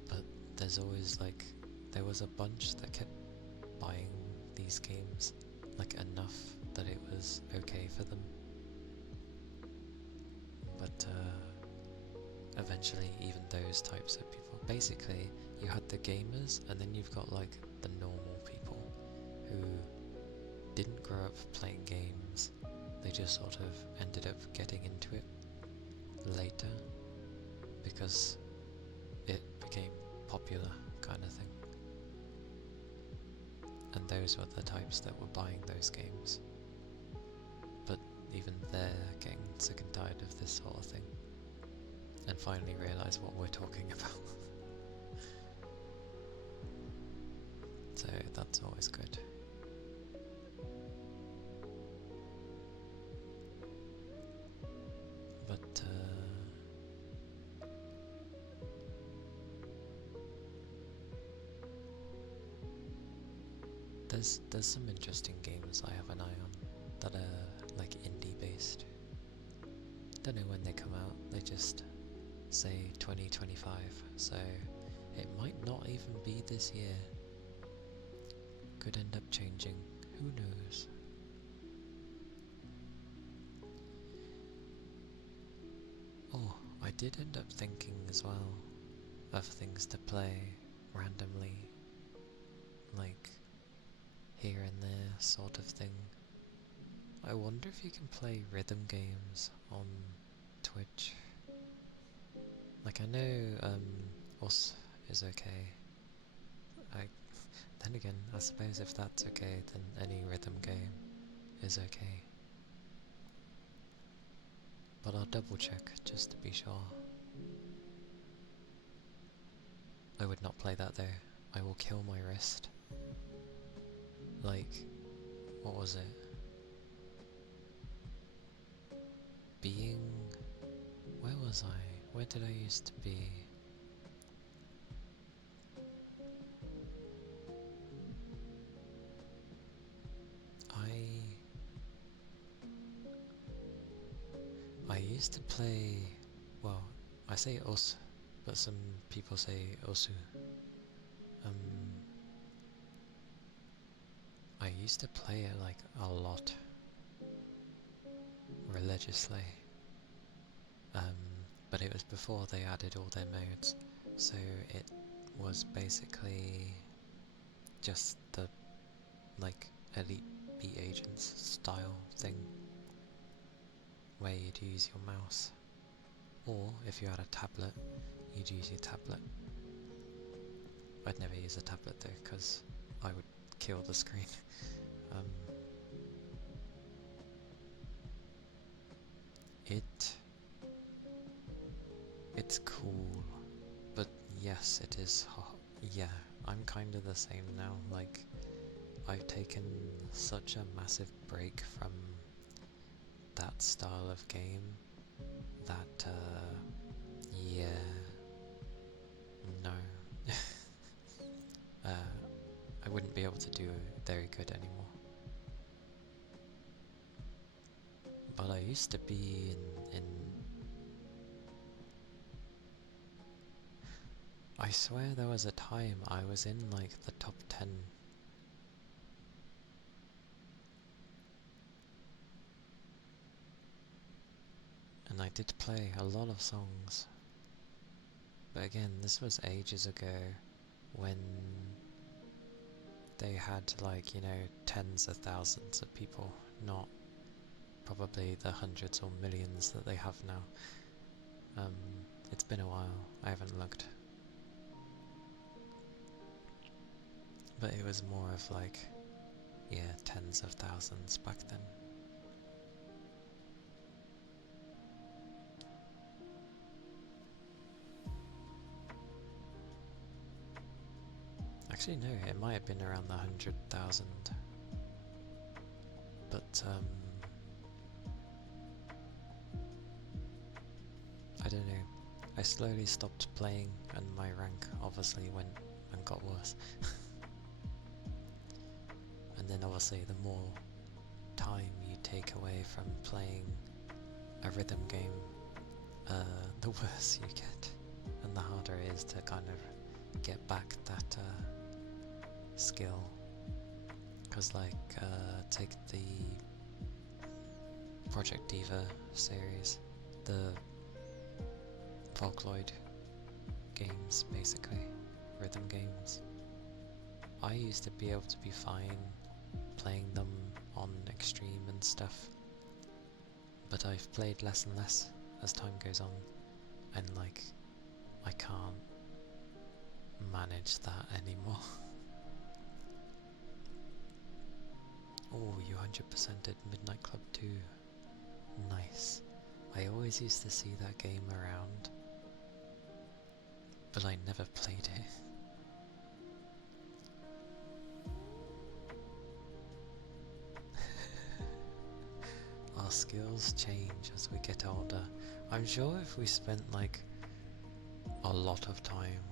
But there's always like, there was a bunch that kept buying these games, like enough that it was okay for them. But eventually even those types of people, basically you had the gamers and then you've got like the normal people who didn't grow up playing games, they just sort of ended up getting into it later because it became popular kind of thing. And those were the types that were buying those games. But even they're getting sick and tired of this sort of thing and finally realise what we're talking about. So that's always good. But there's some interesting games I have an eye on that are like indie based. Don't know when they come out, they just say 2025, so it might not even be this year. Could end up changing, who knows. Oh, I did end up thinking as well of things to play randomly, like here and there sort of thing. I wonder if you can play rhythm games on Twitch. Like I know Us is okay. Then again, I suppose if that's okay, then any rhythm game is okay. But I'll double check just to be sure. I would not play that though. I will kill my wrist. Like, what was it? Being... Where was I? Where did I used to be? I used to play... Well, I say us, but some people say osu. I used to play it like a lot. Religiously. But it was before they added all their modes, so it was basically just the like Elite Beat Agents style thing, where you'd use your mouse, or if you had a tablet, you'd use your tablet. I'd never use a tablet though, because I would kill the screen. It's cool, but yes, it is hot. Yeah, I'm kind of the same now. Like, I've taken such a massive break from that style of game that, yeah, no. I wouldn't be able to do very good anymore. But I used to be in I swear there was a time I was in like the top 10. And I did play a lot of songs. But again, this was ages ago when they had like, you know, tens of thousands of people, not probably the hundreds or millions that they have now. It's been a while, I haven't looked. But it was more of like, yeah, tens of thousands back then. Actually no, it might have been around the 100,000. But I don't know. I slowly stopped playing and my rank obviously went and got worse. And then obviously the more time you take away from playing a rhythm game, the worse you get. And the harder it is to kind of get back that skill. Because like, take the Project Diva series, the Vocaloid games basically, rhythm games. I used to be able to be fine playing them on extreme and stuff, but I've played less and less as time goes on, and like, I can't manage that anymore. Oh, you 100%ed Midnight Club 2. Nice. I always used to see that game around, but I never played it. Our skills change as we get older. I'm sure if we spent like a lot of time,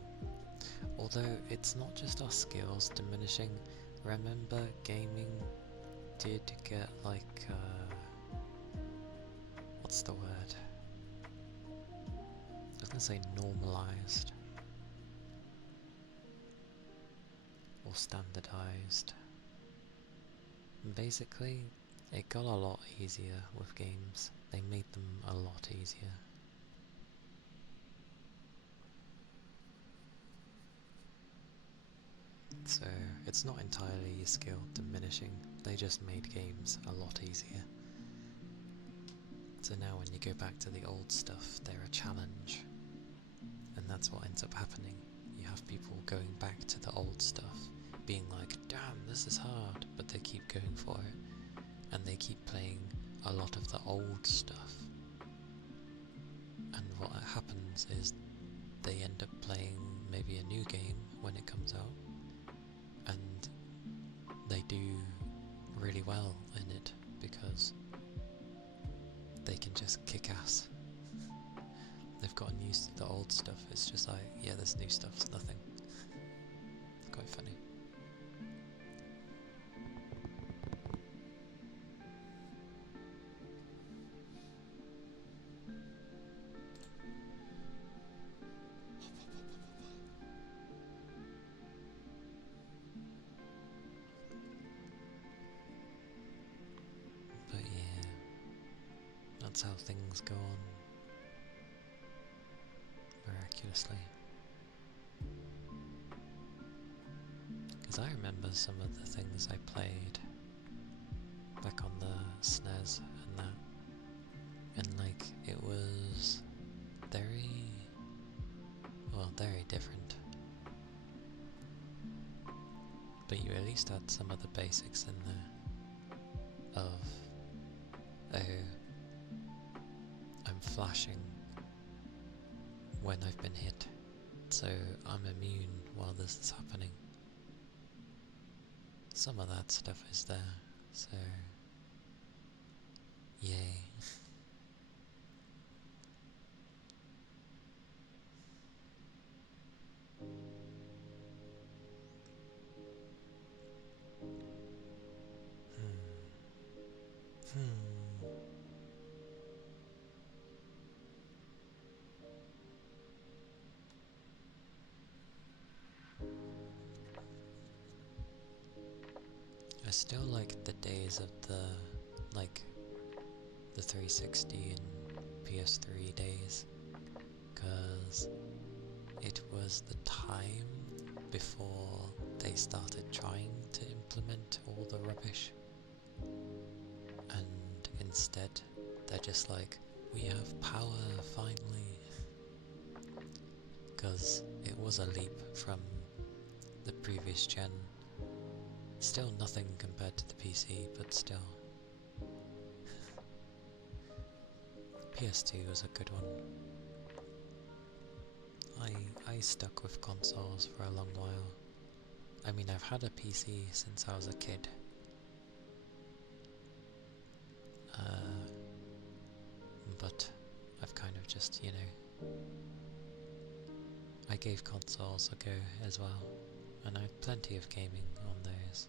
although it's not just our skills diminishing. Remember, gaming did get like, what's the word? I was gonna say normalized or standardized. Basically, it got a lot easier with games. They made them a lot easier. So it's not entirely skill diminishing, they just made games a lot easier. So now when you go back to the old stuff, they're a challenge. And that's what ends up happening. You have people going back to the old stuff, being like, damn, this is hard, but they keep going for it. And they keep playing a lot of the old stuff. And what happens is they end up playing maybe a new game when it comes out, and they do really well in it because they can just kick ass. They've gotten used to the old stuff. It's just like, yeah, this new stuff's nothing. It's quite funny. But yeah, that's how things go on. Miraculously. Because I remember some of the things I played back on the SNES and that, and like, it was very, well, very different. But you at least had some of the basics in there of, oh, I'm flashing when I've been hit, so I'm immune while this is happening. Some of that stuff is there, so yay. I still like the days of the 360 and PS3 days, because it was the time before they started trying to implement all the rubbish, and instead they're just like, we have power finally, because it was a leap from the previous gen. Still nothing compared to the PC, but still. PS2 was a good one. I stuck with consoles for a long while. I mean, I've had a PC since I was a kid. But I've kind of just, you know, I gave consoles a go as well, and I had plenty of gaming on those.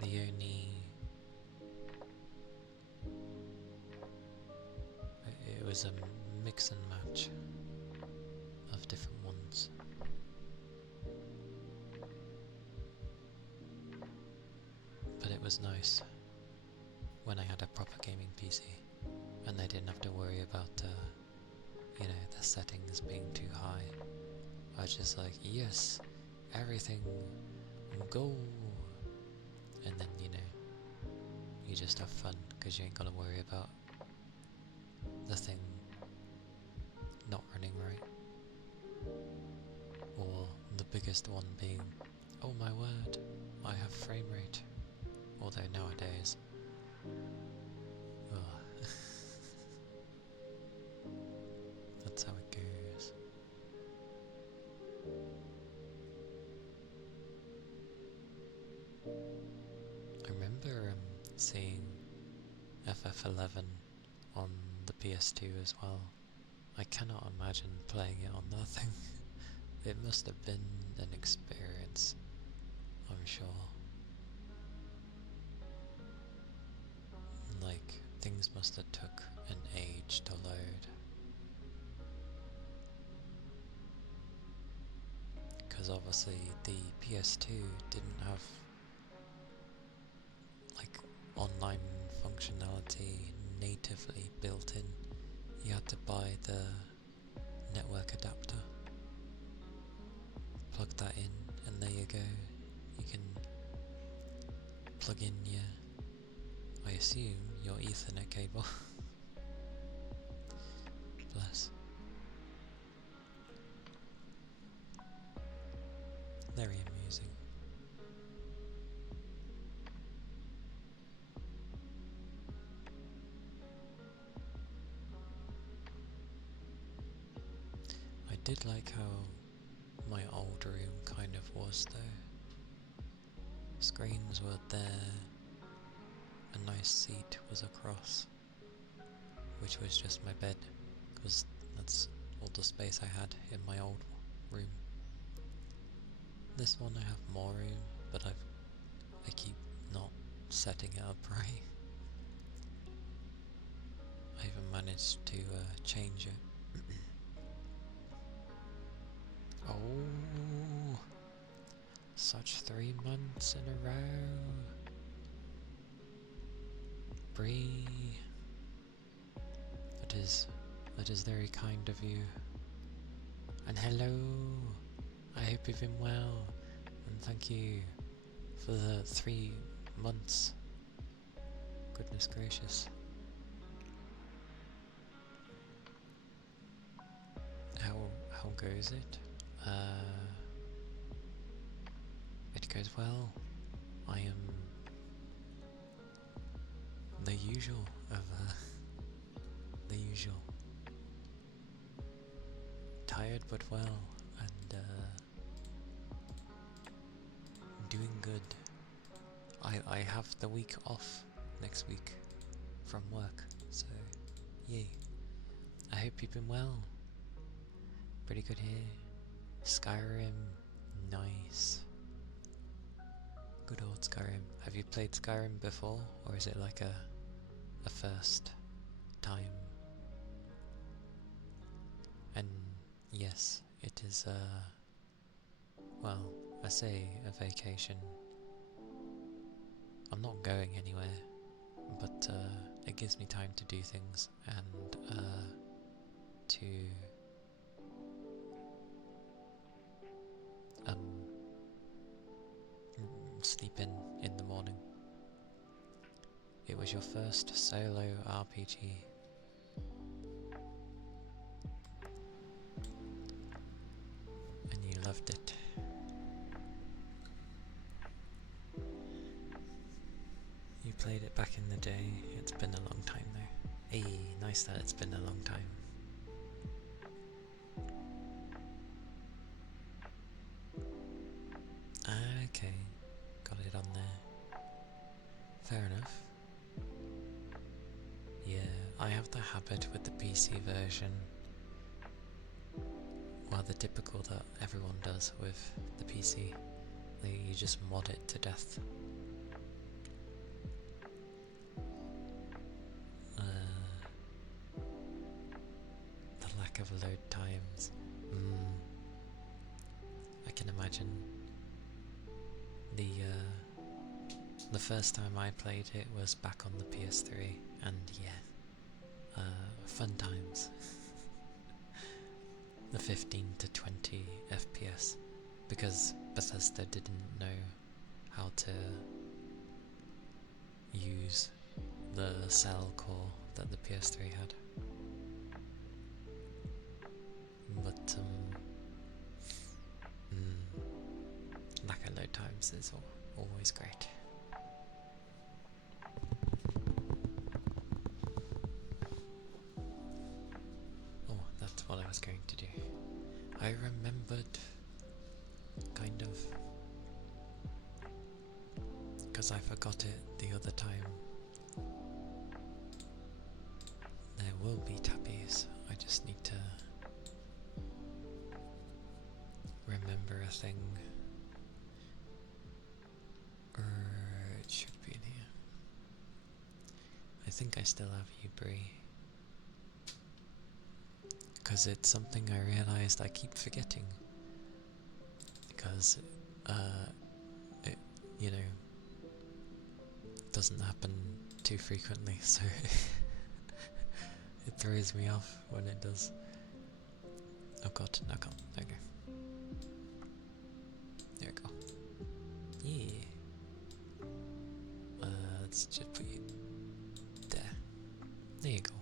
The only... it was a mix and match of different ones. But it was nice when I had a proper gaming PC, and I didn't have to worry about, you know, the settings being too high. I was just like, yes, everything, go! And then, you know, you just have fun, because you ain't gotta worry about the thing not running right. Or the biggest one being, oh my word, I have frame rate. Although nowadays, that's how it goes. I remember seeing FF11 on the PS2 as well. I cannot imagine playing it on that thing. It must have been an experience, I'm sure. Like, things must have took an age to load. Because obviously the PS2 didn't have like online functionality natively built in. You had to buy the network adapter, plug that in, go. You can plug in your, I assume, your Ethernet cable. Bless. Very amusing. I did like how my old room kind of was though. Screens were there, a nice seat was across, which was just my bed, because that's all the space I had in my old room. This one I have more room, but I keep not setting it up right. I even managed to change it. Oh, such 3 months in a row. Bree, that is very kind of you. And hello, I hope you've been well, and thank you for the 3 months. Goodness gracious. How goes it? It goes well. I am the usual of the usual. Tired but well, and doing good. I have the week off next week from work, so yay. I hope you've been well. Pretty good here. Skyrim, nice. Good old Skyrim. Have you played Skyrim before, or is it like a first time? And yes, it is well, I say a vacation. I'm not going anywhere, but it gives me time to do things and to sleep in the morning. It was your first solo RPG. And you loved it. You played it back in the day. It's been a long time though. Hey, nice that it's been a long time. Okay, got it on there. Fair enough. Yeah, I have the habit with the PC version, well, the typical that everyone does with the PC, you just mod it to death. The lack of load times. I can imagine. The first time I played it was back on the PS3, and yeah, fun times. The 15 to 20 FPS, because Bethesda didn't know how to use the cell core that the PS3 had. But lack of load times is always great. Oh, that's what I was going to do. I remembered, kind of, because I forgot it the other time. There will be tappies, I just need to remember a thing. It should be in here. I think I still have you, Bree. Because it's something I realised I keep forgetting. Because, it, you know, doesn't happen too frequently, so it throws me off when it does. Oh god, no, come, there we go. There we go. Yeah. Let's just put you there. There you go.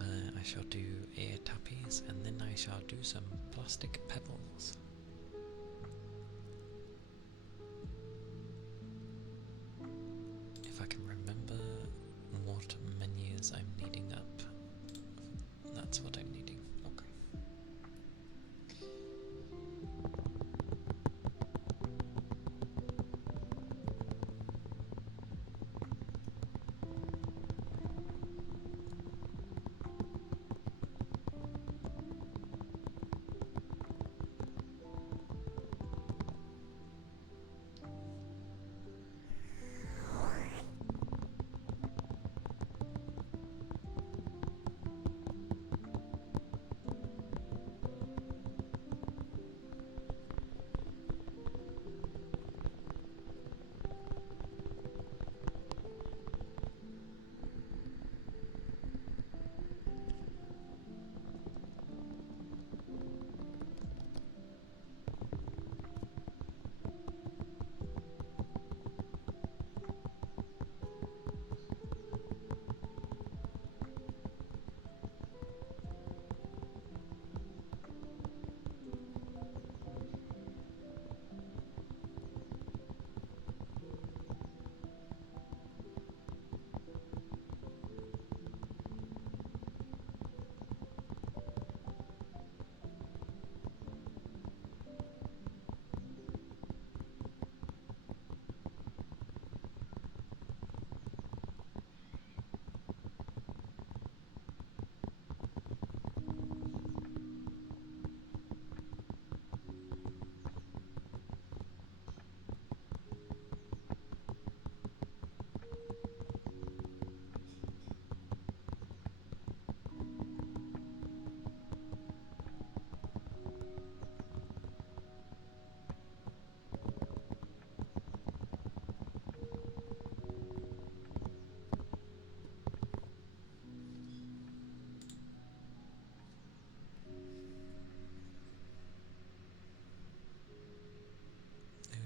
I shall do air tappies and then I shall do some plastic pebbles. If I can remember what menus I'm needing up, that's what I'm needing. Okay.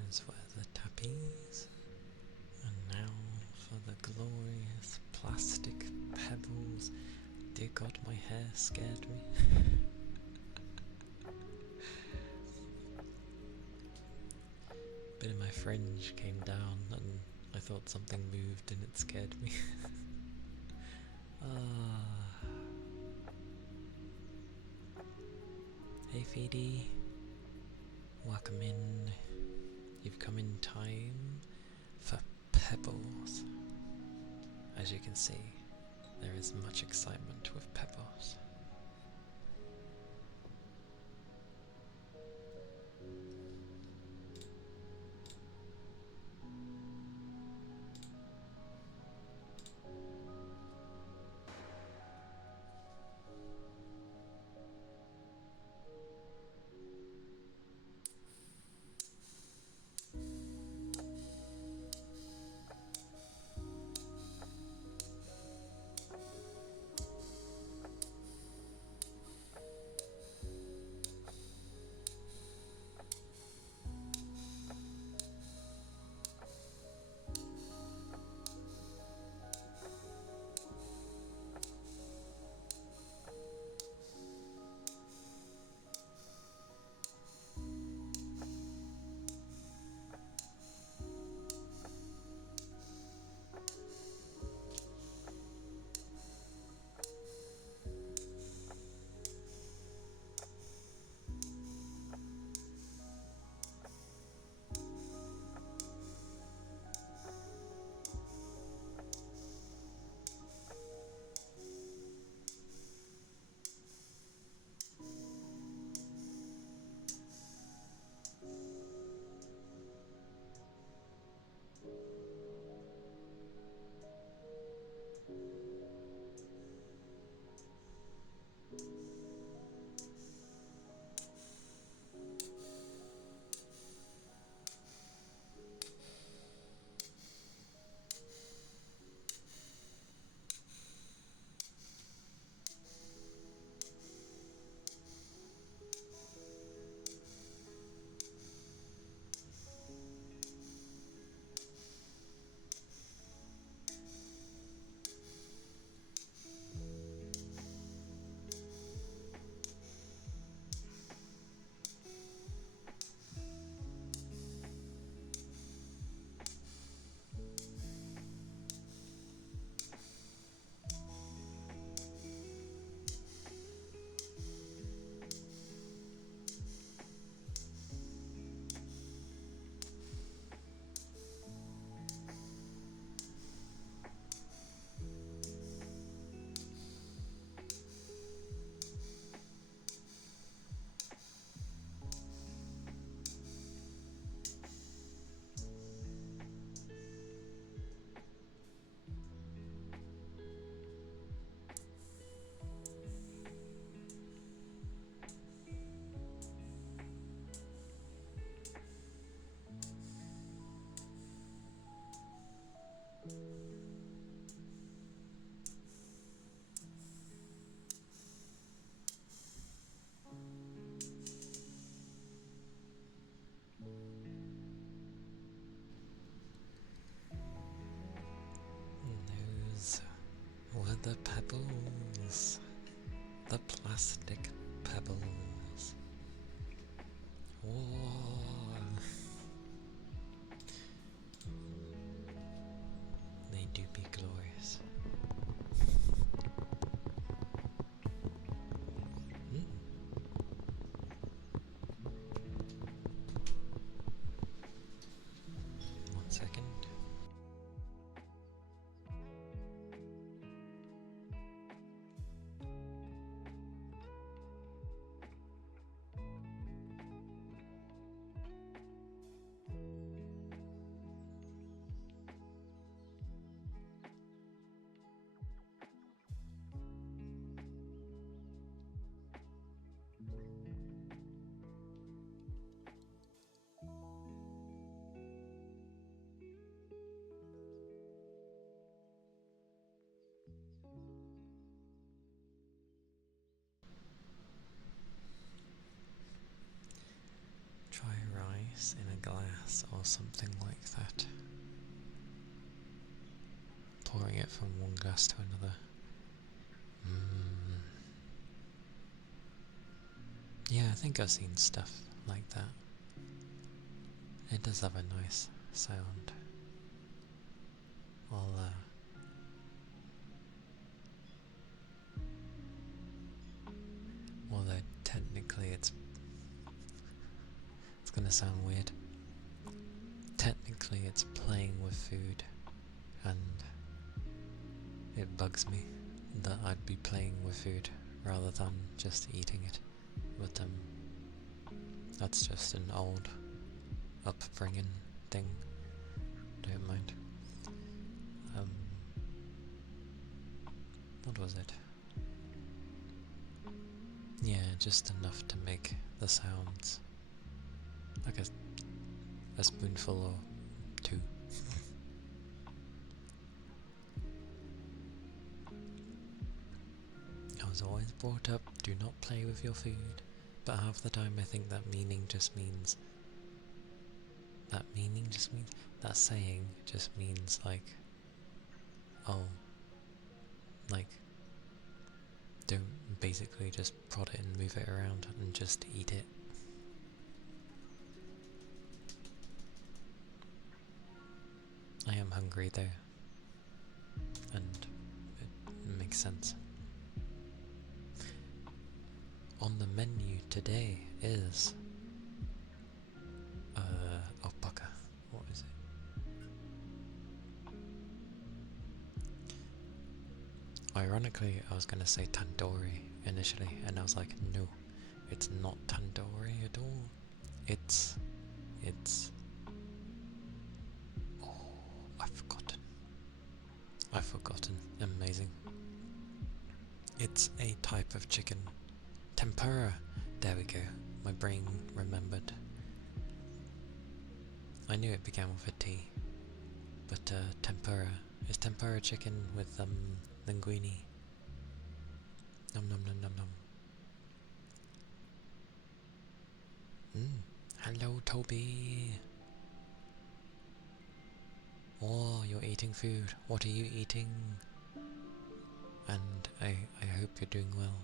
Those were the tappies. And now for the glorious plastic pebbles. Dear God, my hair scared me. Bit of my fringe came down and I thought something moved and it scared me. Hey Feedy, welcome in. You've come in time for pebbles. As you can see, there is much excitement with pebbles. were the pebbles, the plastic pebbles. Whoa. They do be glorious. Mm. One second. Try rice in a glass or something like that. Pouring it from one glass to another. Yeah, I think I've seen stuff like that. It does have a nice sound. Although technically it's gonna sound weird. Technically it's playing with food, and it bugs me that I'd be playing with food rather than just eating it. But that's just an old upbringing thing. Don't mind. What was it? Yeah, just enough to make the sounds. Like a spoonful or two. I was always brought up, do not play with your food. But half the time I think that saying just means like, oh, like, don't basically just prod it and move it around and just eat it. I am hungry though, and it makes sense. On the menu today is alpaca. What is it? Ironically, I was gonna say tandoori initially, and I was like, no, it's not tandoori at all. It's I've forgotten. Amazing. It's a type of chicken. Tempura. There we go. My brain remembered. I knew it began with a T. But tempura. Is tempura chicken with linguine? Nom nom nom nom nom. Hello, Toby. Oh, you're eating food. What are you eating? And I hope you're doing well.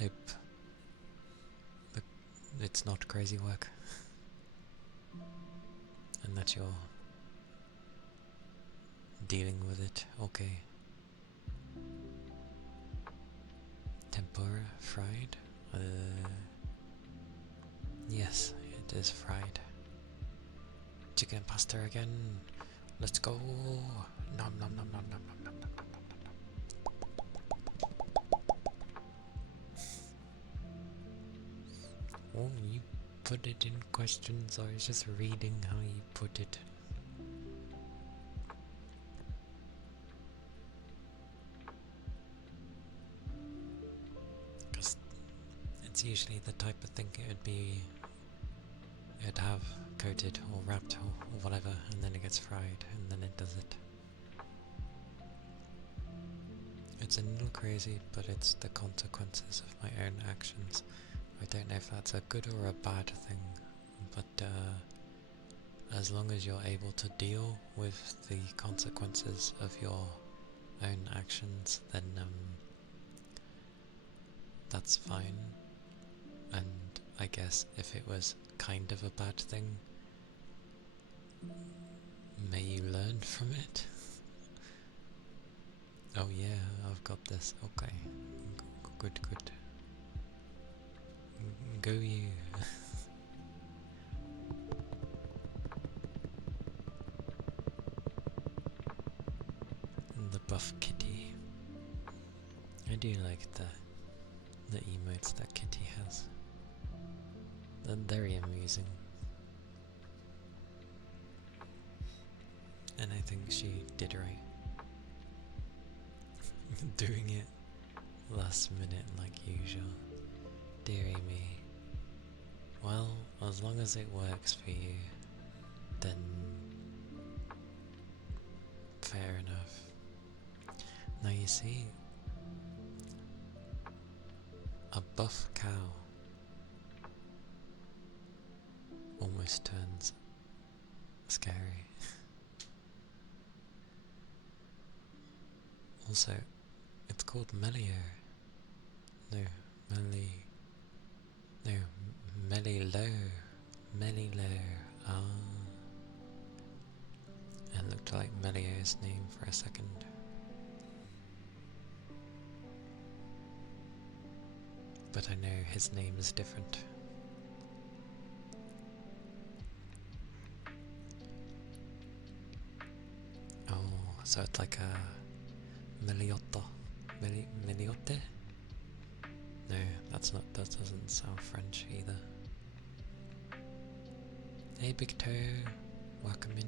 Hope it's not crazy work. And that you're dealing with it. Okay. Tempura fried? Yes, it is fried. Chicken and pasta again. Let's go. Nom nom nom nom nom nom nom nom. Oh, you put it in questions. I was just reading how you put it. Because it's usually the type of thing it'd have coated or wrapped or whatever, and then it gets fried, and then it does it. It's a little crazy, but it's the consequences of my own actions. I don't know if that's a good or a bad thing, but as long as you're able to deal with the consequences of your own actions, then that's fine. And I guess if it was kind of a bad thing, may you learn from it? Oh yeah, I've got this. Okay. Good. Go you. The buff kitty. I do like the emotes that Kitty has. They're very amusing. And I think she did right. Doing it last minute like usual. Dearie me. Well, as long as it works for you, then fair enough. Now you see, a buff cow almost turns scary. Also, it's called Melio. No, Melilo. Ah. It looked like Melio's name for a second. But I know his name is different. Oh, so it's like a Meliotto. Meliote? No, that doesn't sound French either. Hey Big Toe, welcome in.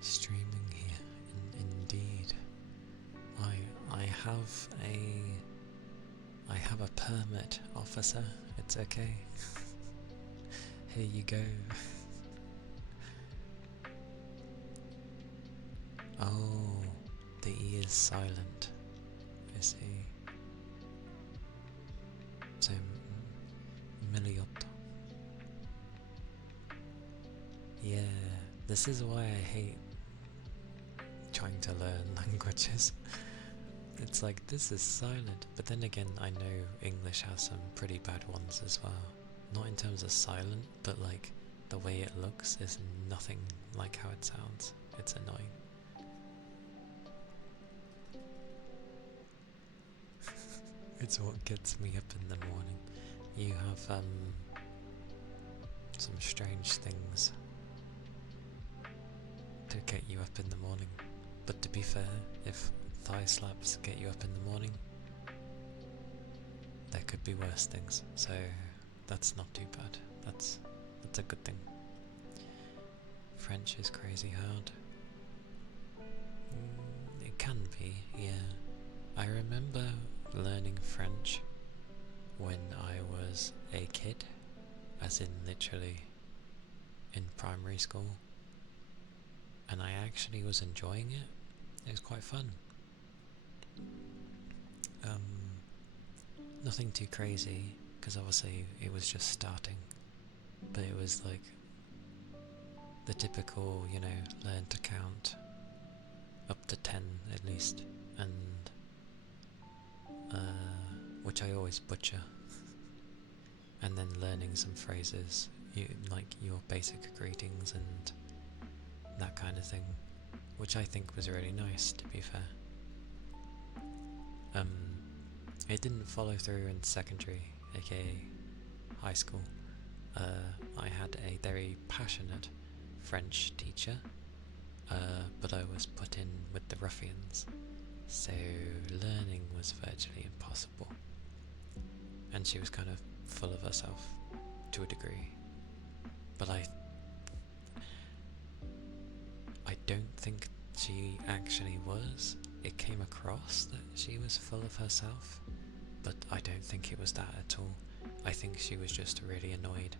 Streaming here, indeed. I have a permit, officer. It's okay. Here you go. Oh, the E is silent. I see. So, Miliotto. Yeah, this is why I hate trying to learn languages. It's like, this is silent, but then again, I know English has some pretty bad ones as well. Not in terms of silent, but like, the way it looks is nothing like how it sounds. It's annoying. It's what gets me up in the morning. You have some strange things to get you up in the morning. But to be fair, if thigh slaps get you up in the morning, there could be worse things. So that's not too bad. That's a good thing. French is crazy hard. It can be, yeah. I remember learning French when I was a kid, as in literally in primary school, and I actually was enjoying it. It was quite fun. Nothing too crazy, because obviously it was just starting, but it was like the typical, you know, learn to count up to 10 at least, and which I always butcher, and then learning some phrases, like your basic greetings and that kind of thing, which I think was really nice, to be fair. It didn't follow through in secondary, aka high school. I had a very passionate French teacher, but I was put in with the ruffians, so learning was virtually impossible. And she was kind of full of herself, to a degree. But I don't think she actually was. It came across that she was full of herself, but I don't think it was that at all. I think she was just really annoyed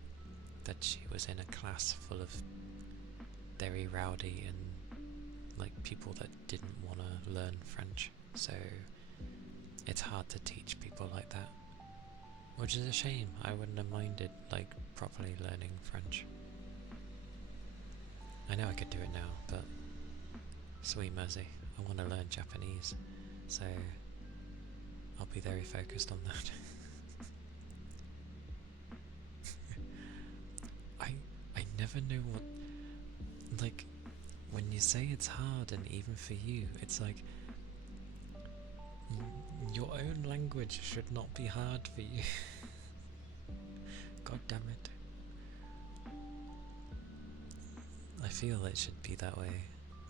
that she was in a class full of very rowdy and like people that didn't want to learn French, so it's hard to teach people like that, which is a shame. I wouldn't have minded like properly learning French. I know I could do it now, but sweet mercy, I want to learn Japanese, so I'll be very focused on that. I never know what, like, when you say it's hard, and even for you, it's like your own language should not be hard for you. God damn it. I feel it should be that way.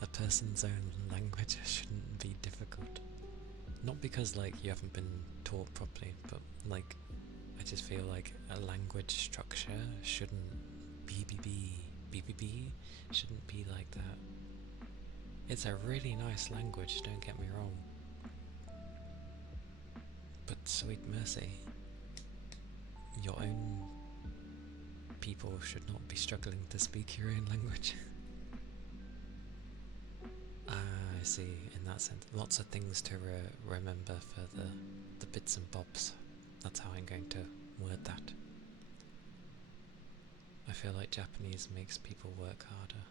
A person's own language shouldn't be difficult. Not because like you haven't been taught properly, but like I just feel like a language structure shouldn't BBB shouldn't be like that. It's a really nice language, don't get me wrong. But sweet mercy, your own people should not be struggling to speak your own language. I see, in that sense. Lots of things to remember for the bits and bobs. That's how I'm going to word that. I feel like Japanese makes people work harder.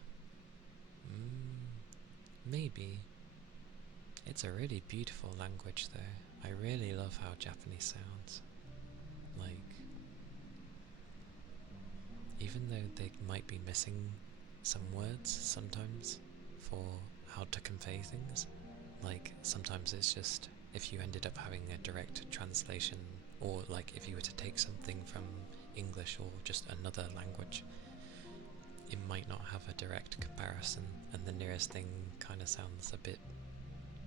Maybe. It's a really beautiful language though. I really love how Japanese sounds. Like, even though they might be missing some words sometimes for how to convey things, like sometimes it's just, if you ended up having a direct translation, or like if you were to take something from English or just another language, it might not have a direct comparison, and the nearest thing kind of sounds a bit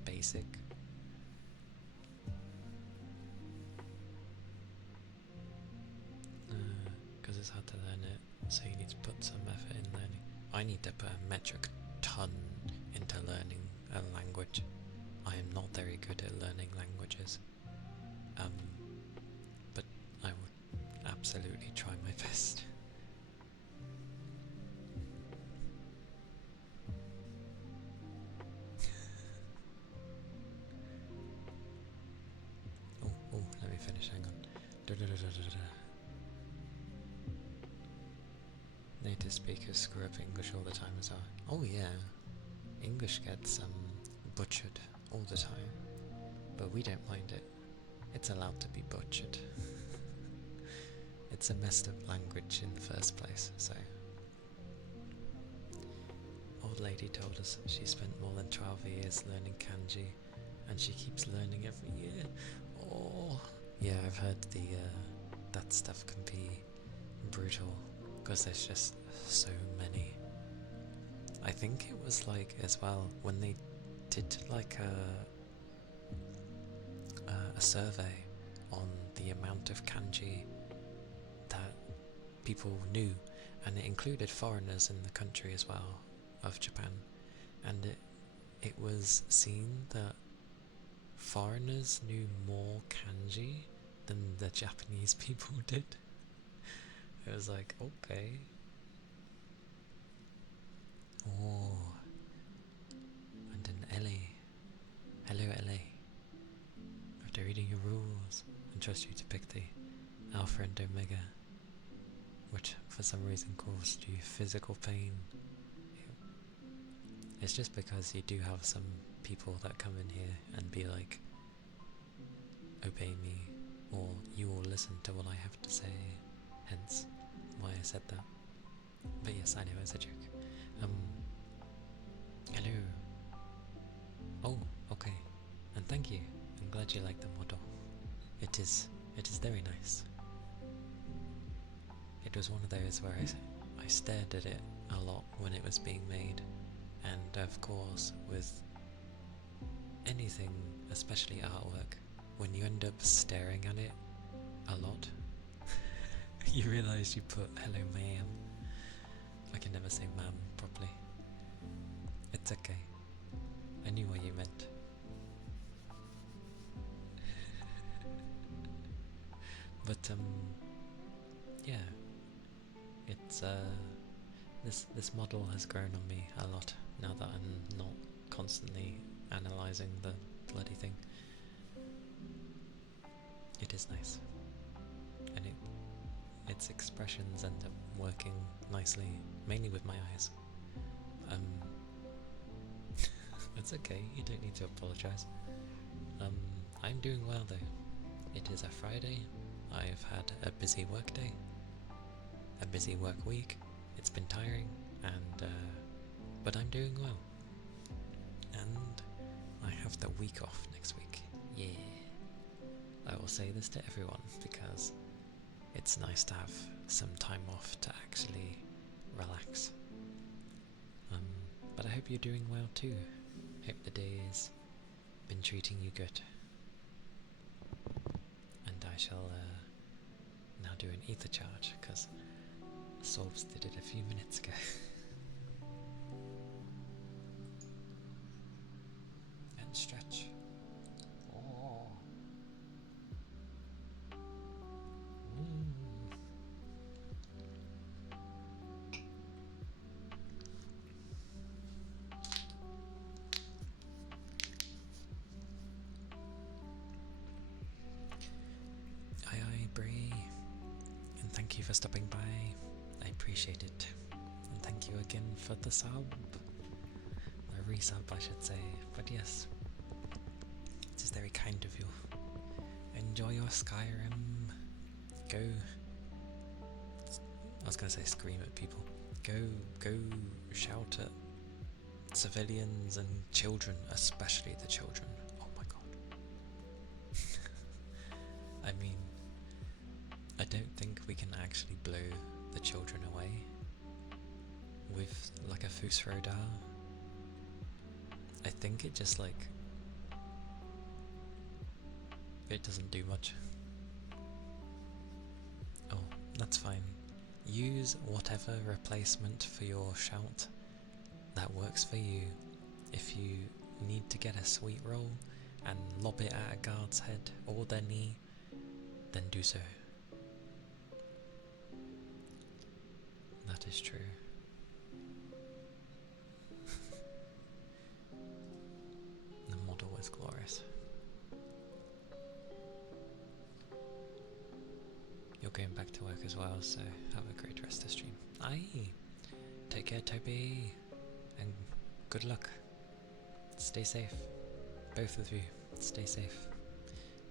basic. Because it's hard to learn it, so you need to put some effort in learning. I need to put a metric ton into learning a language. I am not very good at learning languages, but I would absolutely try my best. Oh, let me finish, hang on. Native speakers screw up English all the time as well. Oh yeah, English gets butchered all the time, but we don't mind it. It's allowed to be butchered. It's a messed up language in the first place, so. Old lady told us she spent more than 12 years learning kanji, and she keeps learning every year. Oh, yeah, I've heard that stuff can be brutal, because there's just so many. I think it was like, as well, when they did like a survey on the amount of kanji that people knew, and it included foreigners in the country as well, of Japan, and it was seen that foreigners knew more kanji than the Japanese people did. It was like, okay. Oh, and then LA. Hello LA. After reading your rules, I trust you to pick the Alpha and Omega, which for some reason caused you physical pain. It's just because you do have some people that come in here and be like, obey me, or you will listen to what I have to say, hence why I said that. But yes, I know it's a joke. Hello. Oh, okay. And thank you. I'm glad you like the model. It is very nice. It was one of those where I stared at it a lot when it was being made, and of course with anything, especially artwork, when you end up staring at it a lot, you realise you put hello ma'am. I can never say ma'am properly. It's okay. I knew what you meant. But yeah, It's this model has grown on me a lot now that I'm not constantly analysing the bloody thing. It is nice, and its expressions end up working nicely, mainly with my eyes. It's okay, you don't need to apologise. I'm doing well though. It is a Friday, I've had a busy work day, a busy work week, it's been tiring, and but I'm doing well. And I have the week off next week. Yeah. I will say this to everyone because it's nice to have some time off to actually relax. But I hope you're doing well too. Hope the day's been treating you good. And I shall now do an ether charge because Sorbs did it a few minutes ago. And stretch. Oh. Aye, Bree, and thank you for stopping by. I appreciate it. And thank you again for the sub. The resub, I should say. But yes, it is very kind of you. Enjoy your Skyrim. Go. I was going to say scream at people. Go shout at civilians and children, especially the children. Oh my god. I mean, I don't think we can actually blow the children away with like a Fusrodar. I think it just like, it doesn't do much. Oh, that's fine. Use whatever replacement for your shout that works for you. If you need to get a sweet roll and lob it at a guard's head or their knee, then do so. That is true. The model is glorious. You're going back to work as well, so have a great rest of the stream. Aye! Take care, Toby, and good luck. Stay safe. Both of you, stay safe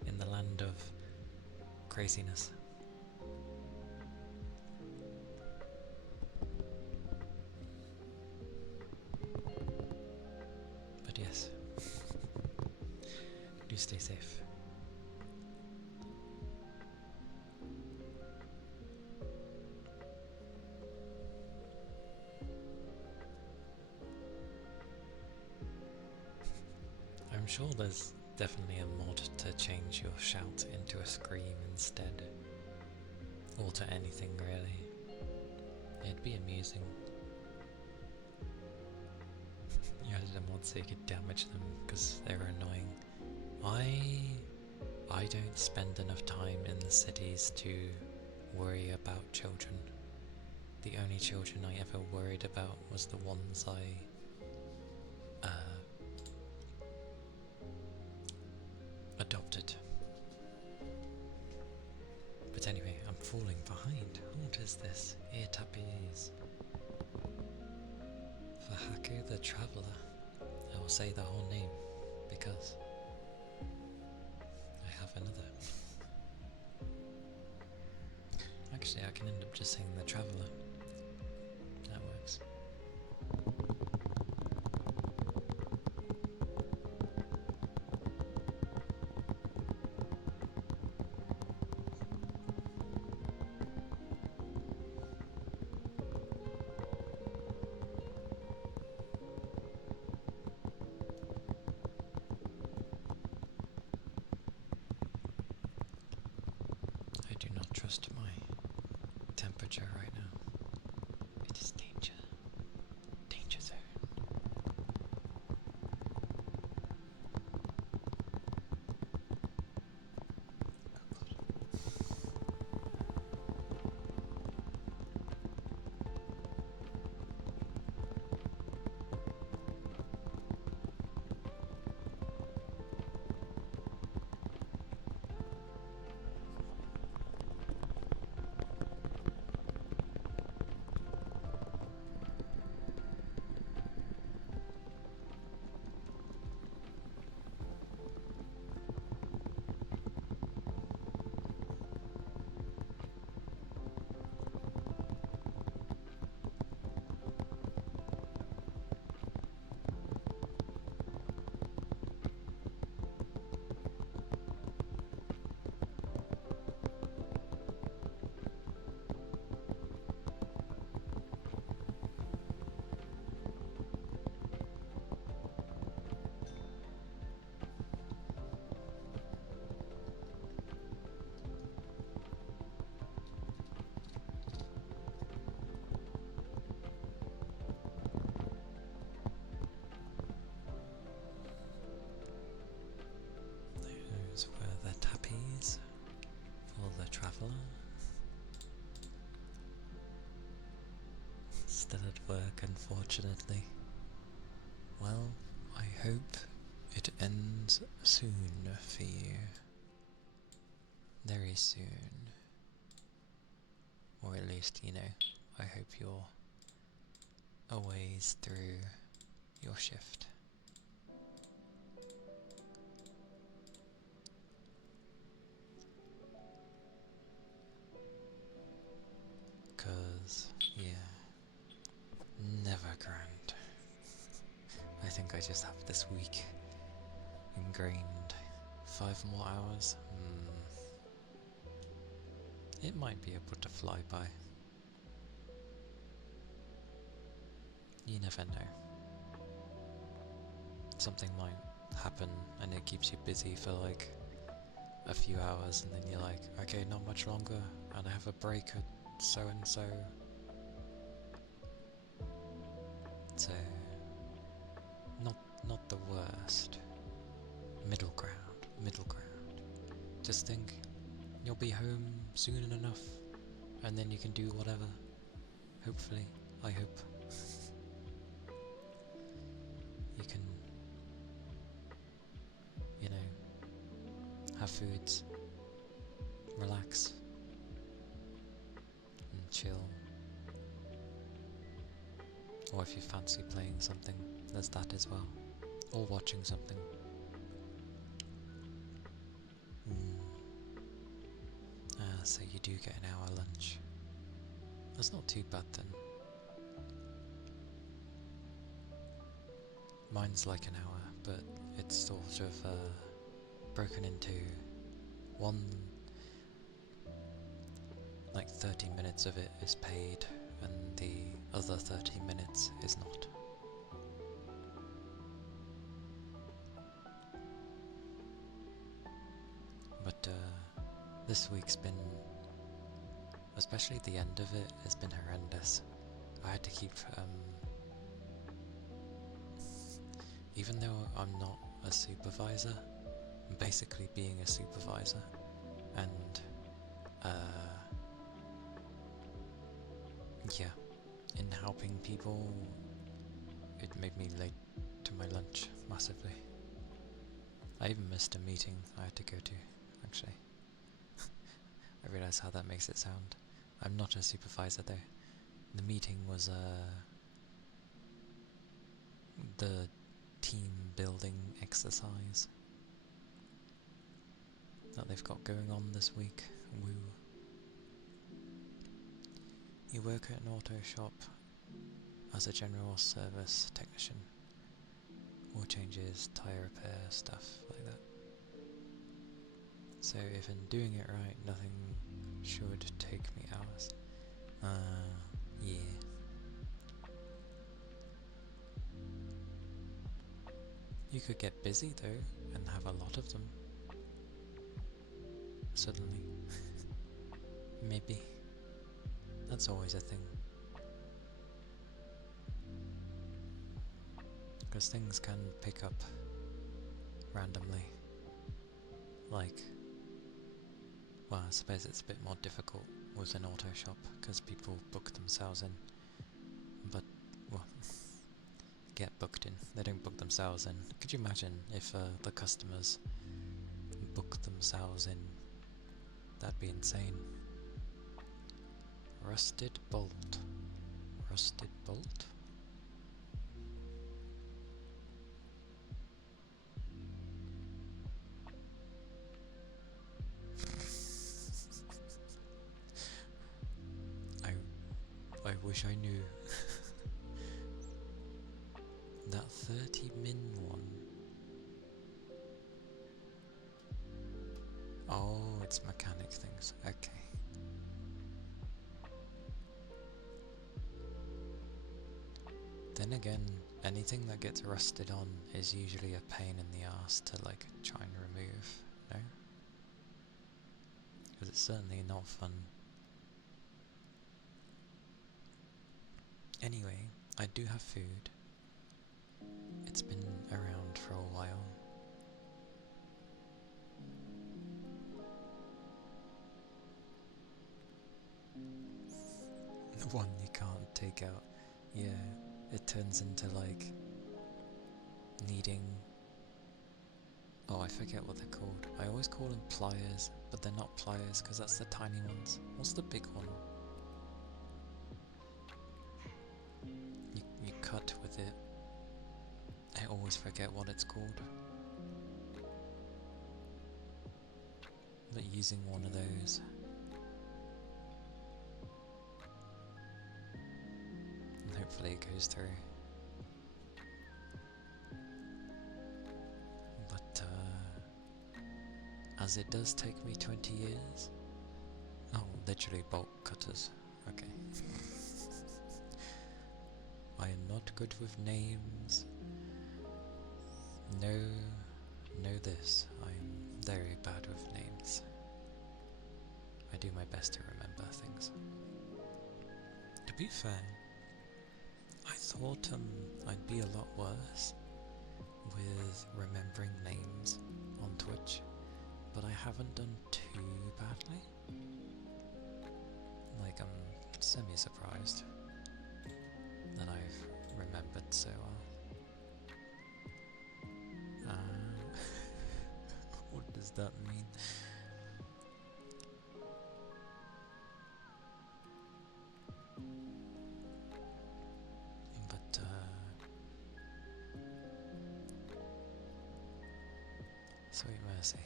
in the land of craziness. But yes, do stay safe. I'm sure there's definitely a mod to change your shout into a scream instead. Or to anything really. It'd be amusing. You added a mod so you could damage them because they were annoying. I don't spend enough time in the cities to worry about children. The only children I ever worried about was the ones I adopted. But anyway, I'm falling behind. What is this? Ear tappies. For Haku the Traveller. I will say the whole name because I have another. Actually, I can end up just saying the Traveller. That works. I do not trust my temperature right now. It is danger. Danger zone. Oh god. work, unfortunately. Well, I hope it ends soon for you. Very soon. Or at least, you know, I hope you're a ways through your shift. Cause, yeah, never grand. I think I just have this week ingrained. 5 more hours? It might be able to fly by. You never know. Something might happen and it keeps you busy for like a few hours, and then you're like, okay, not much longer, and I have a break at so and so. So, not the worst. Middle ground, middle ground. Just think, you'll be home soon enough, and then you can do whatever. Hopefully, I hope. You can, you know, have foods, relax, and chill. Or if you fancy playing something, there's that as well. Or watching something. So you do get an hour lunch. That's not too bad then. Mine's like an hour, but it's sort of broken into one, like 30 minutes of it is paid and the other 30 minutes is not. But this week's been, especially the end of it, has been horrendous. I had to keep, even though I'm not a supervisor, I'm basically being a supervisor, and yeah, in helping people, it made me late to my lunch massively. I even missed a meeting I had to go to, actually. I realise how that makes it sound. I'm not a supervisor though. The meeting was the team building exercise that they've got going on this week. Woo. You work at an auto shop as a general service technician. Oil changes, tyre repair, stuff like that. So if I'm doing it right, nothing should take me hours. Yeah. You could get busy though, and have a lot of them. Suddenly. Maybe. That's always a thing. Because things can pick up randomly. Like, well, I suppose it's a bit more difficult with an auto shop because people book themselves in. But, well, get booked in. They don't book themselves in. Could you imagine if the customers book themselves in? That'd be insane. Rusted bolt. Rusted bolt? I wish I knew. That 30 min one. Oh, it's mechanic things. Okay. Then again, anything that gets rusted on is usually a pain in the ass to like try and remove, no? Because it's certainly not fun. Anyway, I do have food. It's been around for a while. The one you can't take out. yeah, it turns into like needing. Oh, I forget what they're called. I always call them pliers, but they're not pliers because that's the tiny ones. What's the big one? You cut with it. I always forget what it's called. But using one of those. And hopefully it goes through. But as it does take me 20 years. Oh, literally bolt cutters. Okay. I am not good with names. Know this. I'm very bad with names. I do my best to remember things. To be fair, I thought I'd be a lot worse with remembering names on Twitch, but I haven't done too badly. Like, I'm semi-surprised that I've remembered so well. What does that mean? But, sweet mercy.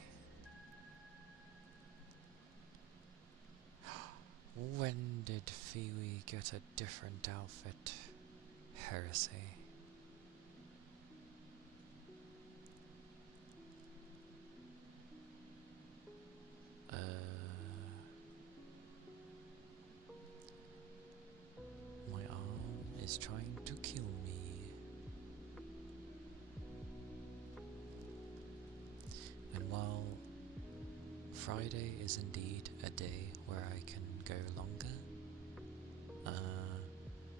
When did Fiwi get a different outfit? Heresy. My arm is trying to kill me. And while Friday is indeed a day where I can go longer,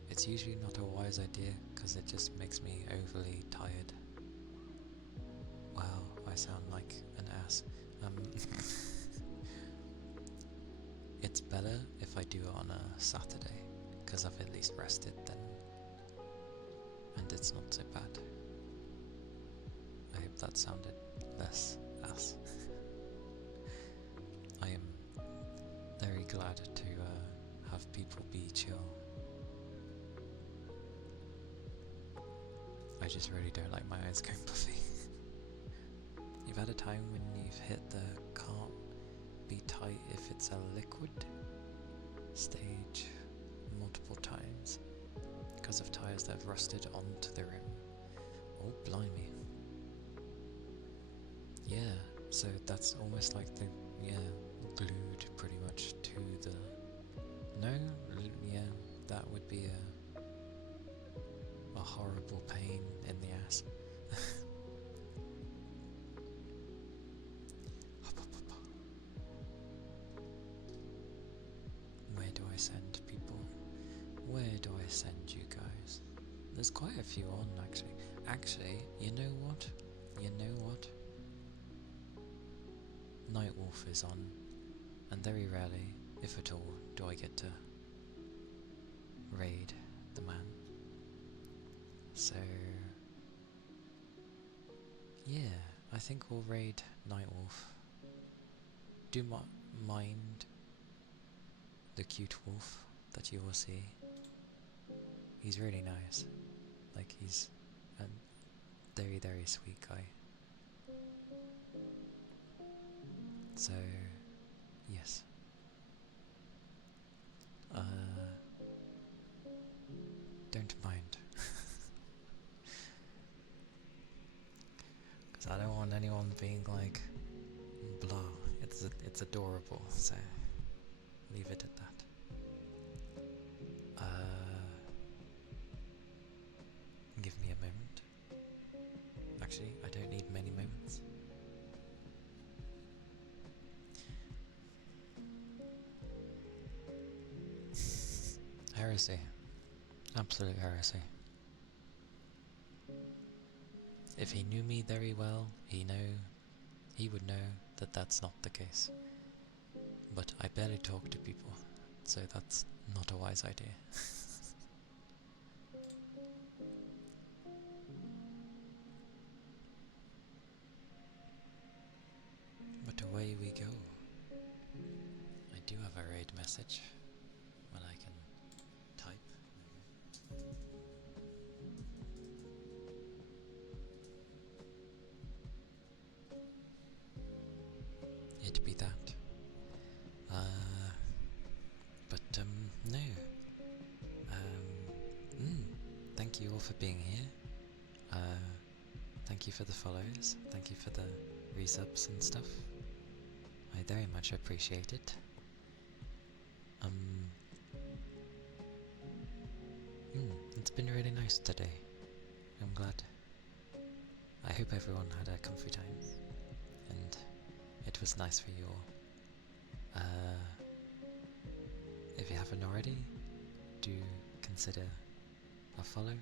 it's usually not a wise idea because it just makes me overly tired. Wow, I sound like an ass. It's better if I do it on a Saturday because I've at least rested then, and it's not so bad. I hope that sounded less ass. I am very glad to have people be chill. I just really don't like my eyes going puffy. You've had a time when you've hit the can't be tight if it's a liquid stage multiple times because of tires that have rusted onto the rim. Oh, blimey. Yeah, so that's almost like the, glued pretty much to the, yeah, that would be a horrible pain in the ass. Where do I send people? Where do I send you guys? There's quite a few on actually. Actually, you know what? Nightwolf is on, and very rarely, if at all, do I get to raid the man. So, yeah, I think we'll raid Nightwolf. Do mind the cute wolf that you will see. He's really nice. Like, he's a very, very sweet guy. So, yes. Don't mind. Because I don't want anyone being like, blah, it's adorable, so leave it at that. Give me a moment. Actually, I don't need many moments. Heresy. Absolute heresy. If he knew me very well, he would know that that's not the case. But I barely talk to people, so that's not a wise idea. thank you all for being here. Thank you for the follows, thank you for the resubs and stuff. I very much appreciate it. It's been really nice today. I'm glad. I hope everyone had a comfy time, and it was nice for you all. If you haven't already, do consider a follow,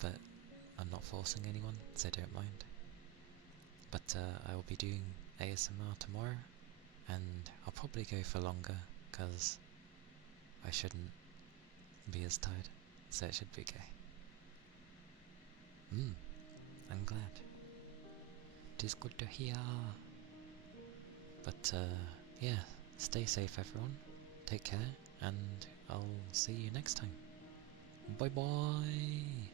but I'm not forcing anyone, so don't mind. But I will be doing ASMR tomorrow, and I'll probably go for longer, because I shouldn't be as tired, so it should be okay. I'm glad. It is good to hear. But yeah, stay safe everyone, take care, and I'll see you next time. Bye bye!